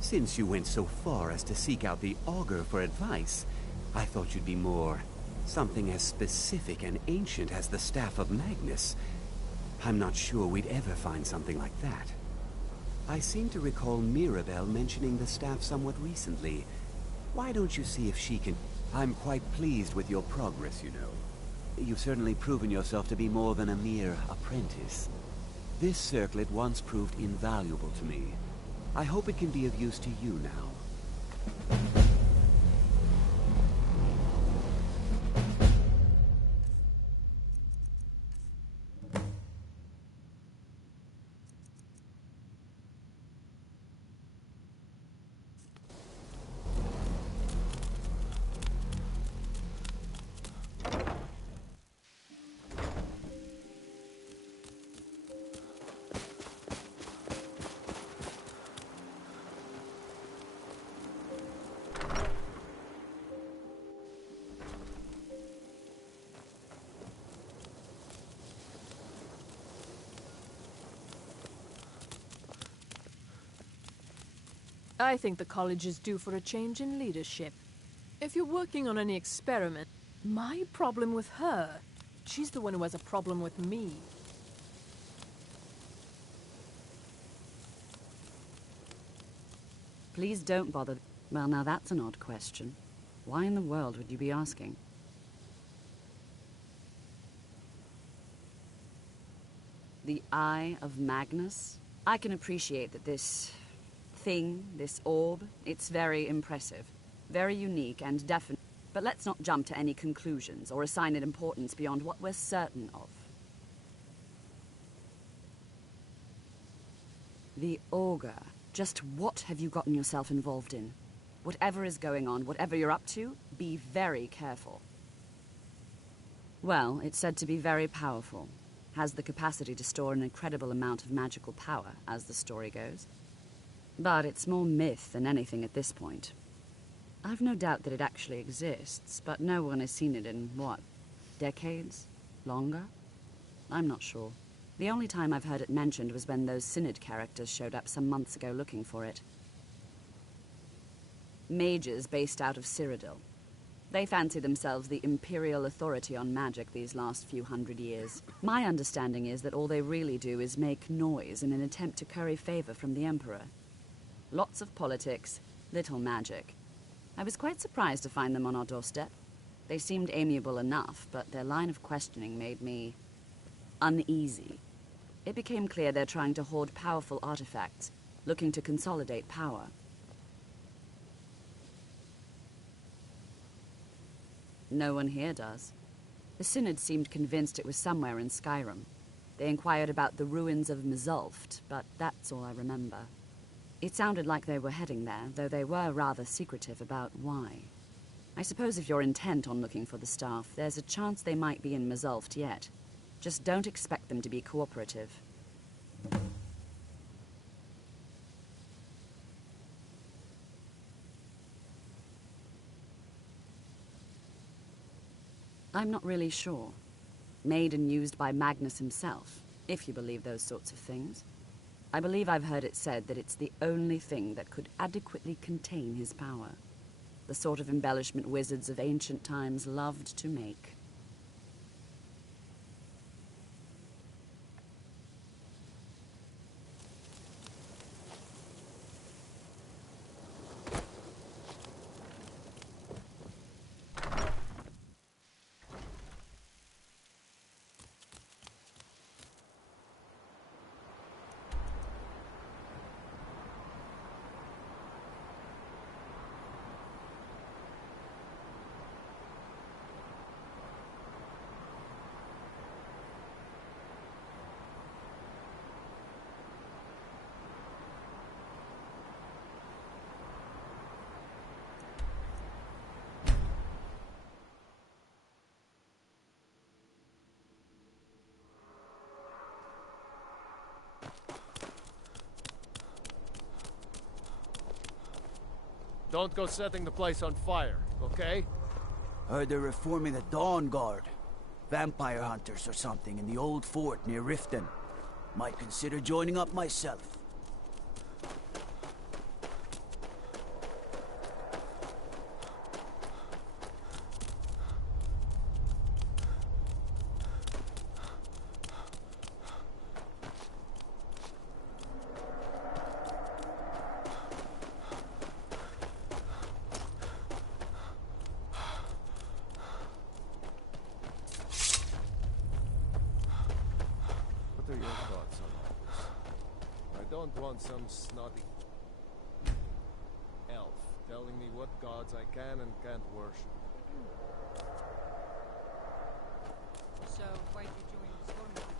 Since you went so far as to seek out the Augur for advice, I thought you'd be more... something as specific and ancient as the Staff of Magnus. I'm not sure we'd ever find something like that. I seem to recall Mirabelle mentioning the staff somewhat recently. Why don't you see if she can... I'm quite pleased with your progress, you know. You've certainly proven yourself to be more than a mere apprentice. This circlet once proved invaluable to me. I hope it can be of use to you now. I think the college is due for a change in leadership. If you're working on any experiment, my problem with her, she's the one who has a problem with me. Please don't bother. Well, now that's an odd question. Why in the world would you be asking? The Eye of Magnus? I can appreciate that this thing, this orb, it's very impressive, very unique and definite. But let's not jump to any conclusions or assign it importance beyond what we're certain of. The Augur. Just what have you gotten yourself involved in? Whatever is going on, whatever you're up to, be very careful. Well, it's said to be very powerful. Has the capacity to store an incredible amount of magical power, as the story goes. But it's more myth than anything at this point. I've no doubt that it actually exists, but no one has seen it in, what, decades? Longer? I'm not sure. The only time I've heard it mentioned was when those Synod characters showed up some months ago looking for it. Mages based out of Cyrodiil. They fancy themselves the imperial authority on magic these last few hundred years. My understanding is that all they really do is make noise in an attempt to curry favor from the Emperor. Lots of politics, little magic. I was quite surprised to find them on our doorstep. They seemed amiable enough, but their line of questioning made me uneasy. It became clear they're trying to hoard powerful artifacts, looking to consolidate power. No one here does. The Synod seemed convinced it was somewhere in Skyrim. They inquired about the ruins of Mzulft, but that's all I remember. It sounded like they were heading there, though they were rather secretive about why. I suppose if you're intent on looking for the staff, there's a chance they might be in Mzulft yet. Just don't expect them to be cooperative. I'm not really sure. Made and used by Magnus himself, if you believe those sorts of things. I believe I've heard it said that it's the only thing that could adequately contain his power. The sort of embellishment wizards of ancient times loved to make. don't go setting the place on fire, okay? Heard they're reforming the Dawn Guard. Vampire hunters or something in the old fort near Riften. Might consider joining up myself. What are your thoughts on all this? I don't want some snotty elf telling me what gods I can and can't worship. So, why did you join the Stormlight?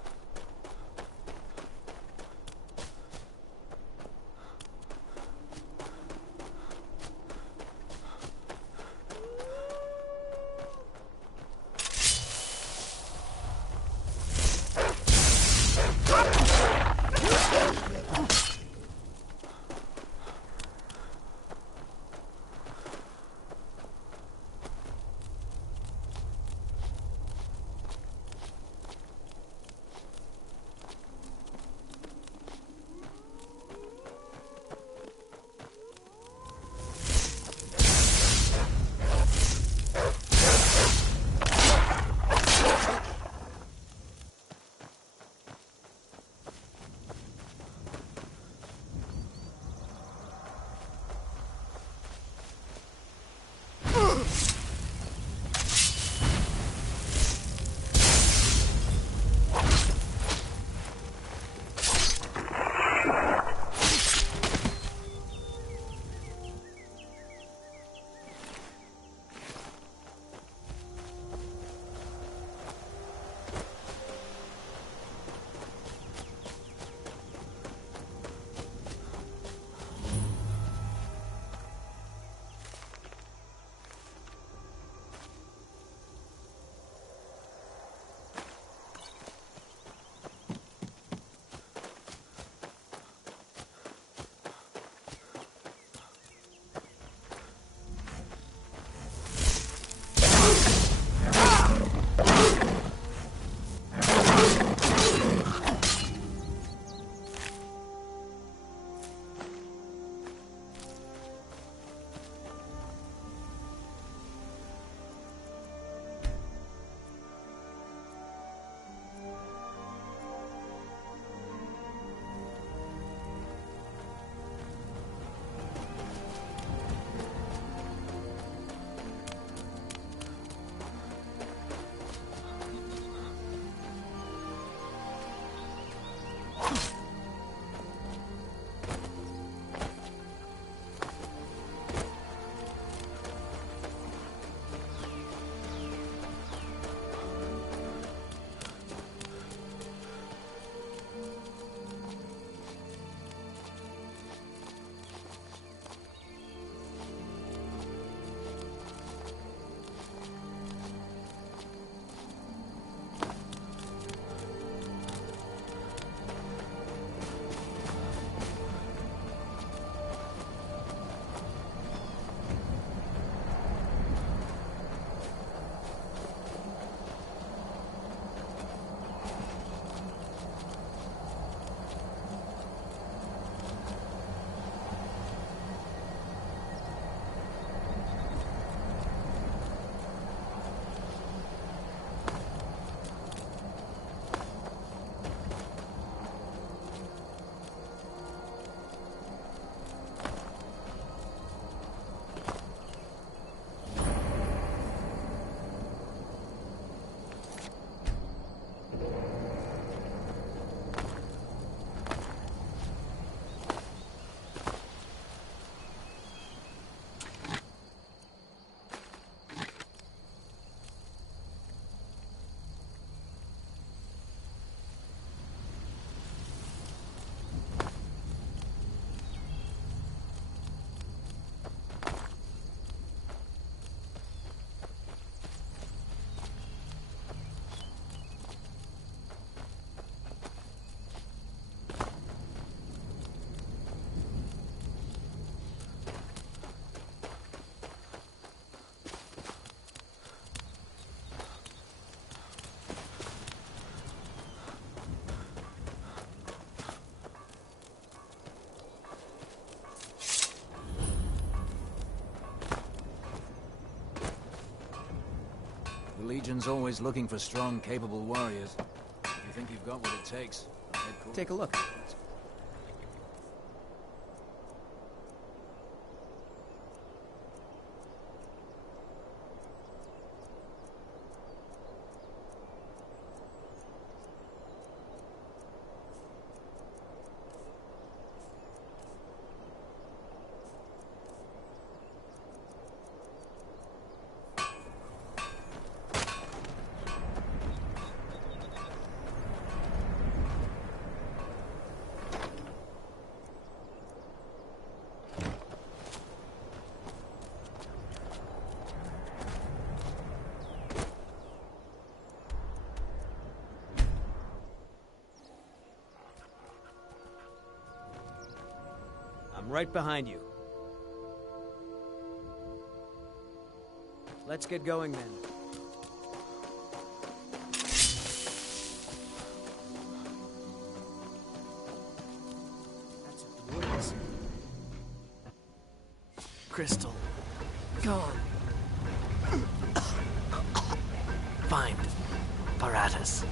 Legion's always looking for strong, capable warriors. If you think you've got what it takes, head cool. Take a look. I'm right behind you. Let's get going then. That's at the woods. Crystal. Gone. Find Paratus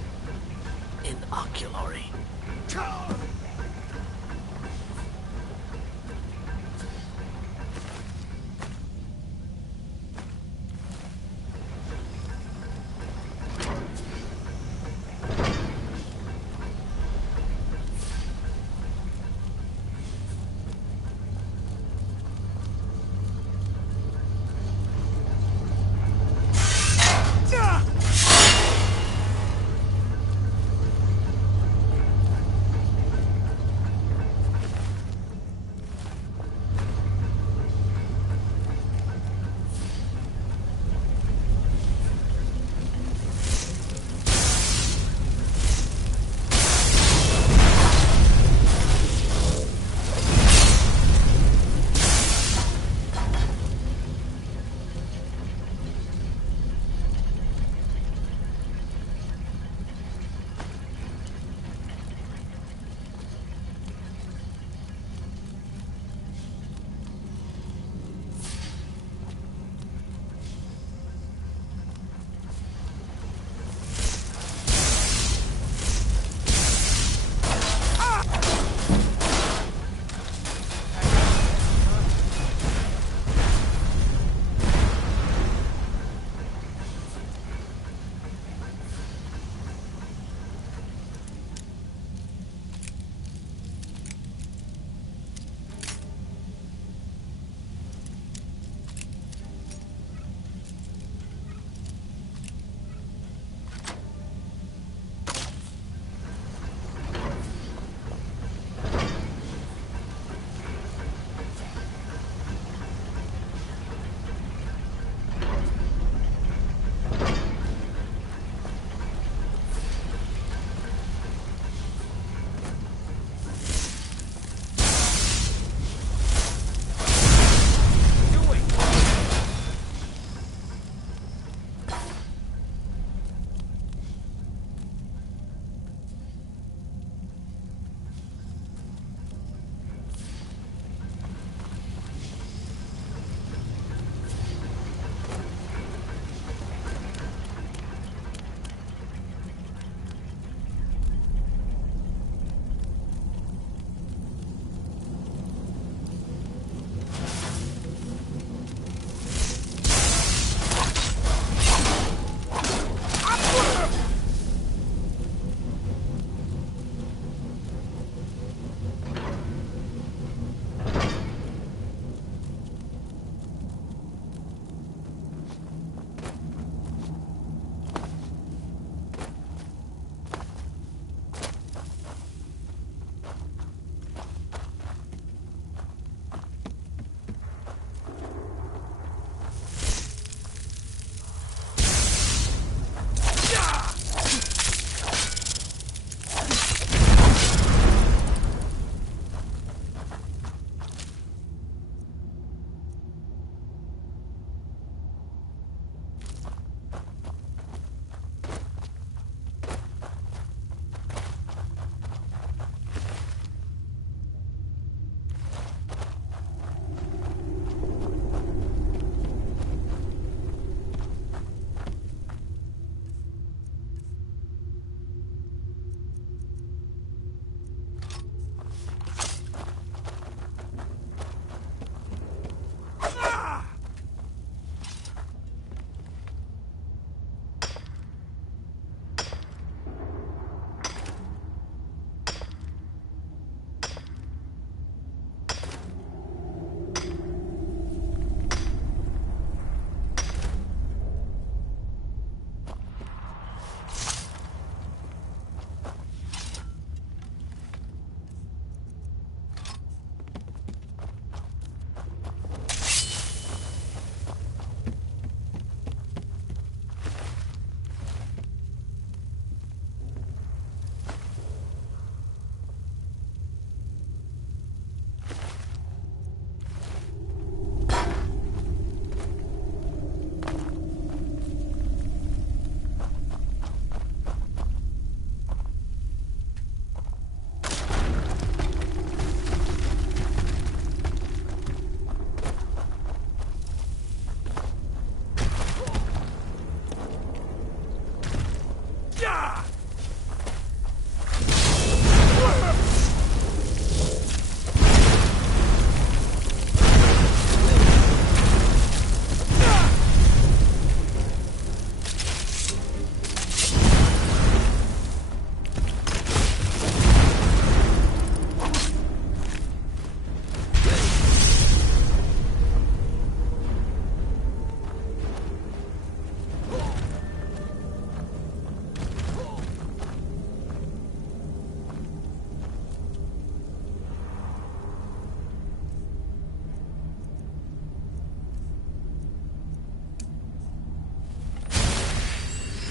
in Oculory.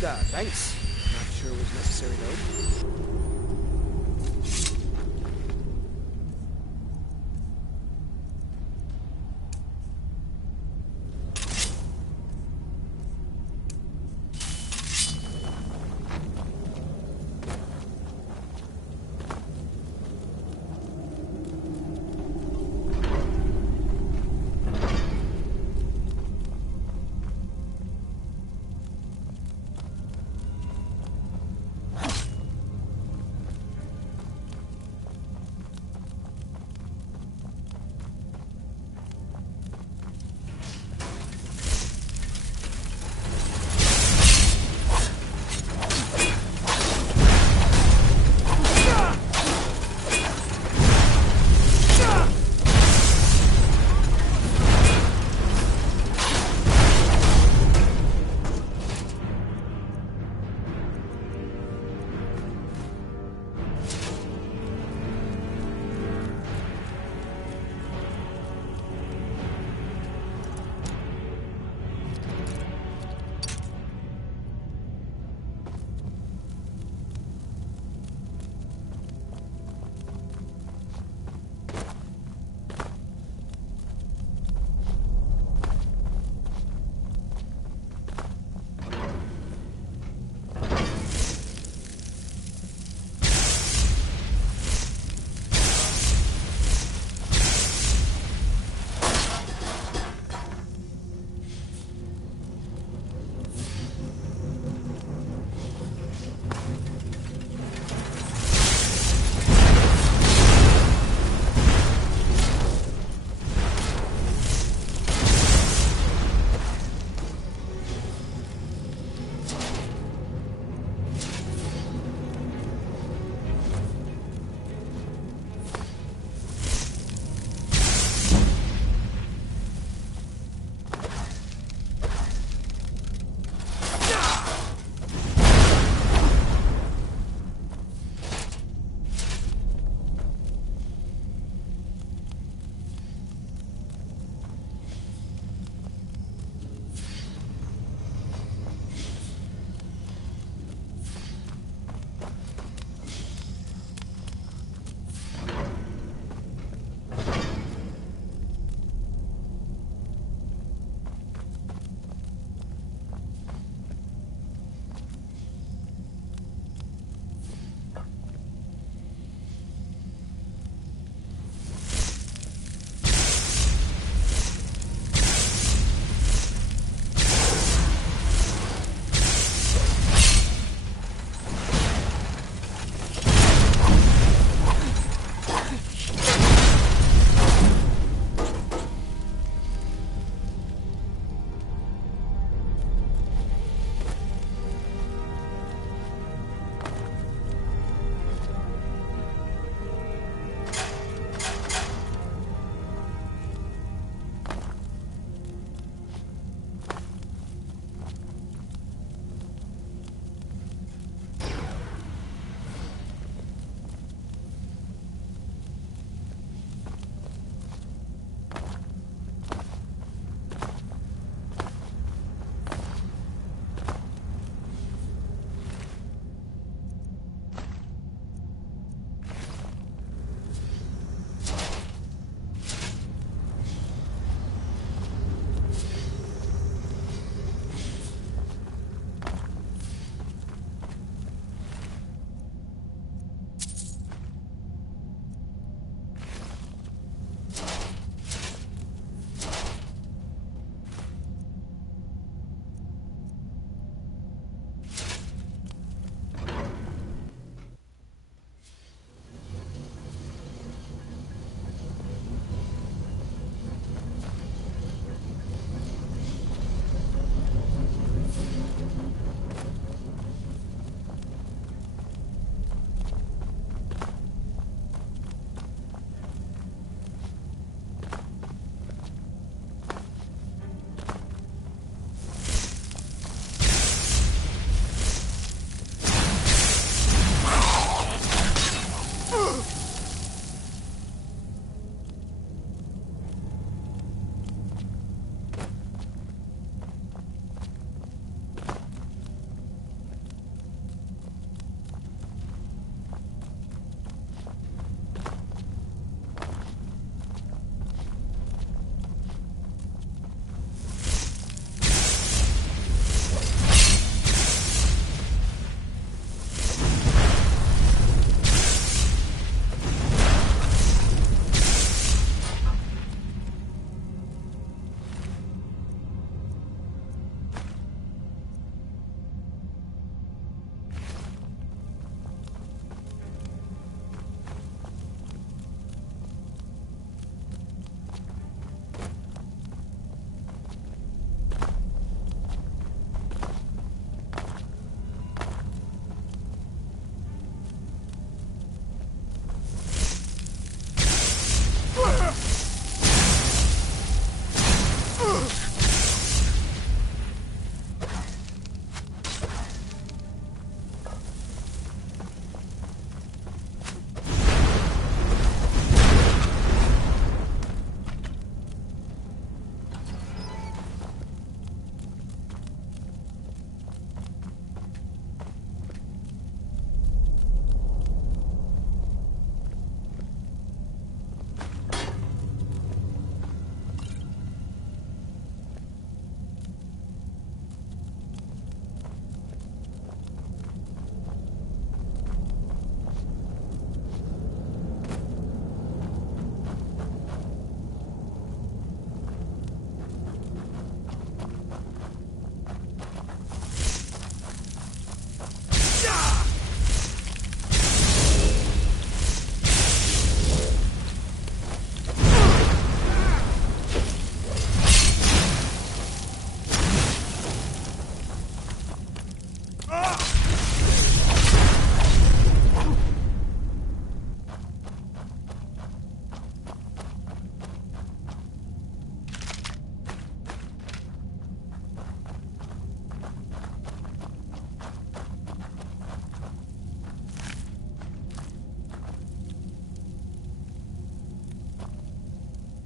Thanks. Not sure it was necessary, though.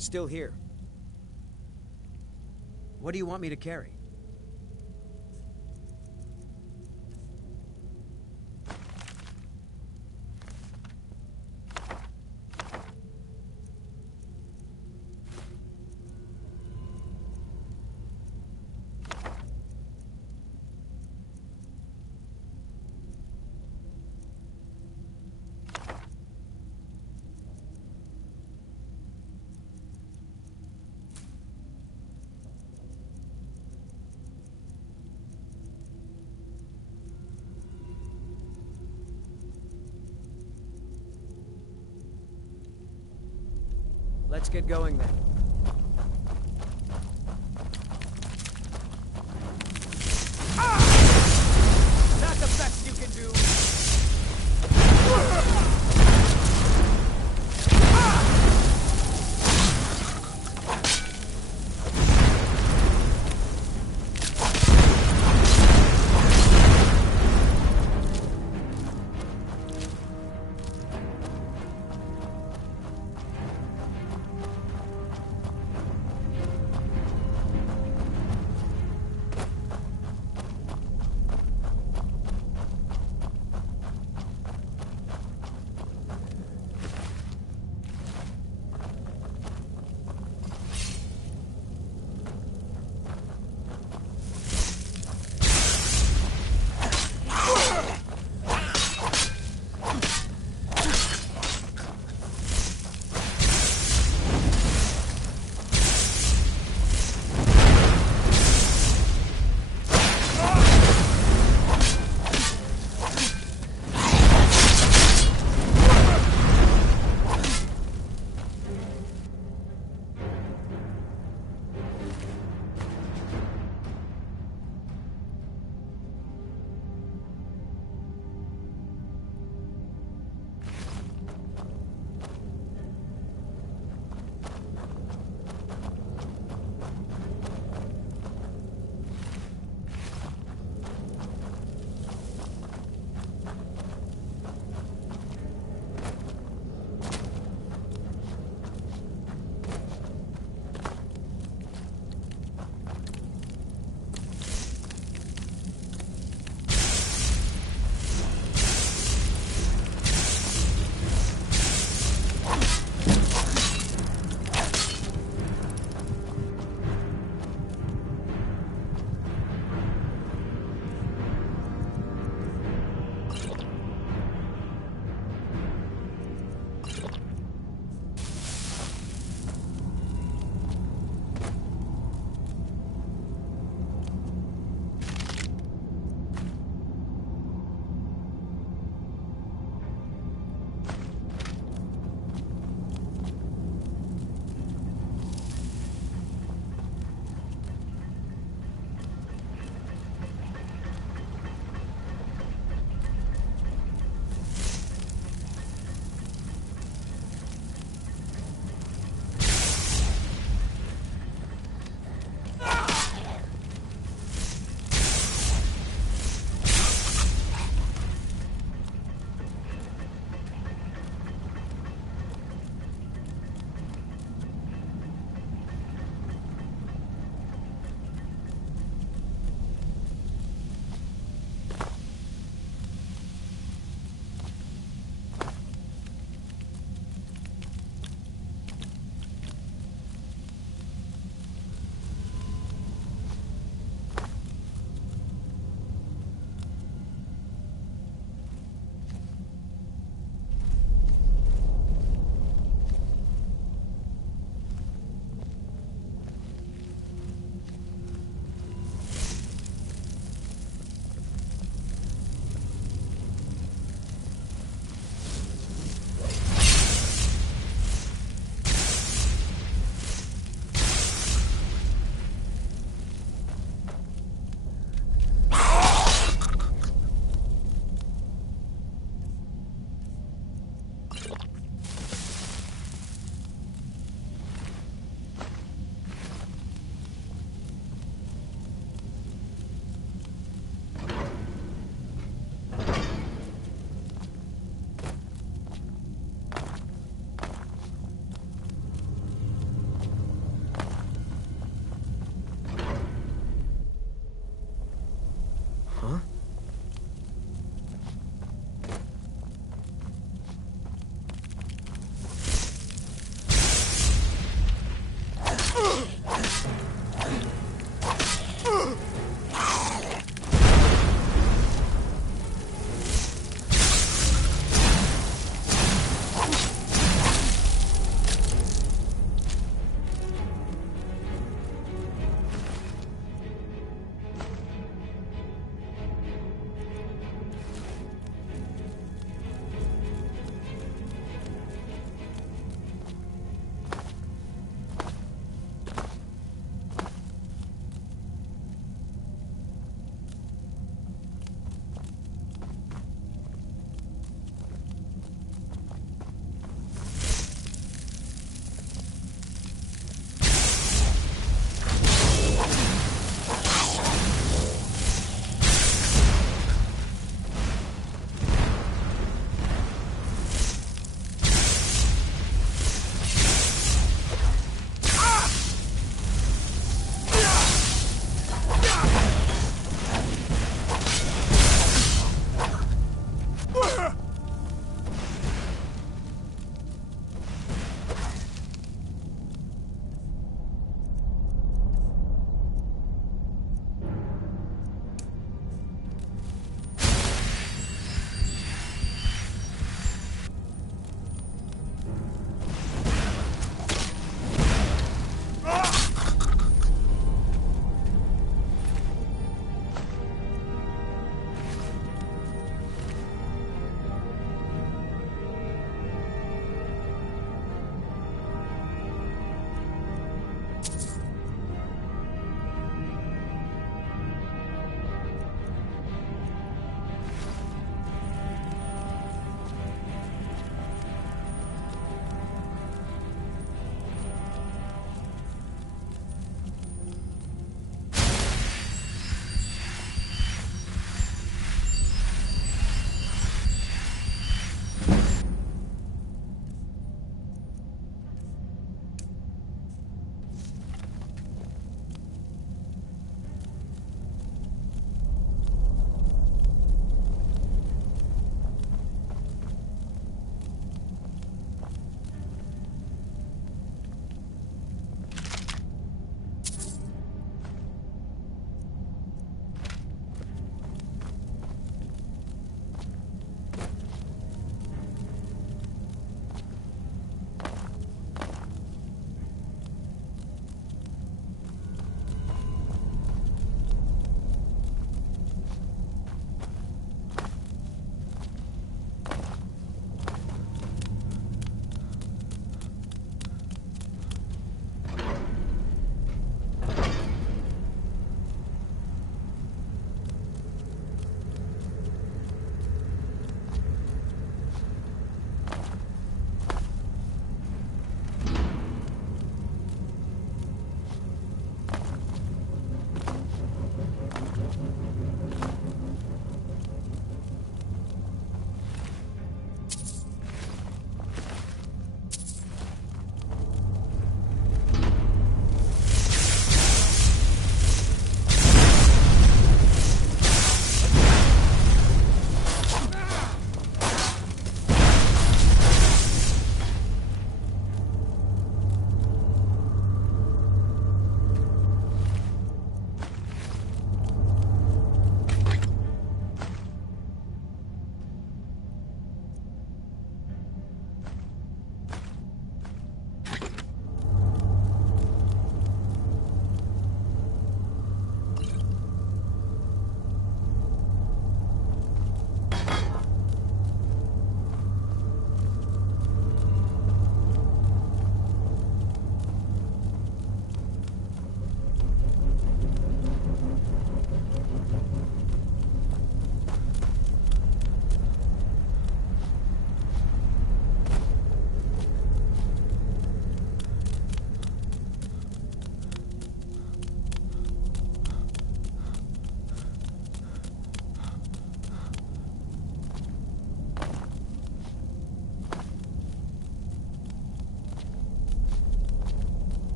Still here. What do you want me to carry? Let's get going then. Not the best you can do!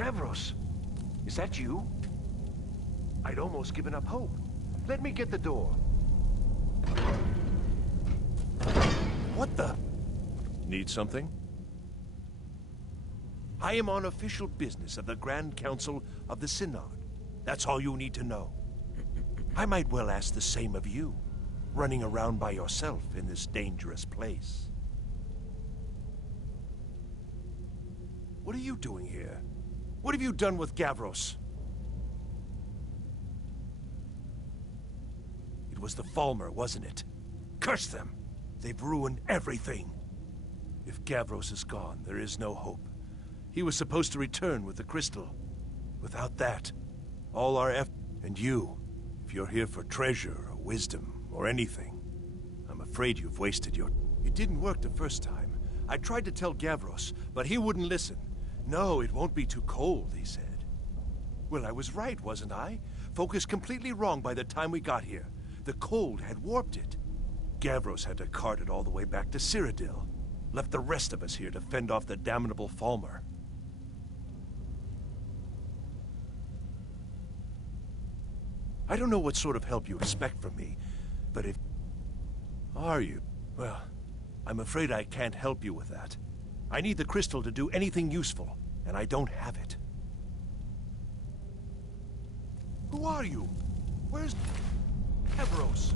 Gavros, is that you? I'd almost given up hope. Let me get the door. What the? Need something? I am on official business of the Grand Council of the Synod. That's all you need to know. I might well ask the same of you, running around by yourself in this dangerous place. What are you doing here? What have you done with Gavros? It was the Falmer, wasn't it? Curse them! They've ruined everything. If Gavros is gone, there is no hope. He was supposed to return with the crystal. Without that, all our and you, if you're here for treasure or wisdom or anything, I'm afraid you've wasted your... It didn't work the first time. I tried to tell Gavros, but he wouldn't listen. No, it won't be too cold, he said. Well, I was right, wasn't I? Focused completely wrong by the time we got here. The cold had warped it. Gavros had to cart it all the way back to Cyrodiil. Left the rest of us here to fend off the damnable Falmer. I don't know what sort of help you expect from me, but if... Are you? Well, I'm afraid I can't help you with that. I need the crystal to do anything useful, and I don't have it. Who are you? Where's... Gavros?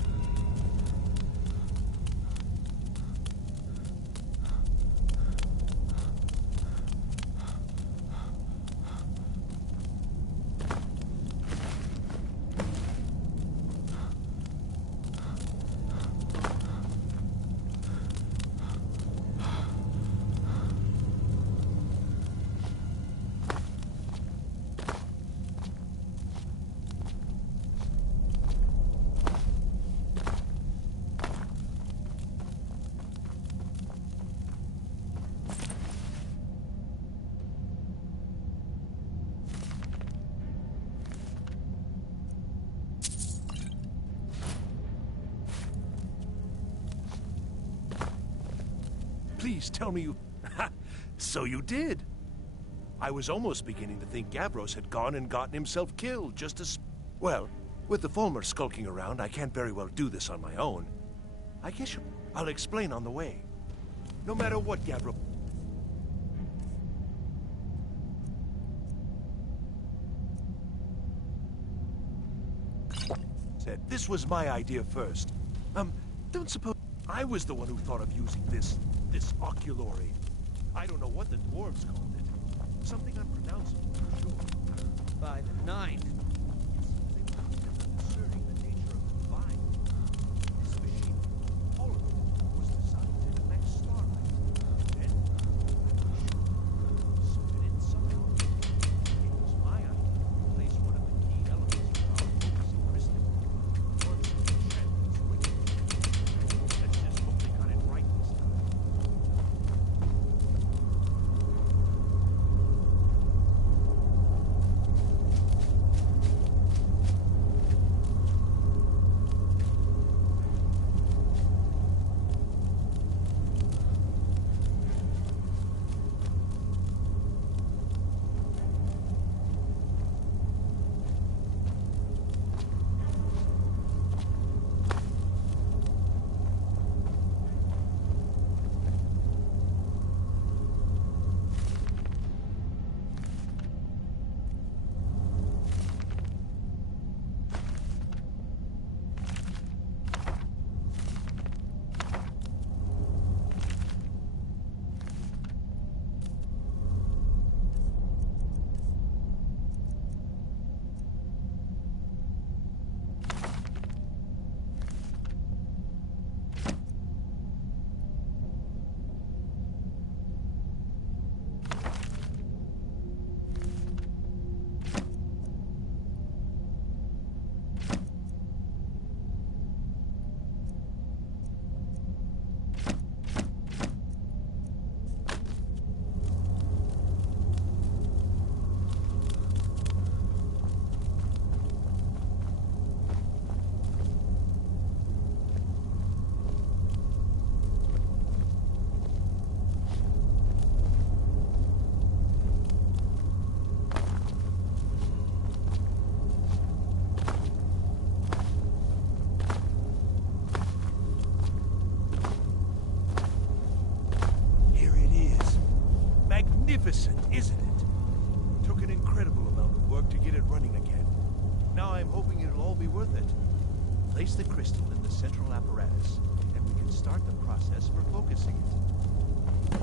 Please tell me you... So you did. I was almost beginning to think Gavros had gone and gotten himself killed just to... Well, with the Falmer skulking around, I can't very well do this on my own. I guess I'll explain on the way. No matter what Gavros... said, this was my idea first. Don't suppose... I was the one who thought of using this oculory. I don't know what the dwarves called it. Something unpronounceable, for sure. By the 9th. Discerning the nature of the divine. This machine, all of it, was designed to deflect starlight. Then, so that it somehow... It was my idea to replace one of the key elements of our focusing crystal. Once the enchantment's wicked. Let's just hope they got it right this time. magnificent, isn't it? Took an incredible amount of work to get it running again. Now I'm hoping it'll all be worth it. Place the crystal in the central apparatus, and we can start the process for focusing it.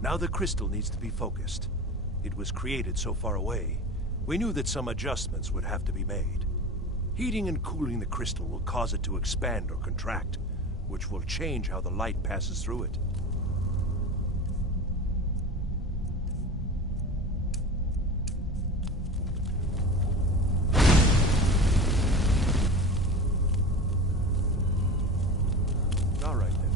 Now the crystal needs to be focused. It was created so far away. We knew that some adjustments would have to be made. Heating and cooling the crystal will cause it to expand or contract, which will change how the light passes through it. All right, then.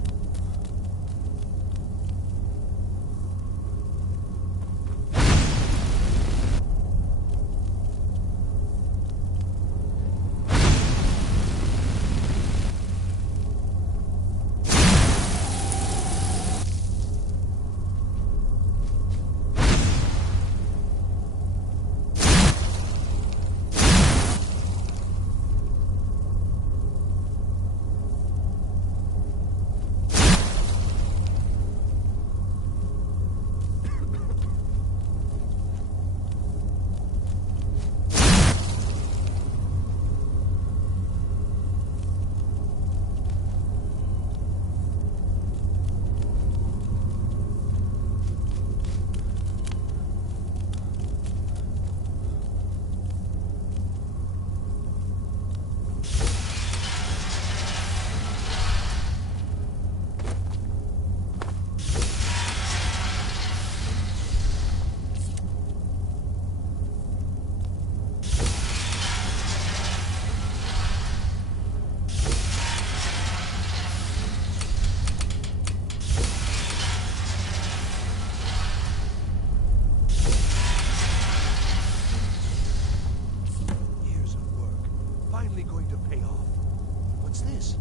What's this?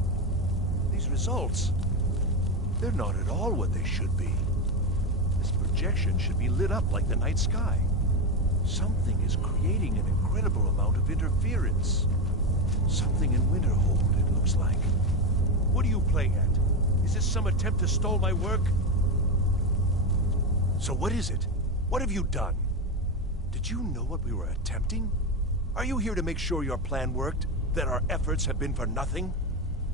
These results, they're not at all what they should be. This projection should be lit up like the night sky. Something is creating an incredible amount of interference. Something in Winterhold, it looks like. What are you playing at? Is this some attempt to stall my work? So what is it? What have you done? Did you know what we were attempting? Are you here to make sure your plan worked? That our efforts have been for nothing?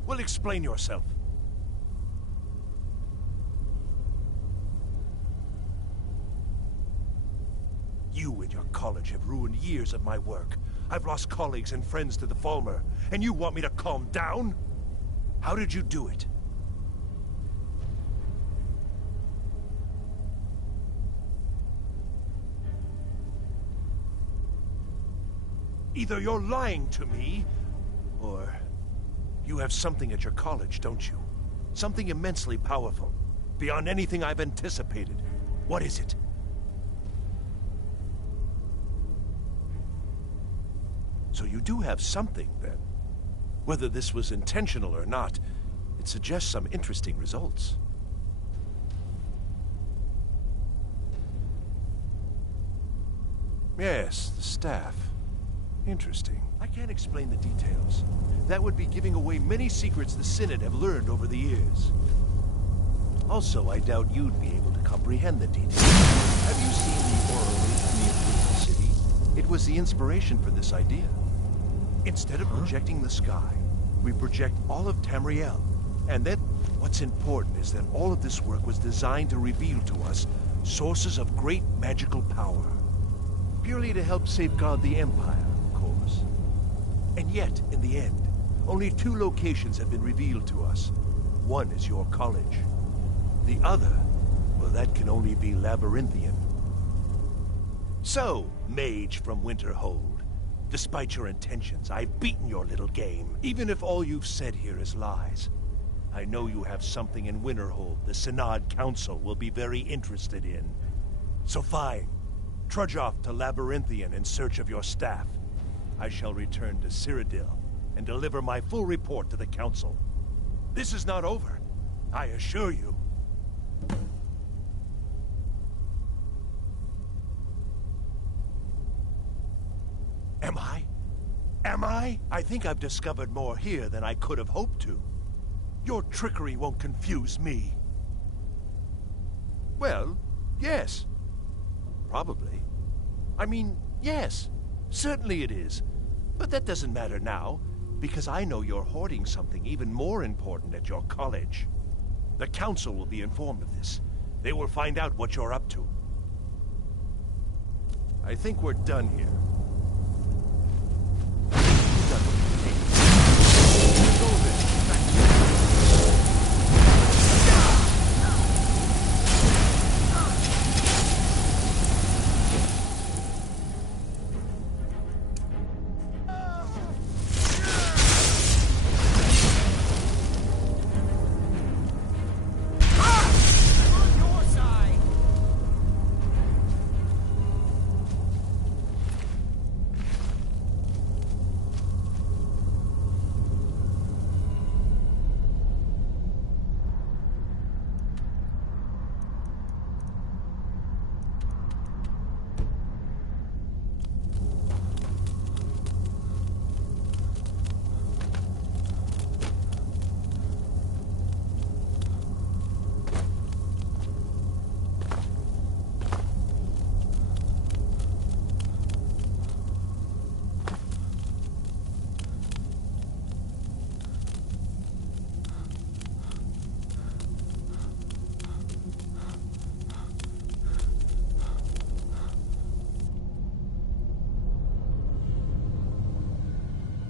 Well, explain yourself. You and your college have ruined years of my work. I've lost colleagues and friends to the Falmer, and you want me to calm down? How did you do it? Either you're lying to me, or you have something at your college, don't you? Something immensely powerful, beyond anything I've anticipated. What is it? So you do have something, then. Whether this was intentional or not, it suggests some interesting results. Yes, the staff. Interesting. I can't explain the details. That would be giving away many secrets the Synod have learned over the years. Also, I doubt you'd be able to comprehend the details. Have you seen the orrery in the Imperial City? It was the inspiration for this idea. Instead of projecting the sky, we project all of Tamriel. And then, what's important is that all of this work was designed to reveal to us sources of great magical power. Purely to help safeguard the Empire, of course. And yet, in the end, only 2 locations have been revealed to us. One is your college. The other, well, that can only be Labyrinthian. So, mage from Winterhold, despite your intentions, I've beaten your little game, even if all you've said here is lies. I know you have something in Winterhold the Synod Council will be very interested in. So fine. Trudge off to Labyrinthian in search of your staff. I shall return to Cyrodiil and deliver my full report to the Council. This is not over, I assure you. Am I? Am I? I think I've discovered more here than I could have hoped to. Your trickery won't confuse me. Well, yes. Probably. I mean, yes. Certainly it is. But that doesn't matter now, because I know you're hoarding something even more important at your college. The Council will be informed of this. They will find out what you're up to. I think we're done here.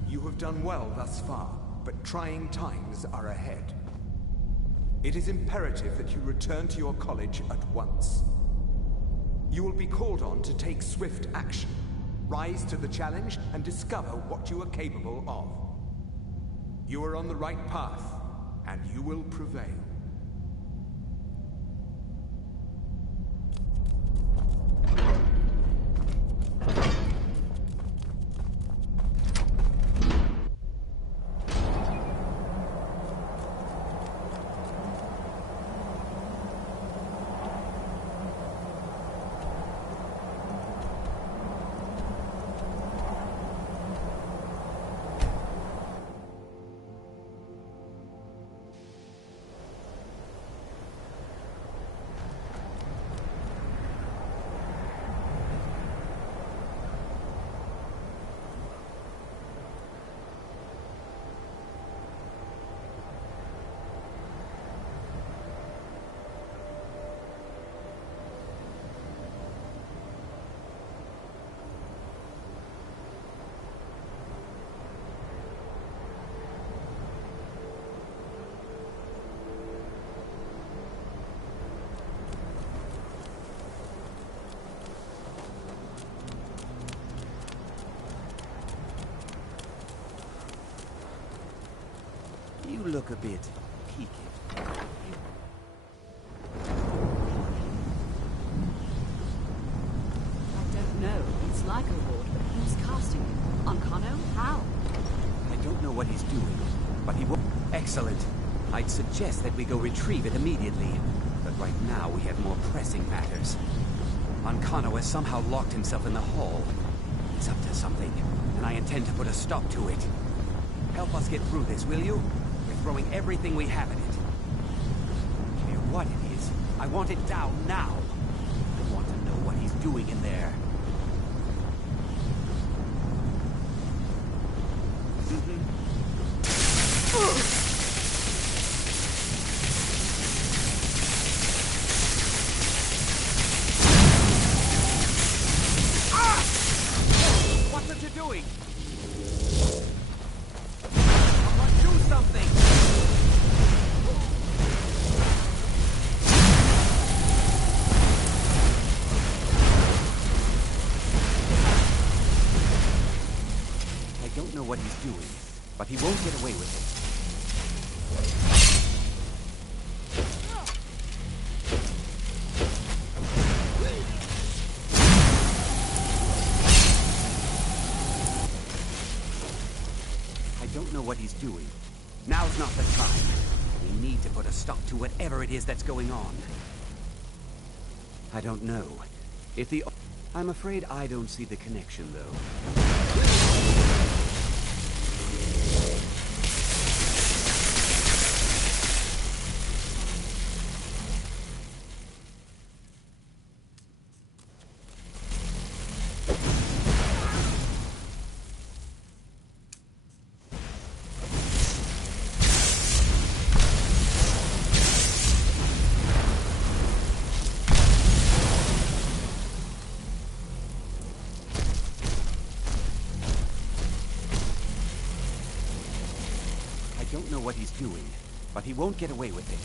You have done well thus far, but trying times are ahead. It is imperative that you return to your college at once. You will be called on to take swift action, rise to the challenge, and discover what you are capable of. You are on the right path, and you will prevail. look a bit peaked. I don't know. It's like a ward, but who's casting it? Ancano? How? I don't know what he's doing, but he won't. Excellent. I'd suggest that we go retrieve it immediately. But right now we have more pressing matters. Ancano has somehow locked himself in the hall. He's up to something, and I intend to put a stop to it. Help us get through this, will you? We're throwing everything we have at it. I don't care what it is. I want it down now. I want to know what he's doing in there. What are you doing? Someone do something! I don't know what he's doing, but he won't get away with it. I don't know what he's doing. Now's not the time. We need to put a stop to whatever it is that's going on. I don't know. If the... I'm afraid I don't see the connection, though. I don't know what he's doing, but he won't get away with it.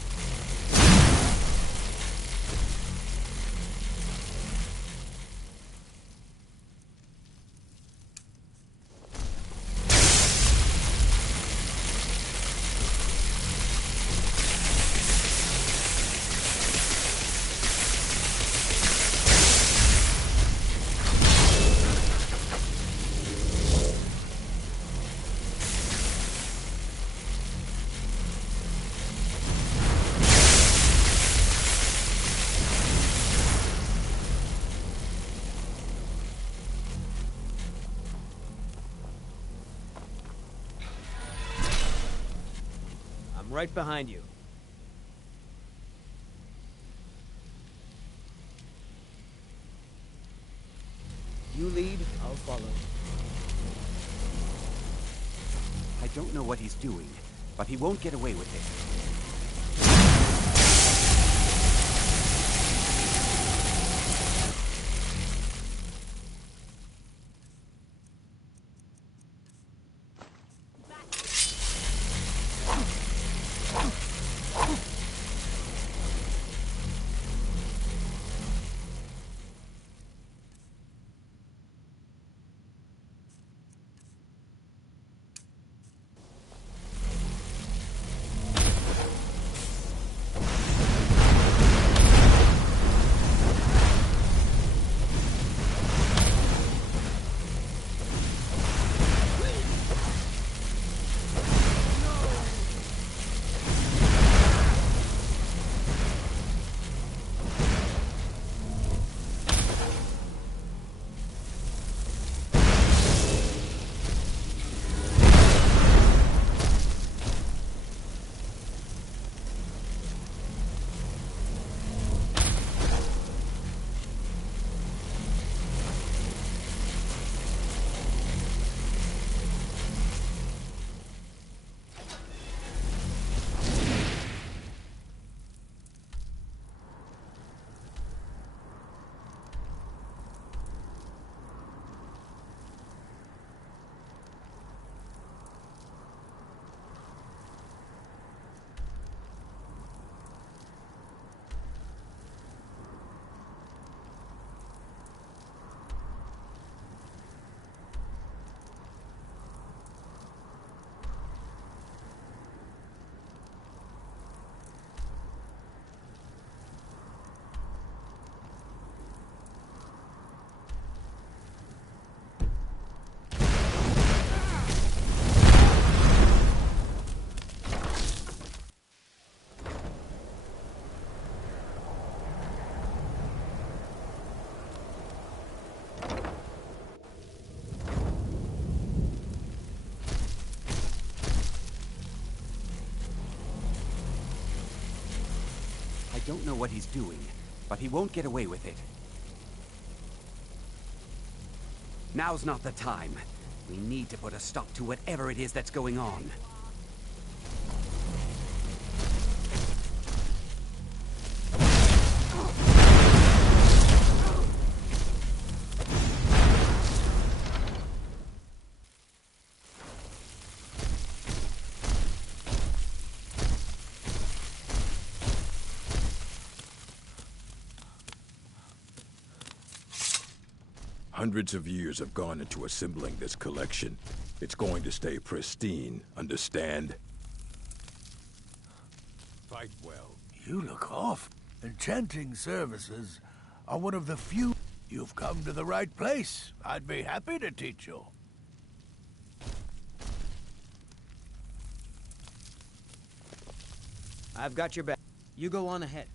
I'm right behind you. You lead, I'll follow. I don't know what he's doing, but he won't get away with it. don't know what he's doing, but he won't get away with it. Now's not the time. We need to put a stop to whatever it is that's going on. Hundreds of years have gone into assembling this collection. It's going to stay pristine, understand? Fight well. You look off. Enchanting services are one of the few. You've come to the right place. I'd be happy to teach you. I've got your back. You go on ahead.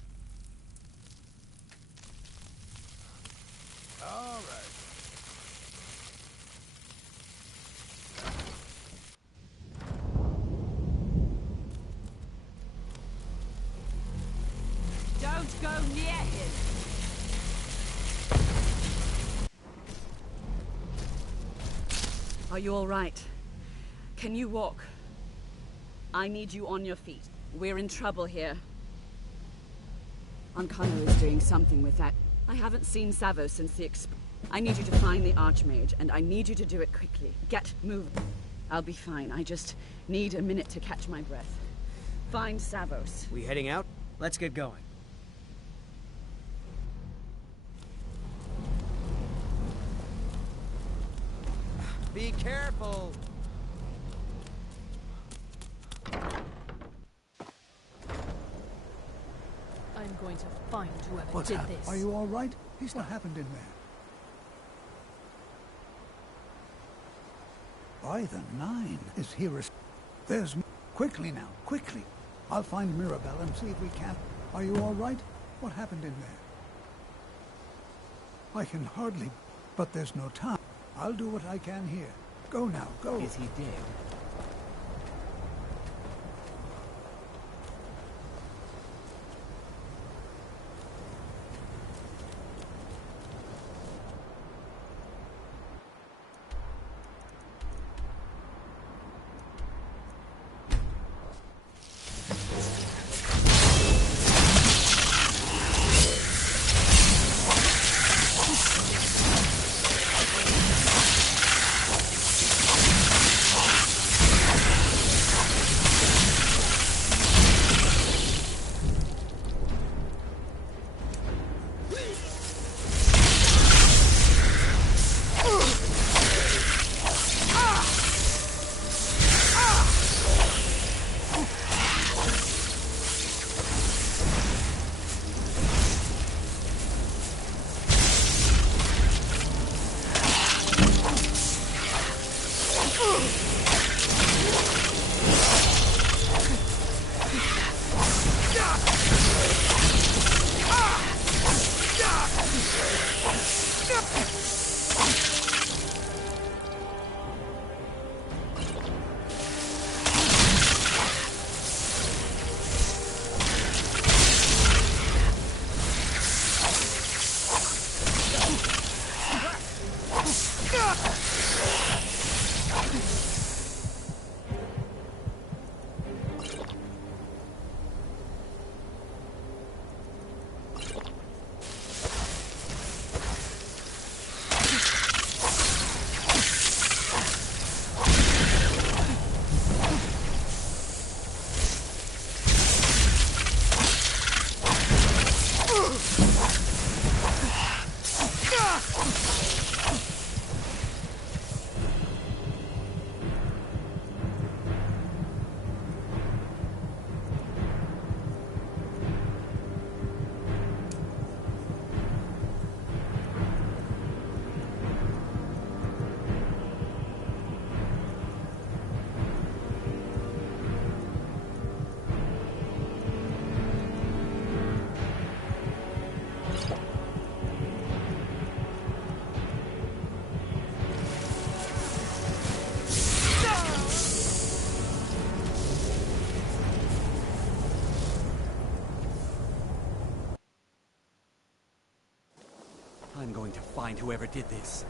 All right. Don't go near him! Are you all right? Can you walk? I need you on your feet. We're in trouble here. Ancano is doing something with that. I haven't seen Savo since the I need you to find the Archmage, and I need you to do it quickly. Get moving. I'll be fine. I just need a minute to catch my breath. Find Savos. We heading out? Let's get going. Be careful! I'm going to find whoever What's did happened? this. Are you all right? What happened in there? By the 9, is here there's... Quickly now, quickly. I'll find Mirabelle and see if we can... Are you all right? What happened in there? I can hardly... But there's no time. I'll do what I can here. Go now, go. Is he dead? find whoever did this.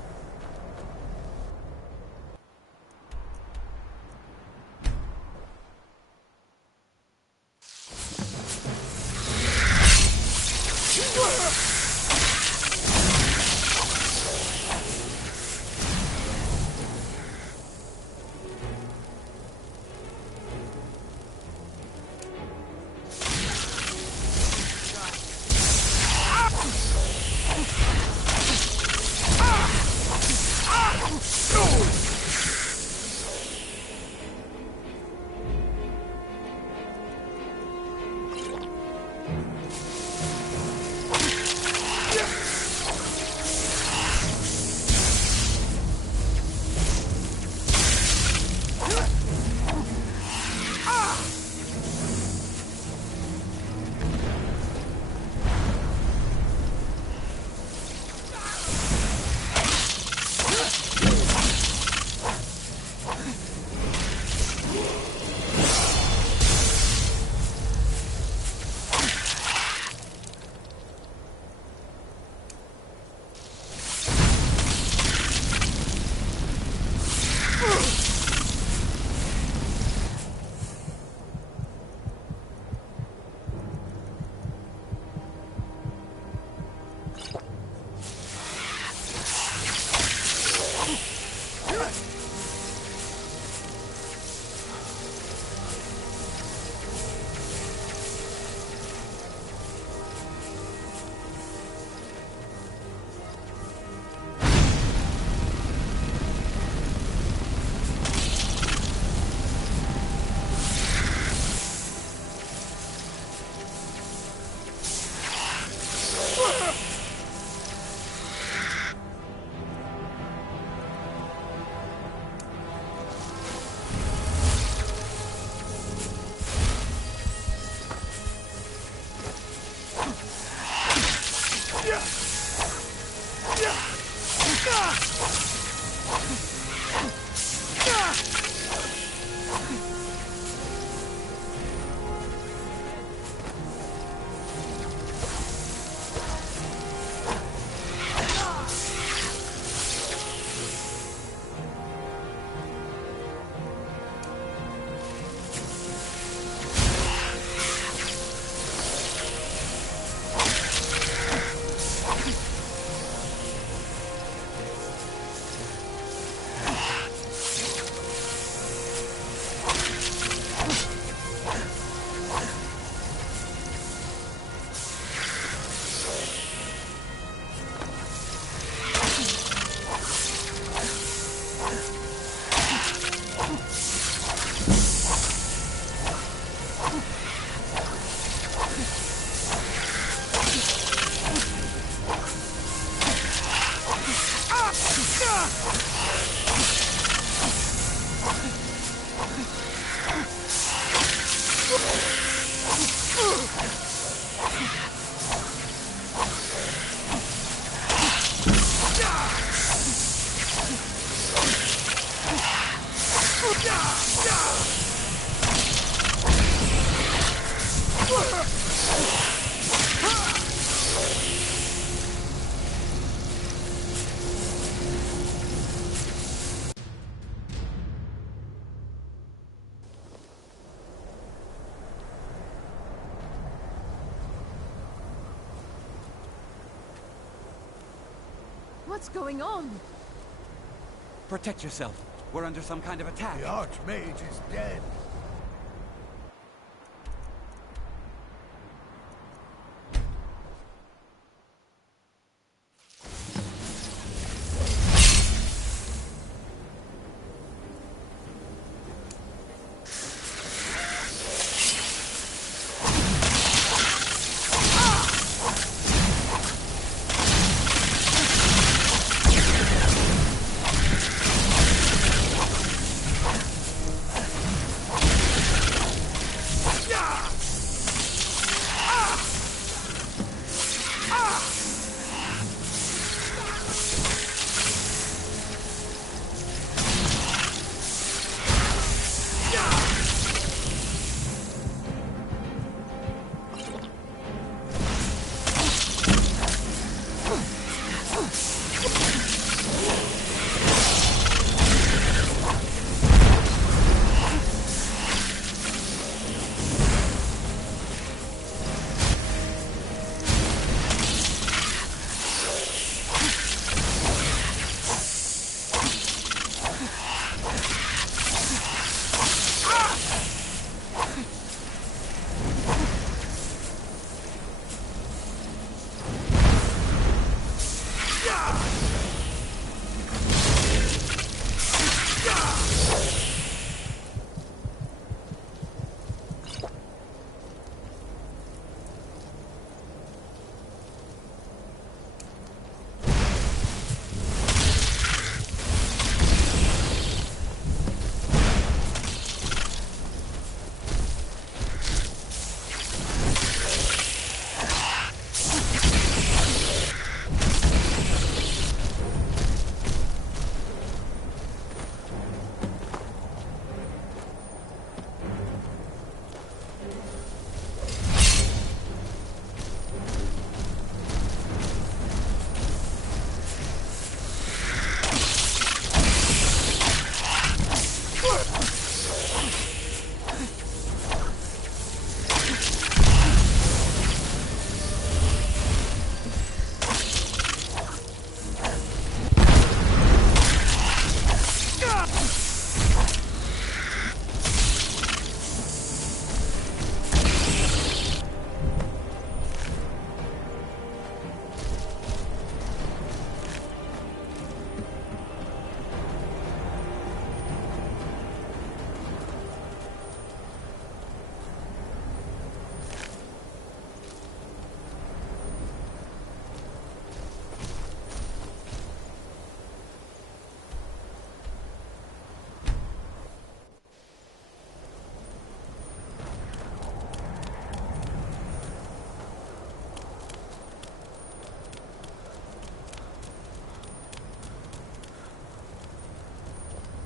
What's going on? Protect yourself. We're under some kind of attack. The Archmage is dead.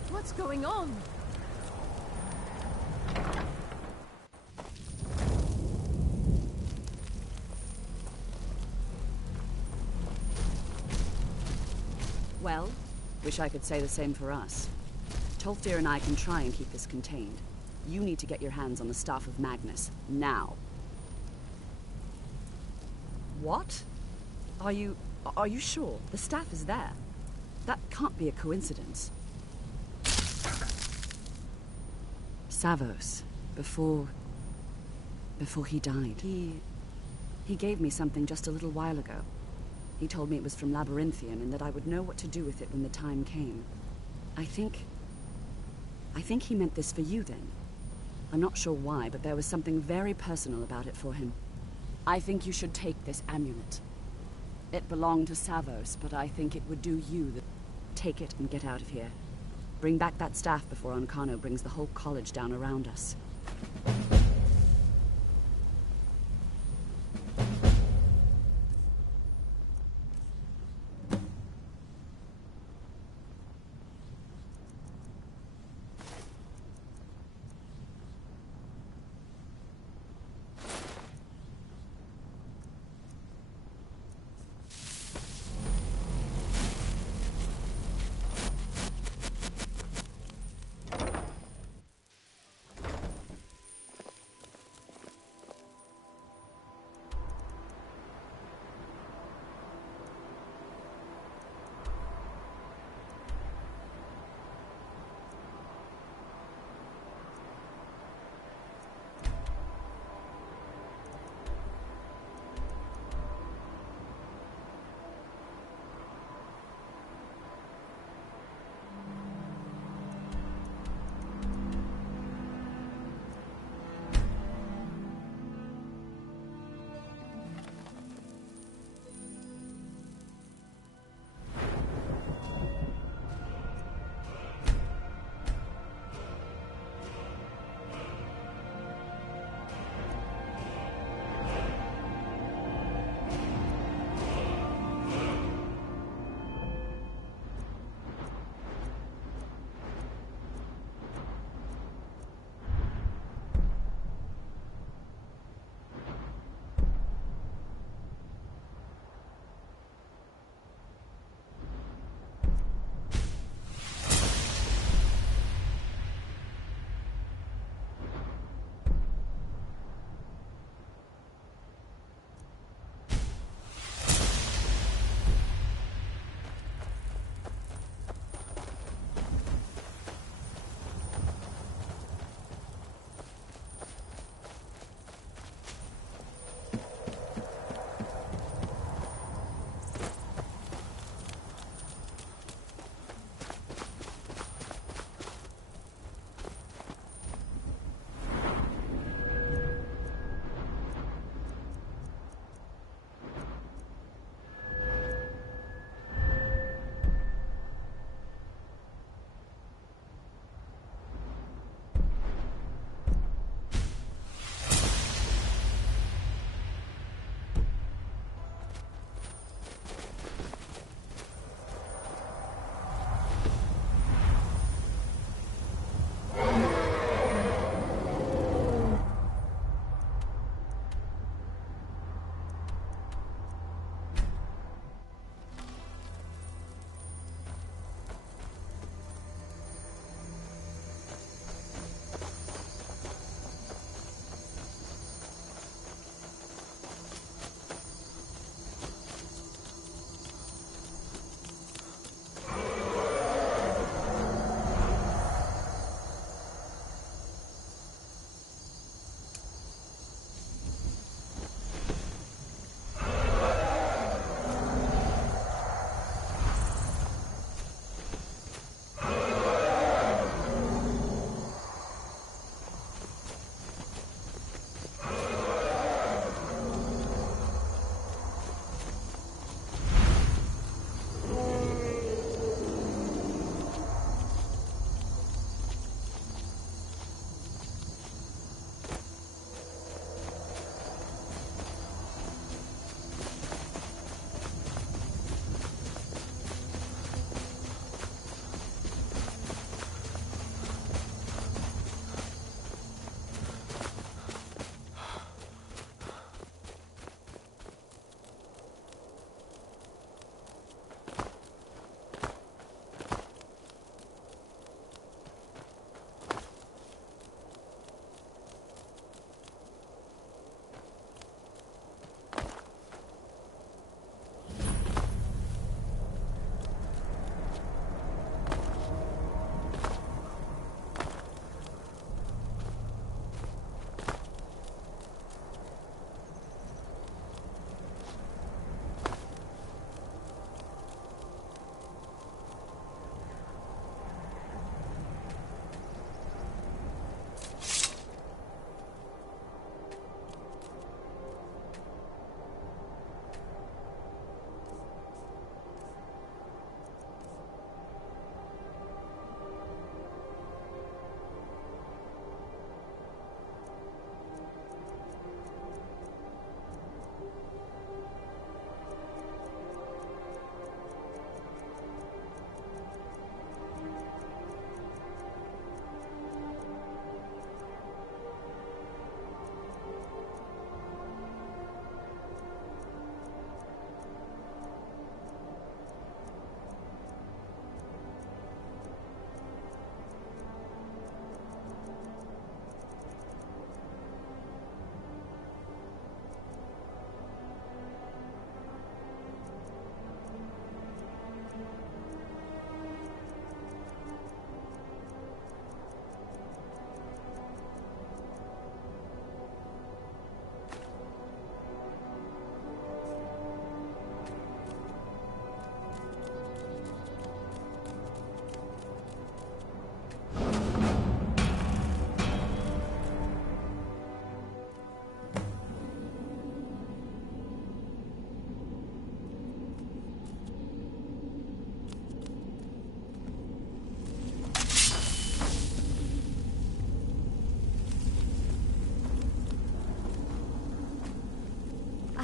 What's going on? Well, wish I could say the same for us. Tolfdir and I can try and keep this contained. You need to get your hands on the Staff of Magnus, now. What? Are you sure? The staff is there. That can't be a coincidence. Savos, before he died, he gave me something just a little while ago. He told me it was from Labyrinthian and that I would know what to do with it when the time came. I think he meant this for you then. I'm not sure why, but there was something very personal about it for him. I think you should take this amulet. It belonged to Savos, but I think it would do you the... Take it and get out of here. Bring back that staff before Ancano brings the whole college down around us.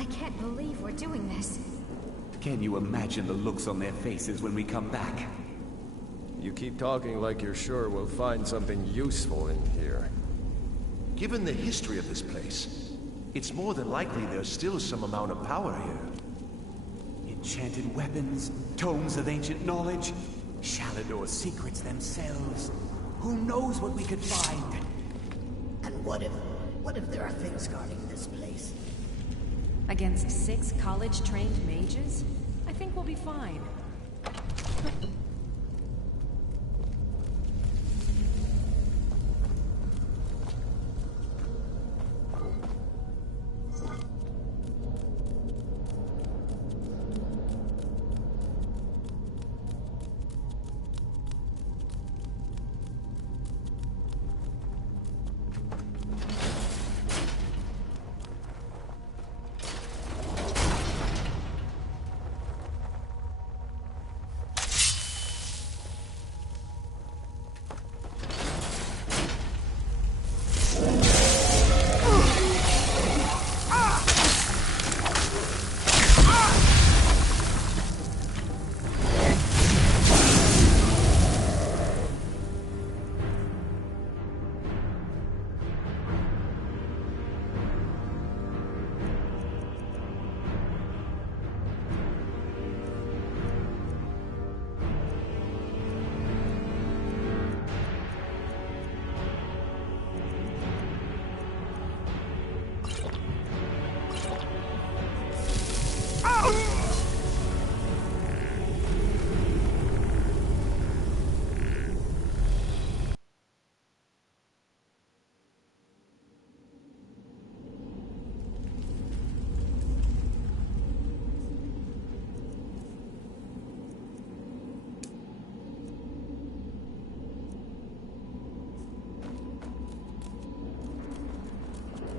I can't believe we're doing this. Can you imagine the looks on their faces when we come back? You keep talking like you're sure we'll find something useful in here. Given the history of this place, it's more than likely there's still some amount of power here. Enchanted weapons, tomes of ancient knowledge, Shalador's secrets themselves. Who knows what we could find? And what if there are things guarding this place? Against 6 college-trained mages? I think we'll be fine.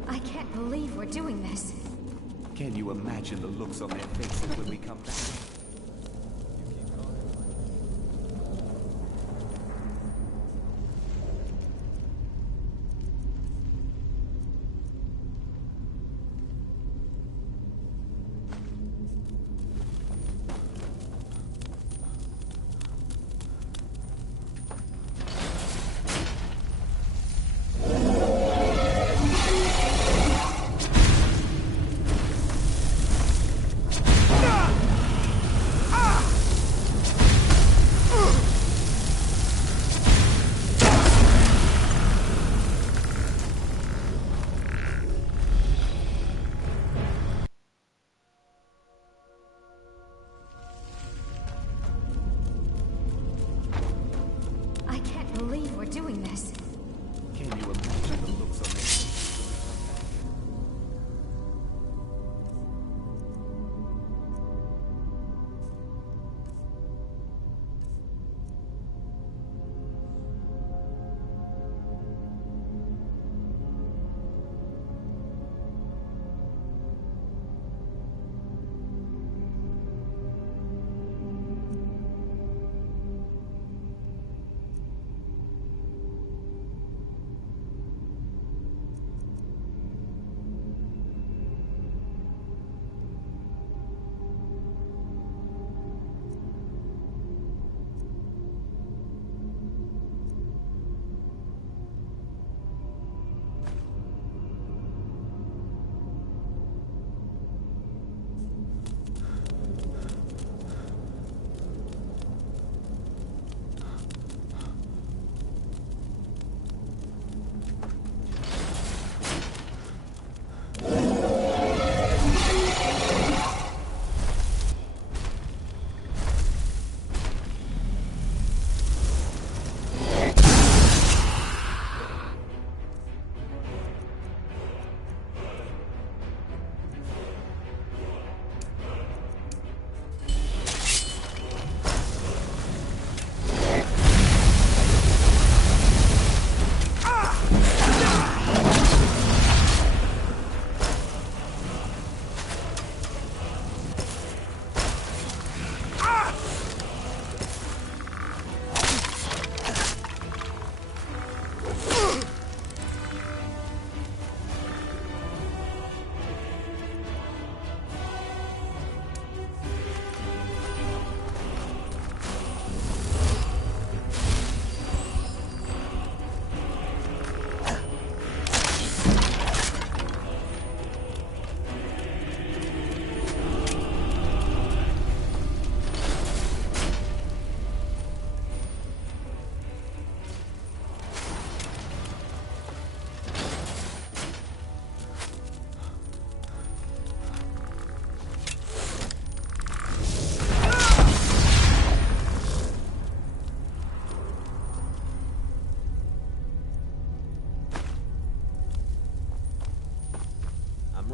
I can't believe we're doing this. Can you imagine the looks on their faces when we come back?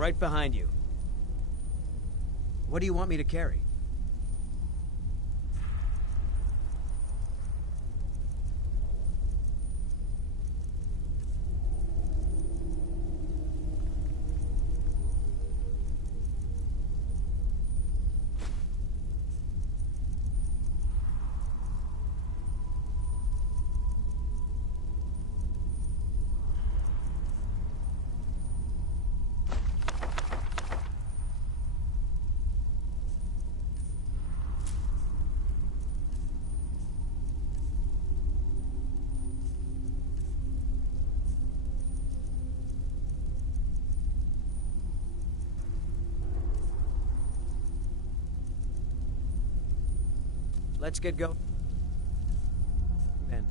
right behind you. What do you want me to carry? Let's get going. Men.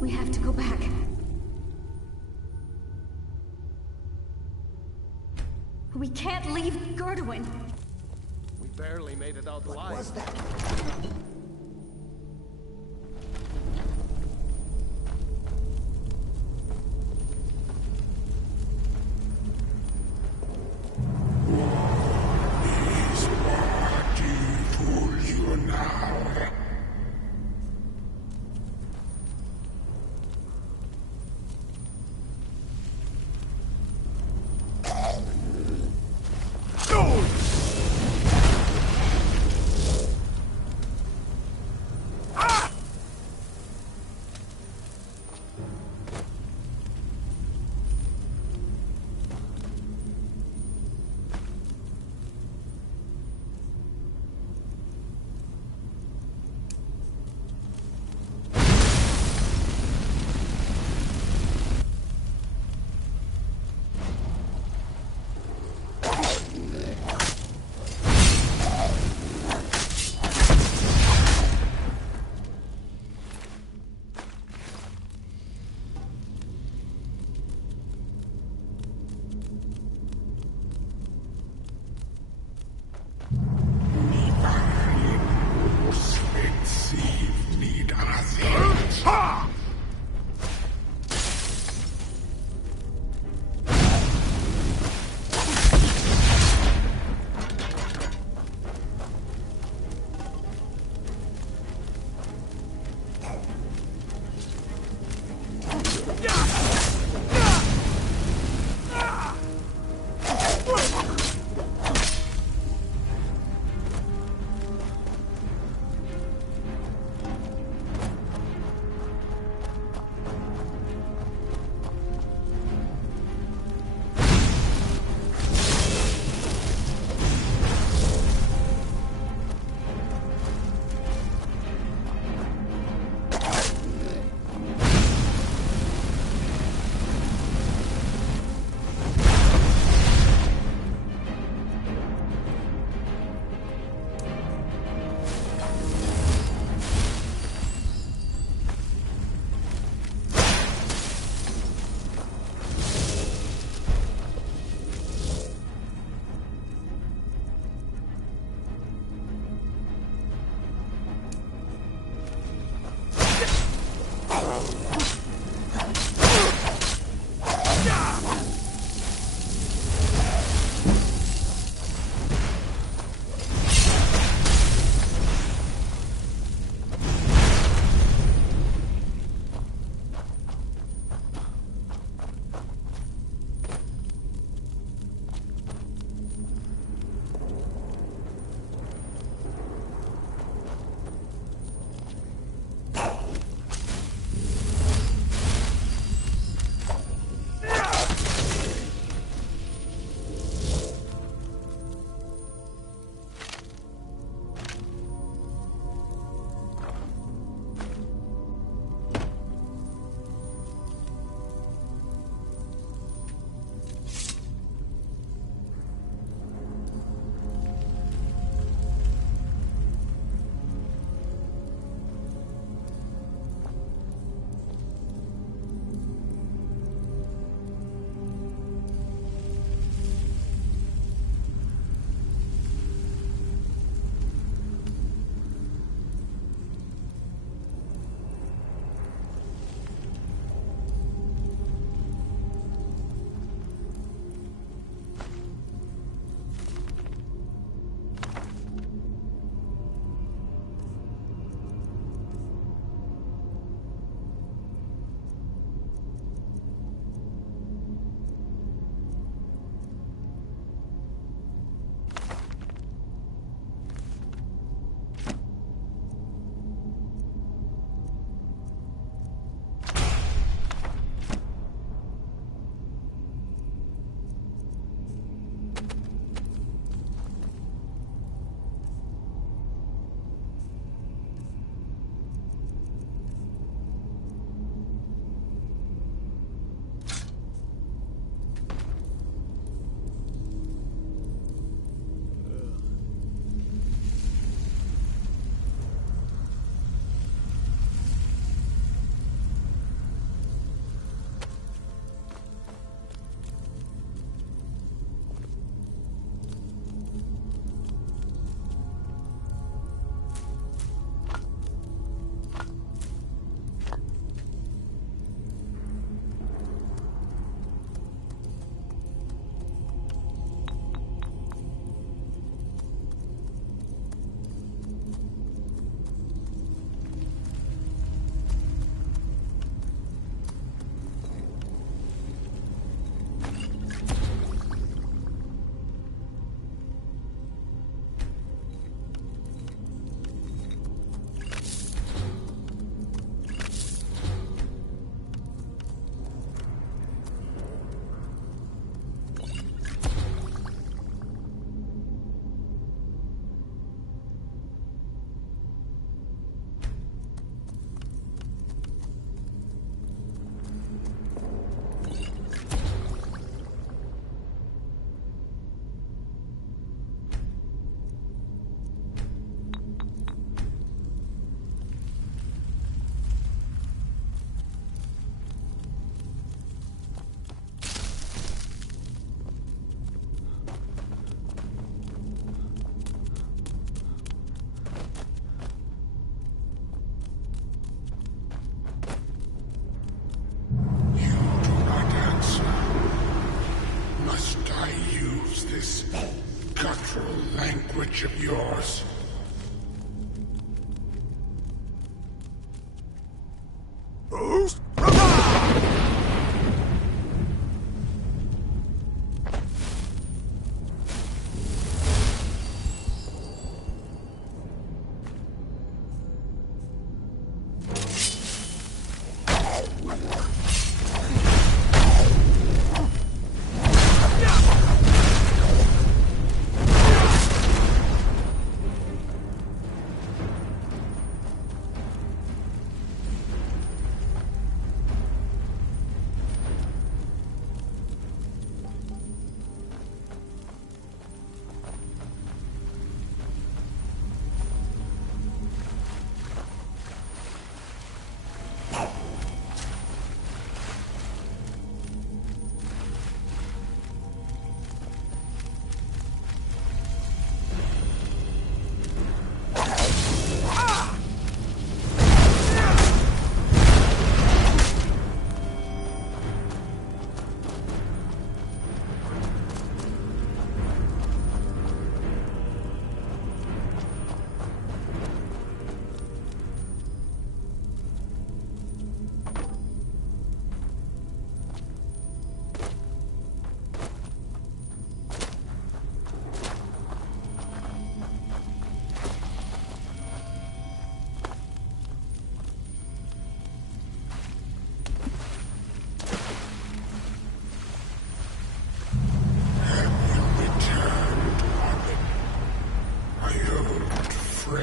We have to go back. We can't leave Gerdwin. We barely made it out alive. What was that?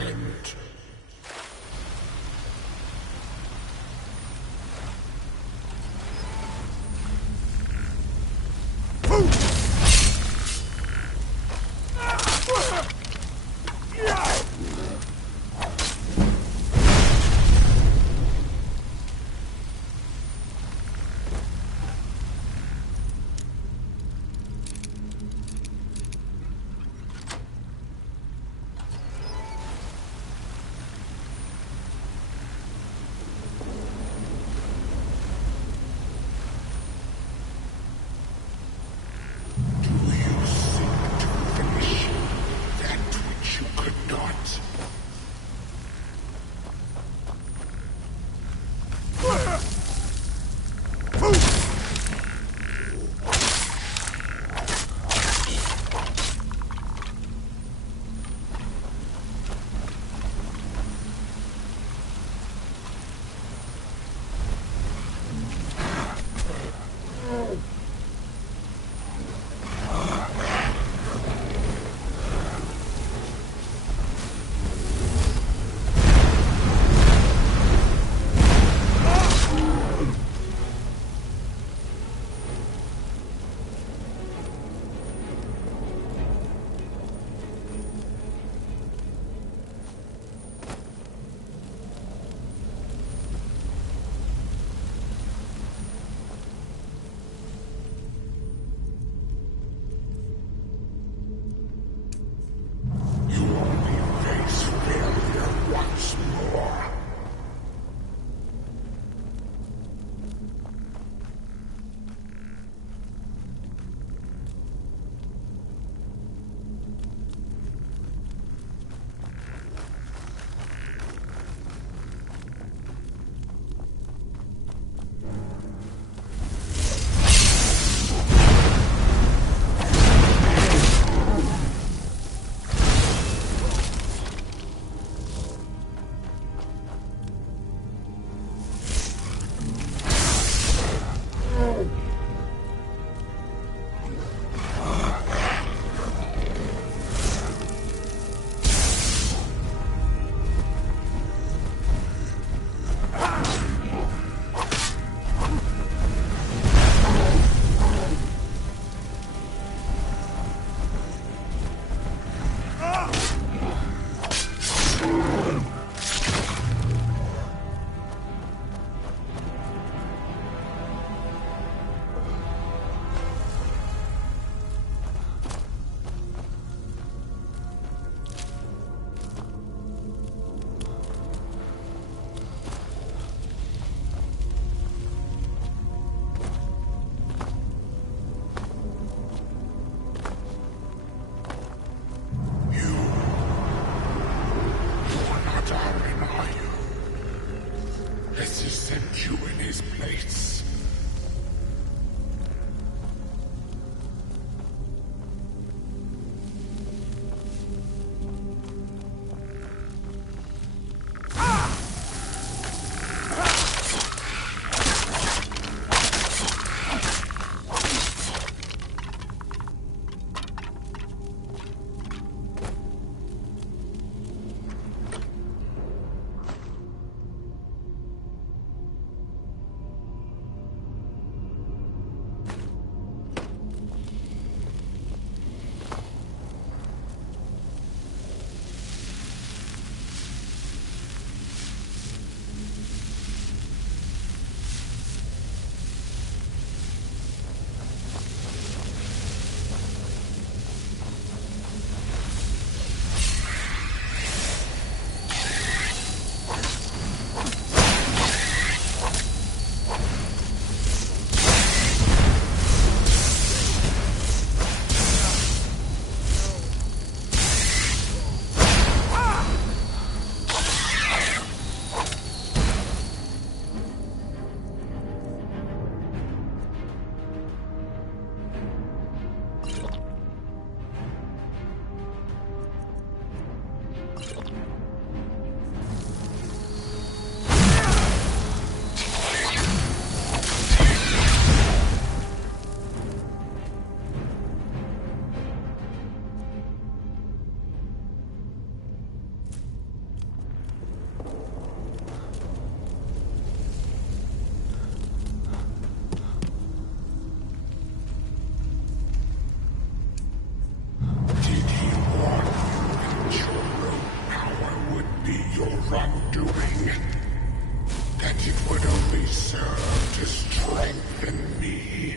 end. be your wrongdoing, that it would only serve to strengthen me.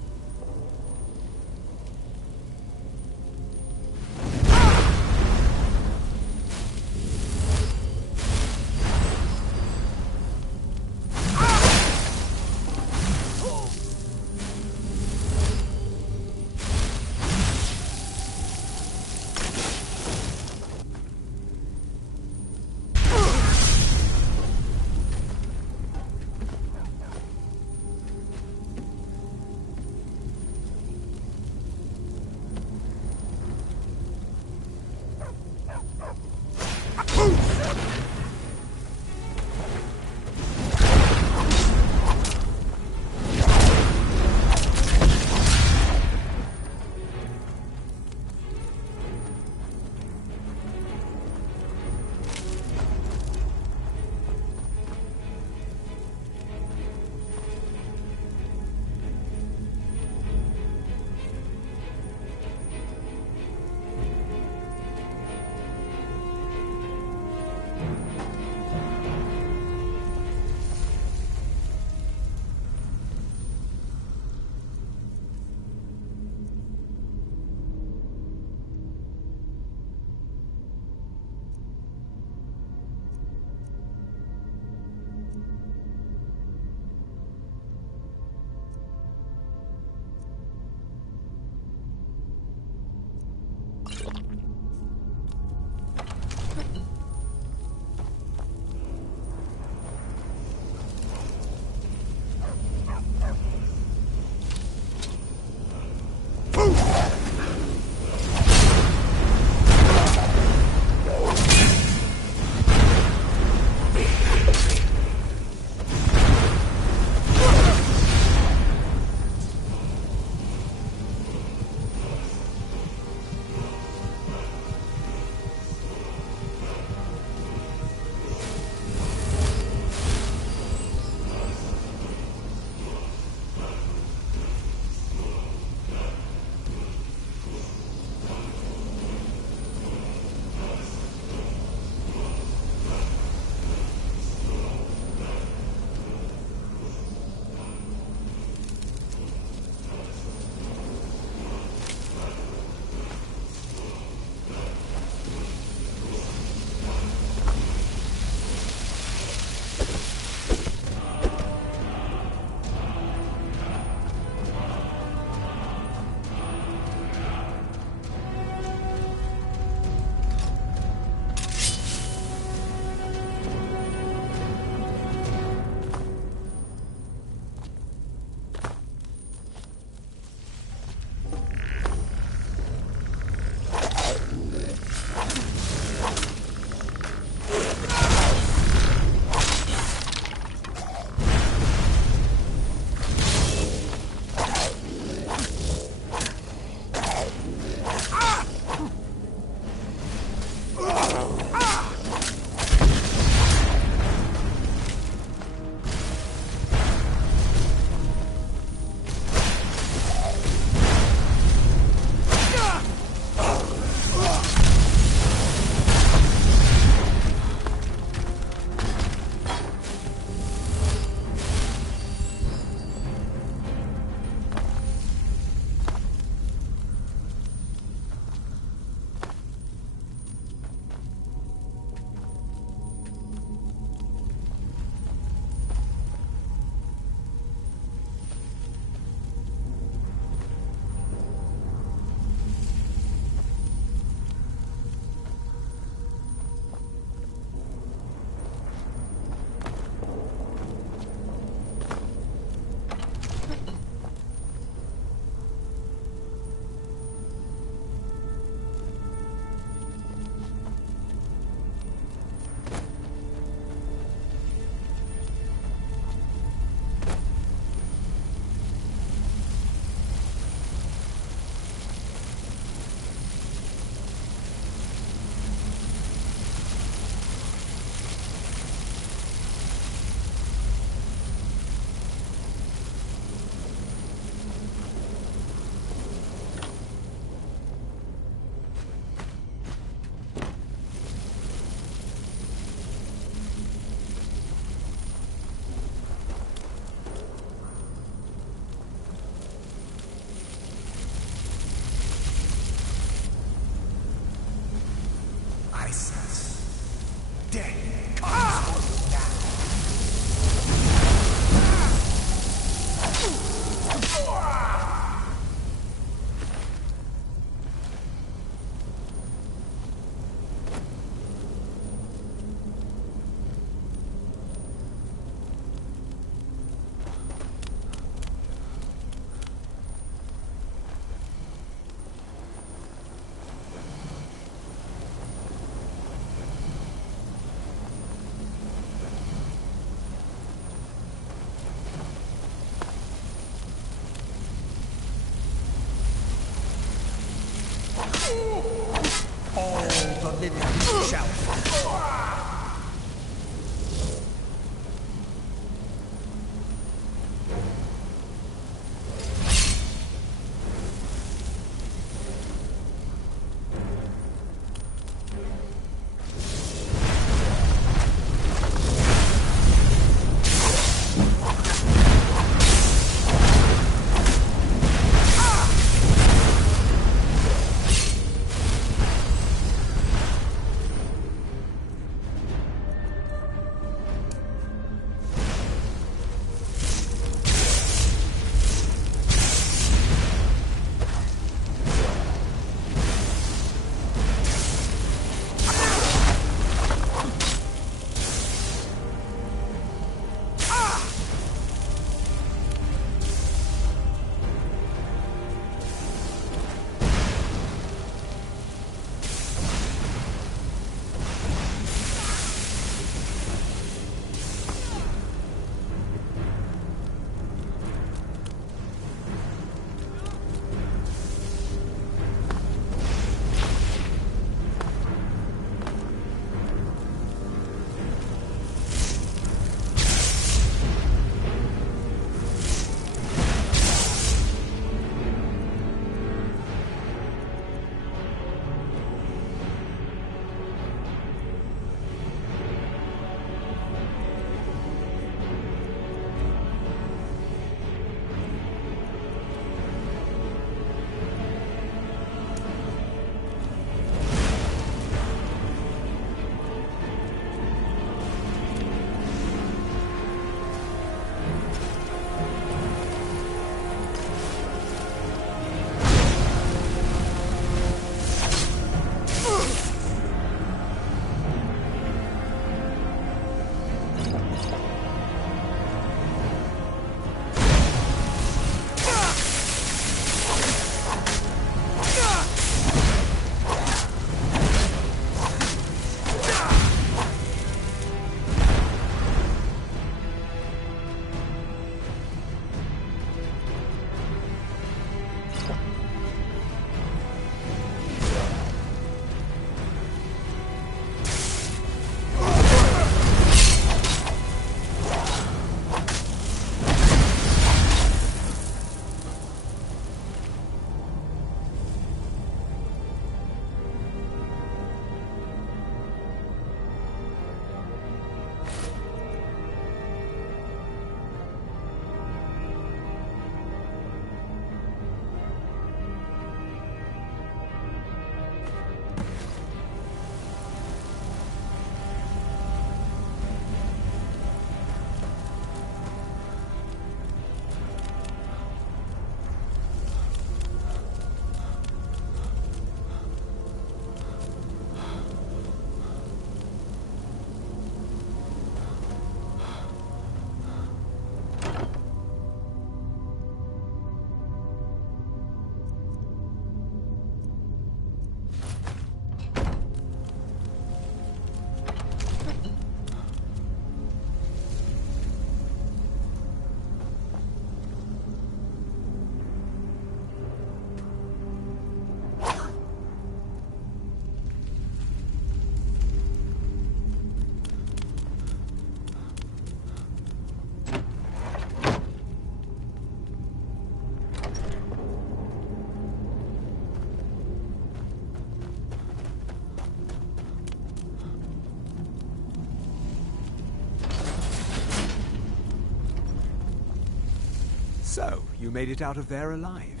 So, you made it out of there alive.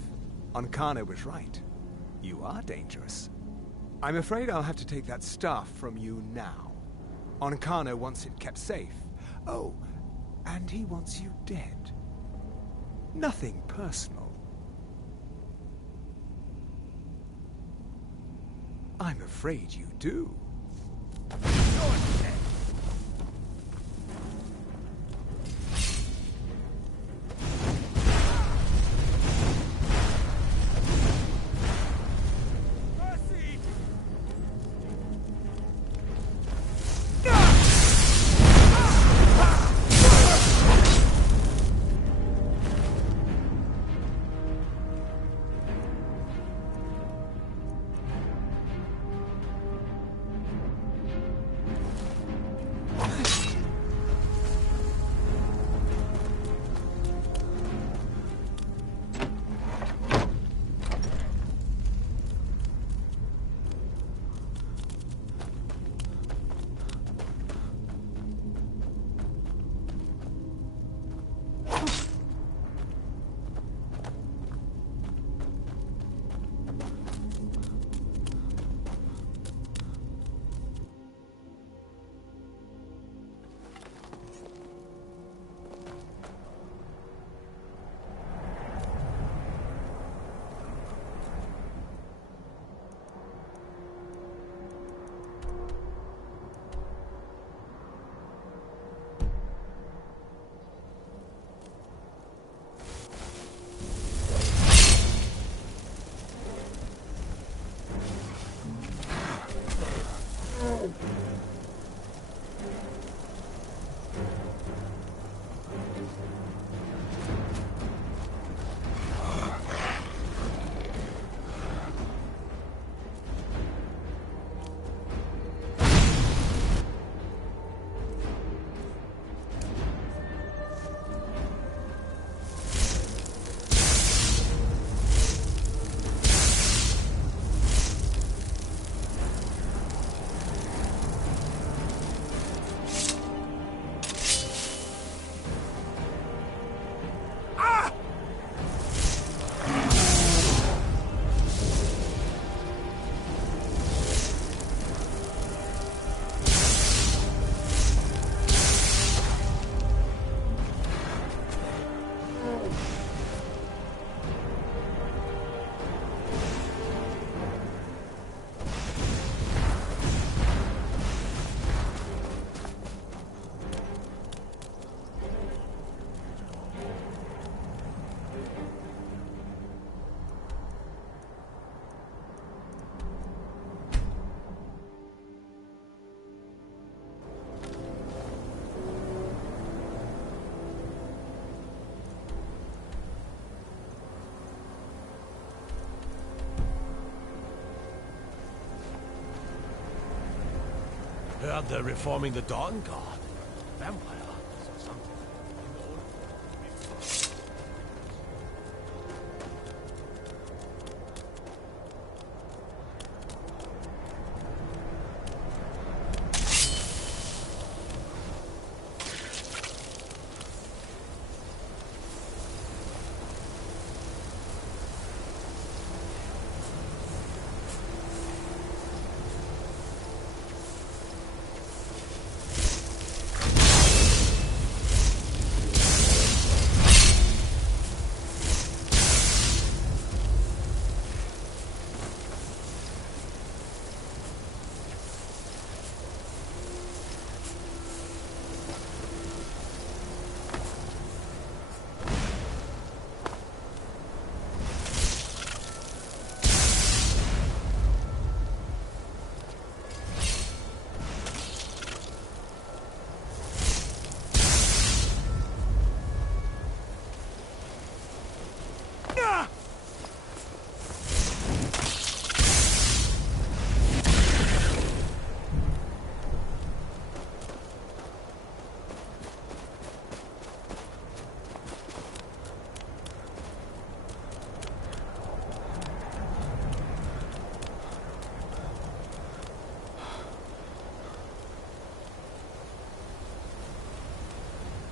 Ancana was right. You are dangerous. I'm afraid I'll have to take that staff from you now. Ancana wants it kept safe. Oh, and he wants you dead. Nothing personal. I'm afraid you do. Heard they're reforming the Dawn Guard. Vampire hunters or something.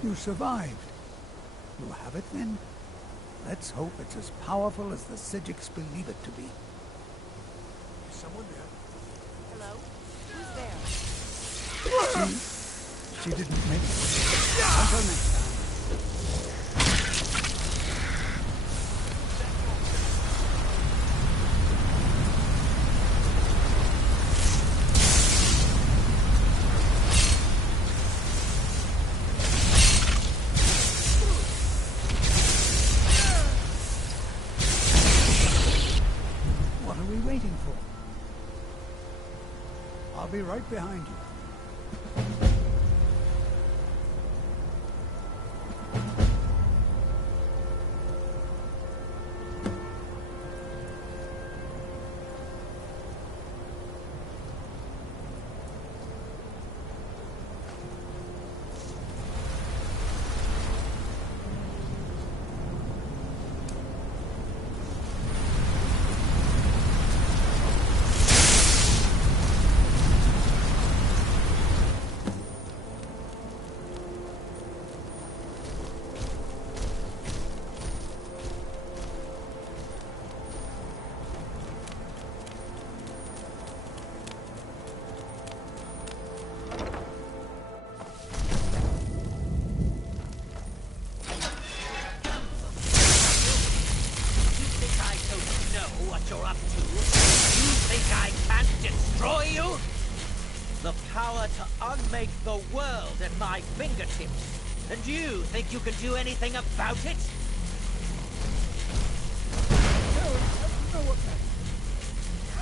You survived. You have it then? Let's hope it's as powerful as the Psijics believe it to be. Is someone there? Hello? Who's there? She didn't make it. Until next time. What are we waiting for? I'll be right behind you. Unmake the world at my fingertips. And you think you can do anything about it?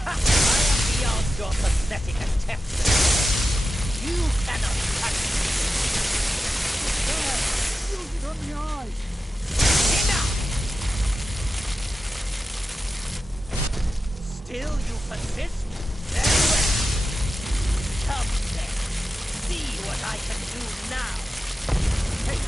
Ha! I am beyond your pathetic attempts. You cannot touch me. Use it on the eye. Enough! Still you persist? Very well. Come then. See what I can do now. Hey.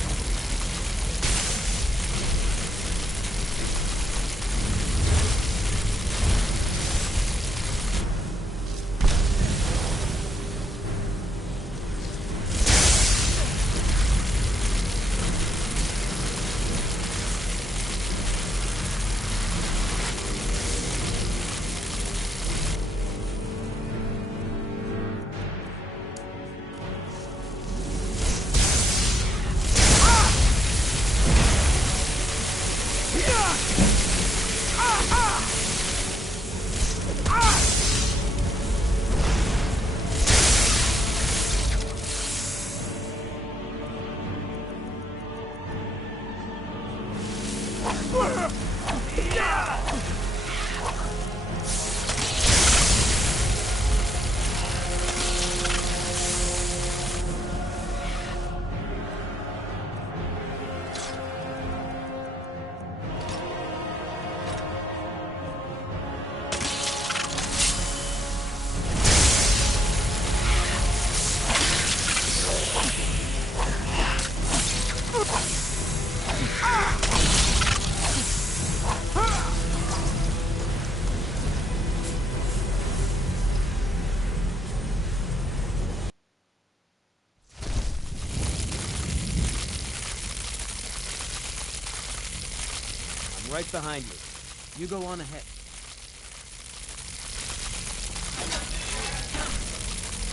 Right behind you. You go on ahead.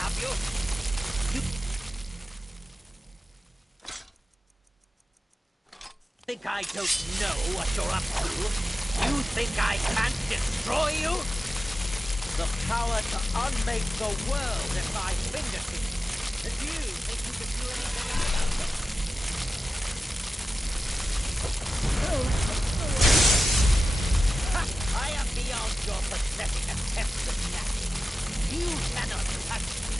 Have you? Think I don't know what you're up to? You think I can't destroy you? The power to unmake the world at my fingertips. And you think you can do anything about it? I am beyond your pathetic attempts at that. You cannot touch me.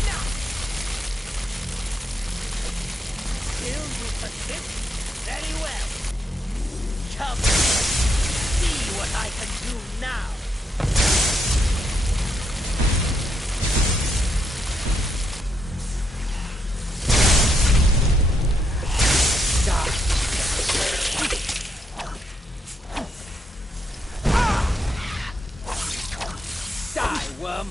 Enough! Still you persist? Very well. Come, see what I can do now. Worm.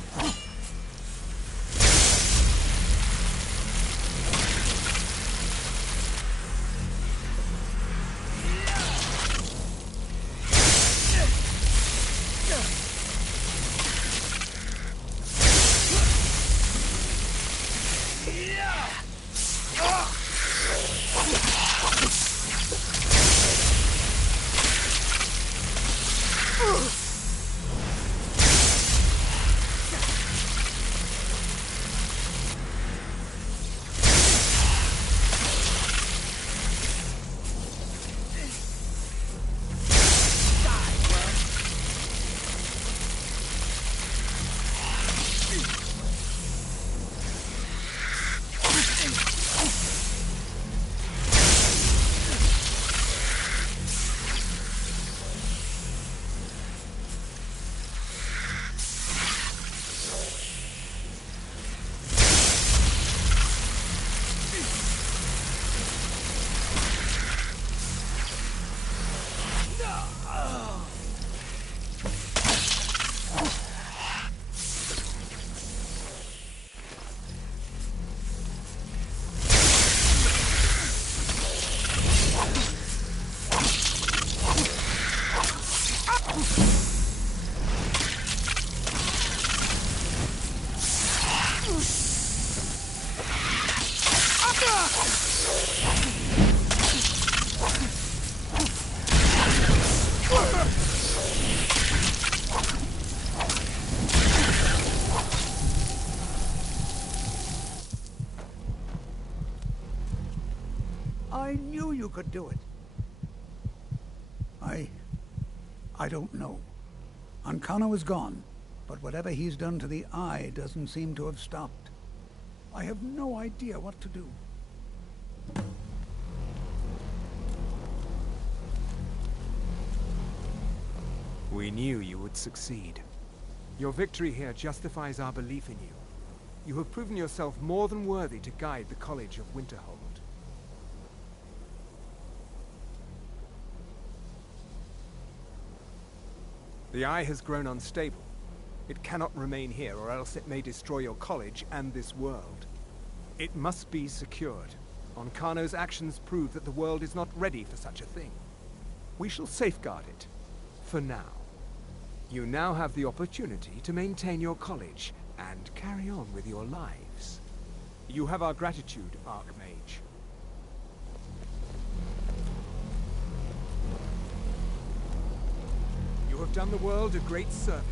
I knew you could do it. I don't know. Ancano is gone, but whatever he's done to the Eye doesn't seem to have stopped. I have no idea what to do. We knew you would succeed. Your victory here justifies our belief in you. You have proven yourself more than worthy to guide the College of Winterhold. The Eye has grown unstable. It cannot remain here, or else it may destroy your college and this world. It must be secured. Ancano's actions prove that the world is not ready for such a thing. We shall safeguard it, for now. You now have the opportunity to maintain your college and carry on with your lives. You have our gratitude, Archmage. You have done the world a great service.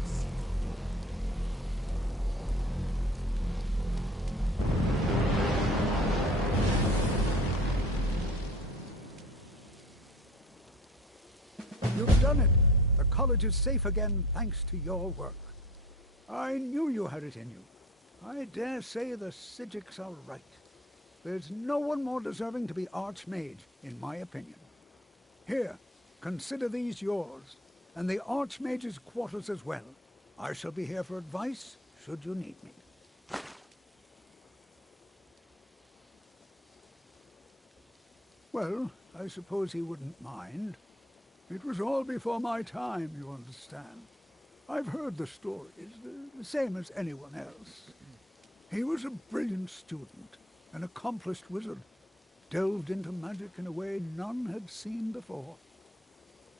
You've done it. The college is safe again thanks to your work. I knew you had it in you. I dare say the Psijics are right. There's no one more deserving to be Archmage, in my opinion. Here, consider these yours, and the Archmage's quarters as well. I shall be here for advice, should you need me. Well, I suppose he wouldn't mind. It was all before my time, you understand. I've heard the stories, the same as anyone else. He was a brilliant student, an accomplished wizard, delved into magic in a way none had seen before.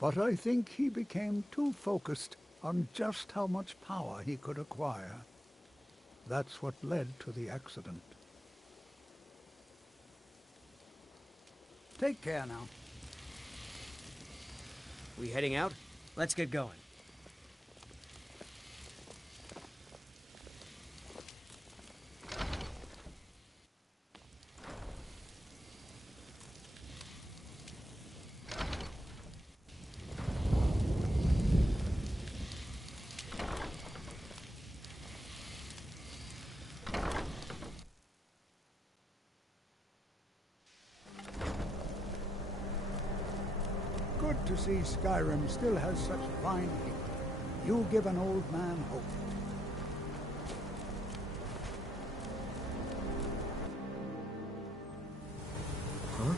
But I think he became too focused on just how much power he could acquire. That's what led to the accident. Take care now. We heading out? Let's get going. Good to see Skyrim still has such fine people. You give an old man hope. Huh?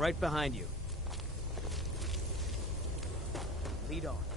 right behind you. Lead on.